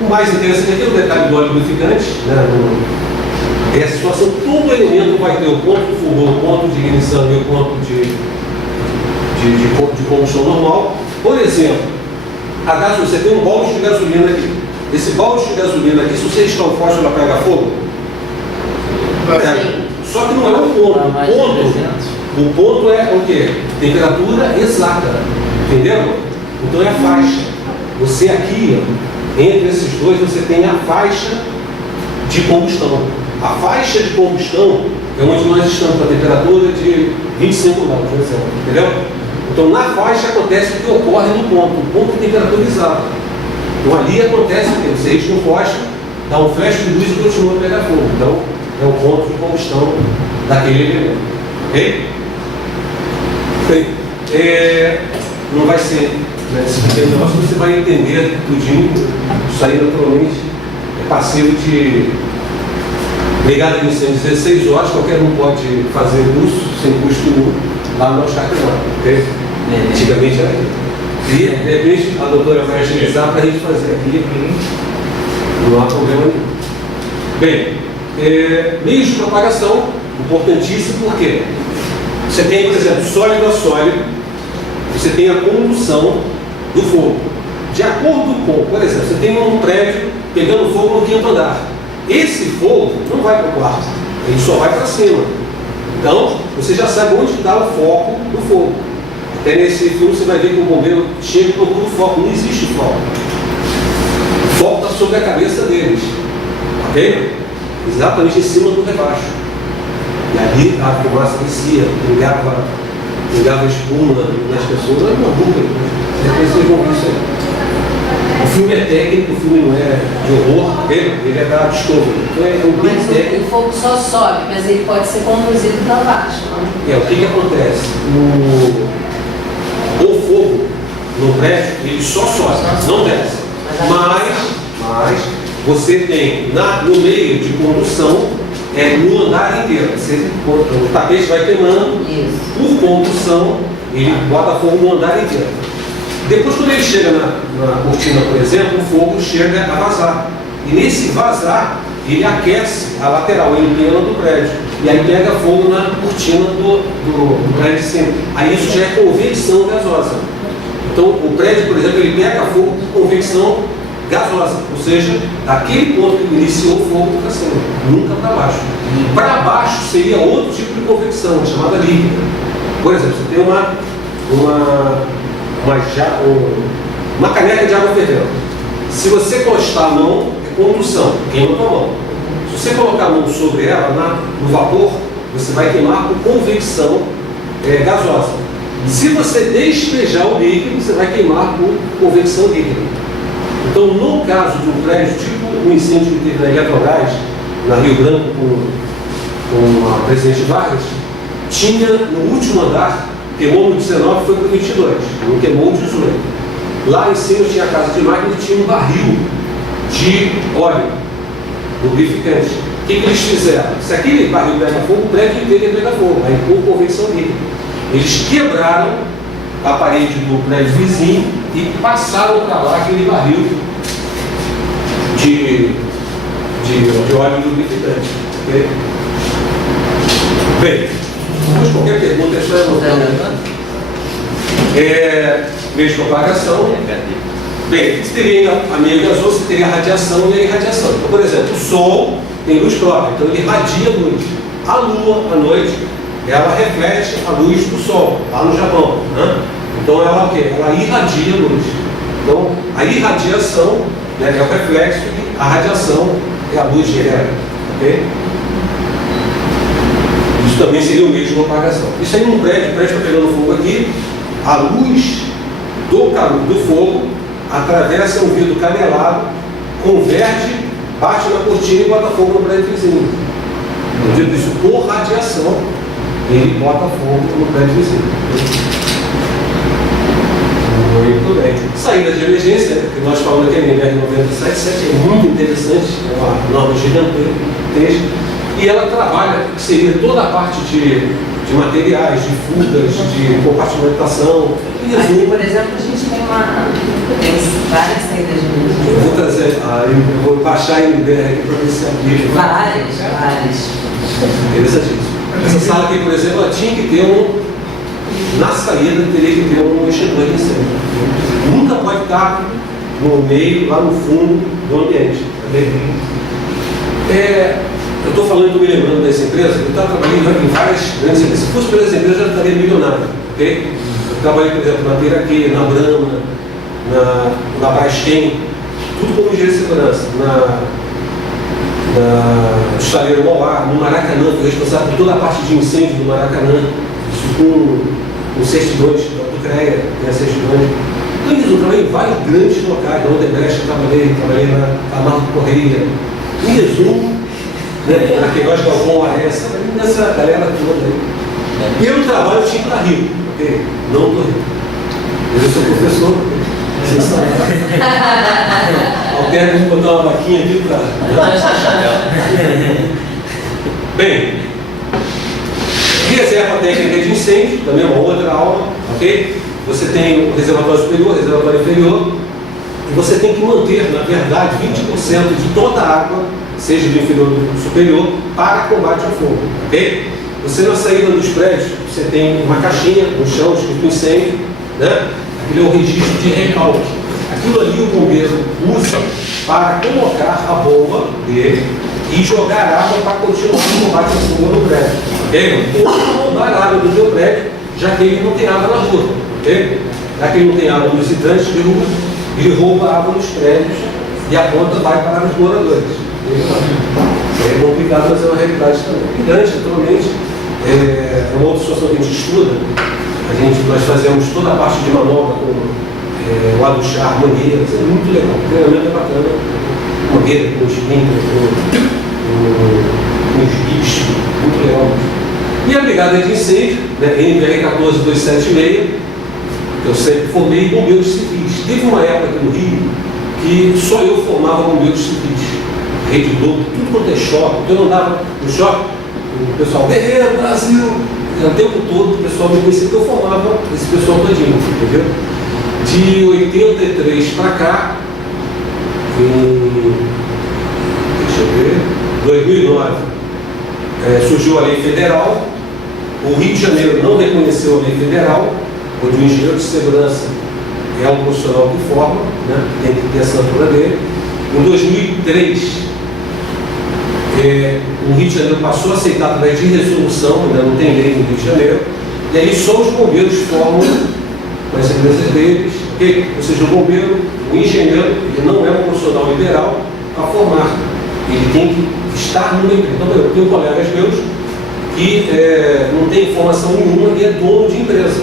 o mais interessante aqui é o detalhe do óleo lubrificante, né? É a situação, todo elemento vai ter o ponto de fulgor, o ponto de ignição e o ponto de combustão normal. Por exemplo, a gasolina, você tem um balde de gasolina aqui. Esse balde de gasolina aqui, se você riscar o fósforo, ela pega fogo? Só que não é o ponto. O ponto é o quê? Temperatura exata. Entendeu? Então é a faixa. Você aqui, ó, entre esses dois, você tem a faixa de combustão. A faixa de combustão é onde nós estamos com a temperatura de 25 graus, por exemplo. Entendeu? Então na faixa acontece o que ocorre no ponto. O ponto é temperatura exata. Então ali acontece o quê? Você risca um fósforo, dá um flash de luz e continua a pegar fogo. Então é o ponto de combustão daquele elemento. Ok? Bem, não vai ser, né, esse pequeno negócio, você vai entender tudinho. Isso aí naturalmente é passivo de ligado a emissão 16 horas, qualquer um pode fazer curso sem custo nenhum lá no nosso cartão, ok? Antigamente era isso. E de repente a doutora vai agilizar para a gente fazer aqui, não há problema nenhum. Bem, meios de propagação, importantíssimo, porque você tem, por exemplo, sólido a sólido, você tem a condução do fogo. De acordo com, por exemplo, você tem um prédio pegando fogo no 5º andar. Esse fogo não vai para o quarto, ele só vai para cima. Então, você já sabe onde está o foco do fogo. Até nesse filme você vai ver que o bombeiro chega e procura o foco. Não existe foco. O foco está sobre a cabeça deles. Ok? Exatamente em cima do rebaixo. E ali a fumaça descia, pingava espuma nas pessoas. Era uma dúvida. Depois vocês vão ver isso aí. O filme é técnico, o filme não é de horror, ele é da Discovery. Então é um bem técnico. O fogo só sobe, mas ele pode ser conduzido para baixo. Não? O que acontece? O fogo no prédio, ele só sobe, não desce. Mas você tem no meio de condução, no andar inteiro. O tapete vai queimando, por condução, ele bota fogo no andar inteiro. Depois, quando ele chega na cortina, por exemplo, o fogo chega a vazar. E nesse vazar, ele aquece a lateral, ele pena do prédio. E aí pega fogo na cortina do prédio de cima. Aí isso já é convecção gasosa. Então, o prédio, por exemplo, ele pega fogo por convecção gasosa. Ou seja, daquele ponto que iniciou o fogo para cima, nunca para baixo. Para baixo seria outro tipo de convecção, chamada líquida. Por exemplo, você tem uma caneca de água fervendo. Se você encostar a mão, é condução, queima a tua mão. Se você colocar a mão sobre ela, no vapor, você vai queimar por convecção gasosa. Se você despejar o líquido, você vai queimar por convecção líquida. Então, no caso de um prédio, tipo o incêndio que teve na Eletrobras, na Rio Branco, com a Presidente Vargas, tinha no último andar, queimou no 19, foi para o 22, não queimou o 18. Lá em cima tinha a casa de máquina e tinha um barril de óleo lubrificante. O que eles fizeram? Se aquele barril pega fogo, o prédio inteiro ia pegar fogo, aí por convecção líquida. Eles quebraram a parede do prédio vizinho e passaram para lá aquele barril de óleo lubrificante. Okay? Bem, mas qualquer pergunta é só anotar. Meio de propagação. Bem, você teria a meio gasoso, você teria a radiação e a irradiação. Então, por exemplo, o Sol tem luz própria, então ele irradia luz. A Lua, à noite, ela reflete a luz do Sol, lá no Japão. Né? Então ela o quê? Ela irradia luz. Então, a irradiação, né, é o reflexo e a radiação é a luz direta. Okay? Isso também seria o meio de propagação. Isso aí num prédio, o prédio está pegando fogo aqui, a luz do calor do fogo atravessa um vidro canelado, converge, bate na cortina e bota fogo no prédio vizinho. Entendeu? Isso por radiação, ele bota fogo no prédio vizinho. Muito bem. Saída de emergência, que nós falamos aqui, a NBR 977, é muito interessante, é uma norma gigantesca, e ela trabalha, que seria toda a parte de materiais, de fugas, de compartimentação. Aqui, por exemplo, a gente tem várias saídas de emergência. Eu vou trazer, eu vou baixar a NBR aqui para ver se aplica. Várias. Interessantíssimo. Essa sala aqui, por exemplo, ela tinha que ter na saída teria que ter um extintor de incêndio. Nunca pode estar no meio, lá no fundo do ambiente. Eu estou falando, estou me lembrando dessa empresa, eu estava trabalhando em várias grandes empresas. Se fosse pelas empresas, eu já estaria milionário. Okay? Eu trabalhei, por exemplo, na Piraquê, na Brahma, na Braskem, tudo como engenheiro de segurança. No Estaleiro Mauá, no Maracanã, fui responsável por toda a parte de incêndio do Maracanã, isso com certidões, do CREA, tem as certidões. Então, eu trabalhei em vários grandes locais, na Odebrecht, trabalhei na Marco Correia. Em resumo, né, na Queiroz Galvão, Ares, nessa galera toda aí. Pelo trabalho eu tinha que estar rico, ok? Não estou rico. Eu sou professor, vocês sabem. Alterno de botar uma vaquinha aqui para. Bem, reserva técnica de incêndio, também é uma outra aula, ok? Você tem o reservatório superior, o reservatório inferior, e você tem que manter, na verdade, 20% de toda a água, seja do inferior ou do superior, para combate ao fogo, ok? Você na saída dos prédios, você tem uma caixinha no chão, escrito incêndio, né? Aquilo é o registro de recalque. Aquilo ali o bombeiro usa para colocar a bomba dele e jogar água para continuar o combate ao fogo no prédio, ok? Ou roubar água do teu prédio, já que ele não tem água na rua, ok? Já que ele não tem água nos hidrantes de rua, ele rouba água nos prédios e a conta vai para os moradores. É complicado, mas é uma realidade também. Hidrante, naturalmente, é uma outra situação que a gente estuda. Nós fazemos toda a parte de manobra com o aduchar, mangueiras, é muito legal. O treinamento é bacana. Mangueira, com sprinkler, com os bichos, muito legal. E a brigada de incêndio, né, NBR 14276, que eu sempre formei bombeiros civis. Teve uma época aqui no Rio que só eu formava bombeiros civis. Rede Globo, tudo quanto é choque. Eu não andava no choque, o pessoal, Guerreiro, Brasil, o tempo todo o pessoal me conhecia, porque eu formava esse pessoal todinho, entendeu? De 83 para cá, deixa eu ver, 2009, surgiu a lei federal. O Rio de Janeiro não reconheceu a lei federal, onde o engenheiro de segurança é um profissional que forma, né, tem que ter a assinatura dele. Em 2003, o Rio de Janeiro passou a aceitar através de resolução, ainda não tem lei no Rio de Janeiro, e aí só os bombeiros formam com as empresas deles, okay? Ou seja, o bombeiro, o engenheiro, ele não é um profissional liberal a formar, ele tem que estar numa empresa. Então, eu tenho colegas meus que não tem formação nenhuma e é dono de empresa,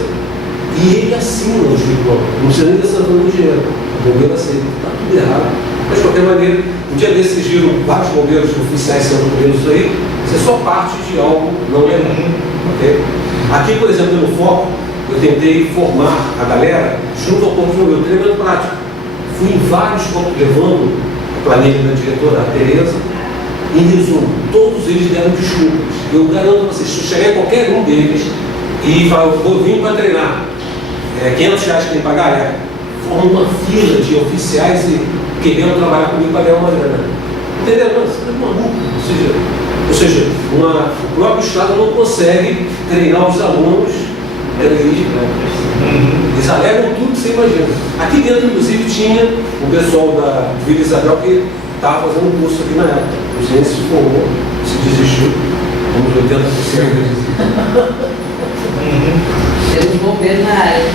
e ele assina os diplomas, não precisa nem dessa dona de dinheiro, o bombeiro aceita, está tudo errado. Mas, de qualquer maneira, um dia desses viram vários bombeiros oficiais sendo presos aí, Isso é só parte de algo não legal. Ok? Aqui, por exemplo, no foco, eu tentei formar a galera junto ao ponto do meu treinamento prático. Fui em vários pontos levando a planilha da diretora, a Tereza. Em resumo, todos eles deram desculpas. Eu garanto a vocês, se eu chegar em qualquer um deles e falar, eu vou vir para treinar, R$500 que tem que pagar, forma uma fila de oficiais e querendo trabalhar comigo para ganhar uma grana. Entendeu? Não, você é maluco. Ou seja, o próprio Estado não consegue treinar os alunos. Eles alegam tudo que você imagina. Aqui dentro, inclusive, tinha o pessoal da Vila Isabel que estava fazendo um curso aqui na época. O gente se formou, se desistiu, uns 80%. Temos um bombeiro na área.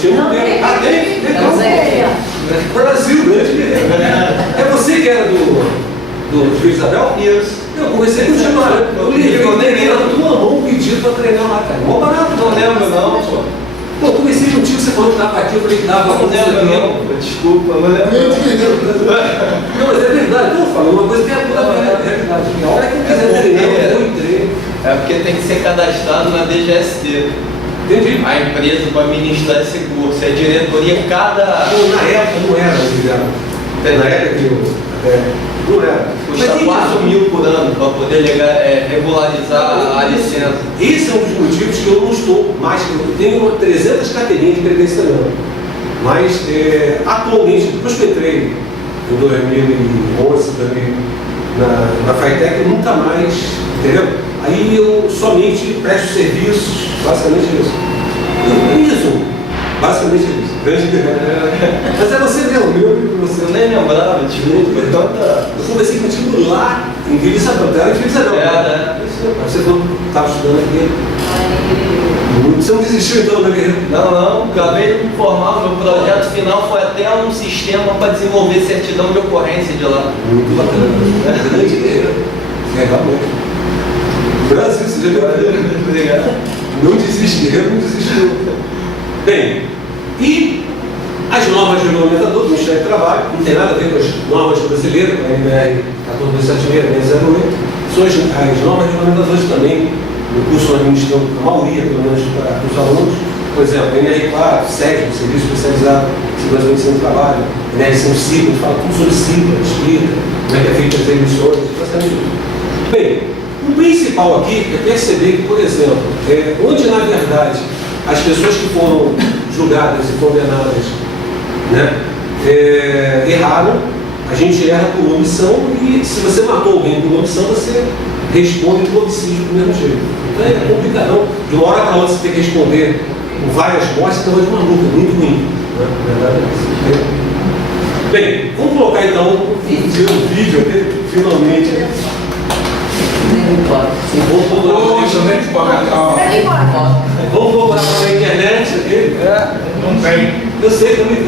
Tinha um bombeiro. Ah, tem? Estamos aí. Brasil, grande guerreiro. É você que era do Vila Isabel? Isso. Eu comecei com o Gilmar. Eu levei na tua mão um pedido para treinar lá, cara. Mó barato. Não lembro não, pô. Pô, comecei contigo, você falou que dava aqui, eu falei que dava. Não lembro não. Desculpa, não lembro. Não, mas é verdade. Eu falo uma coisa que é a realidade. A hora que eu quiser treinar, eu entrei. É porque tem que ser cadastrado na DGST. Entendi. A empresa para ministrar esse curso. É a diretoria cada. Pô, na época não era, Juliano. Na época que eu. Não era. Custa Mas 4 mil por ano para poder regularizar a licença. Esse é um dos motivos que eu não estou mais. Eu tenho 300 carteirinhas de credenciamento. Mas atualmente, depois que eu entrei em 2011 também na Fitec, eu nunca mais, entendeu? Aí eu somente presto serviços, basicamente isso. Isso, basicamente isso. Grande Mas é você mesmo, meu você. Eu nem lembrava, desculpa. Eu conversei contigo lá em Vila Isabel, era em Vila Isabel. Você falou que estava estudando aqui. Você não desistiu então, né, guerreiro? Não, acabei de me formar. O meu projeto final foi até um sistema para desenvolver certidão de ocorrência de lá. Muito bacana. Grande guerreiro. Legal mesmo. Brasil, você já viu? Obrigado. Não desiste, guerreiro não desistiu. Bem, e as normas de regulamentador do Ministério do Trabalho, não tem nada a ver com as normas brasileiras, a NBR 14.276, são as normas regulamentadoras também, no curso nós ministramos a maioria, pelo menos para os alunos, por exemplo, NR4, SEG, Serviço Especializado em Segurança do Ensino do Trabalho, NR5, CIPA, a gente fala tudo sobre CIPA, explica como é que é feita as emissões, basicamente isso. Bem, o principal aqui é perceber que, por exemplo, onde na verdade as pessoas que foram julgadas e condenadas, né, erraram, a gente erra por omissão e se você matou alguém por omissão, você responde por homicídio do mesmo jeito. Então é complicadão. De uma hora para outra você tem que responder por várias mortes, então é de maluco, é muito ruim. Né? Na verdade é isso. Bem, vamos colocar então um vídeo aqui, finalmente. Vamos procurar na internet aqui? Não tem. Eu sei também.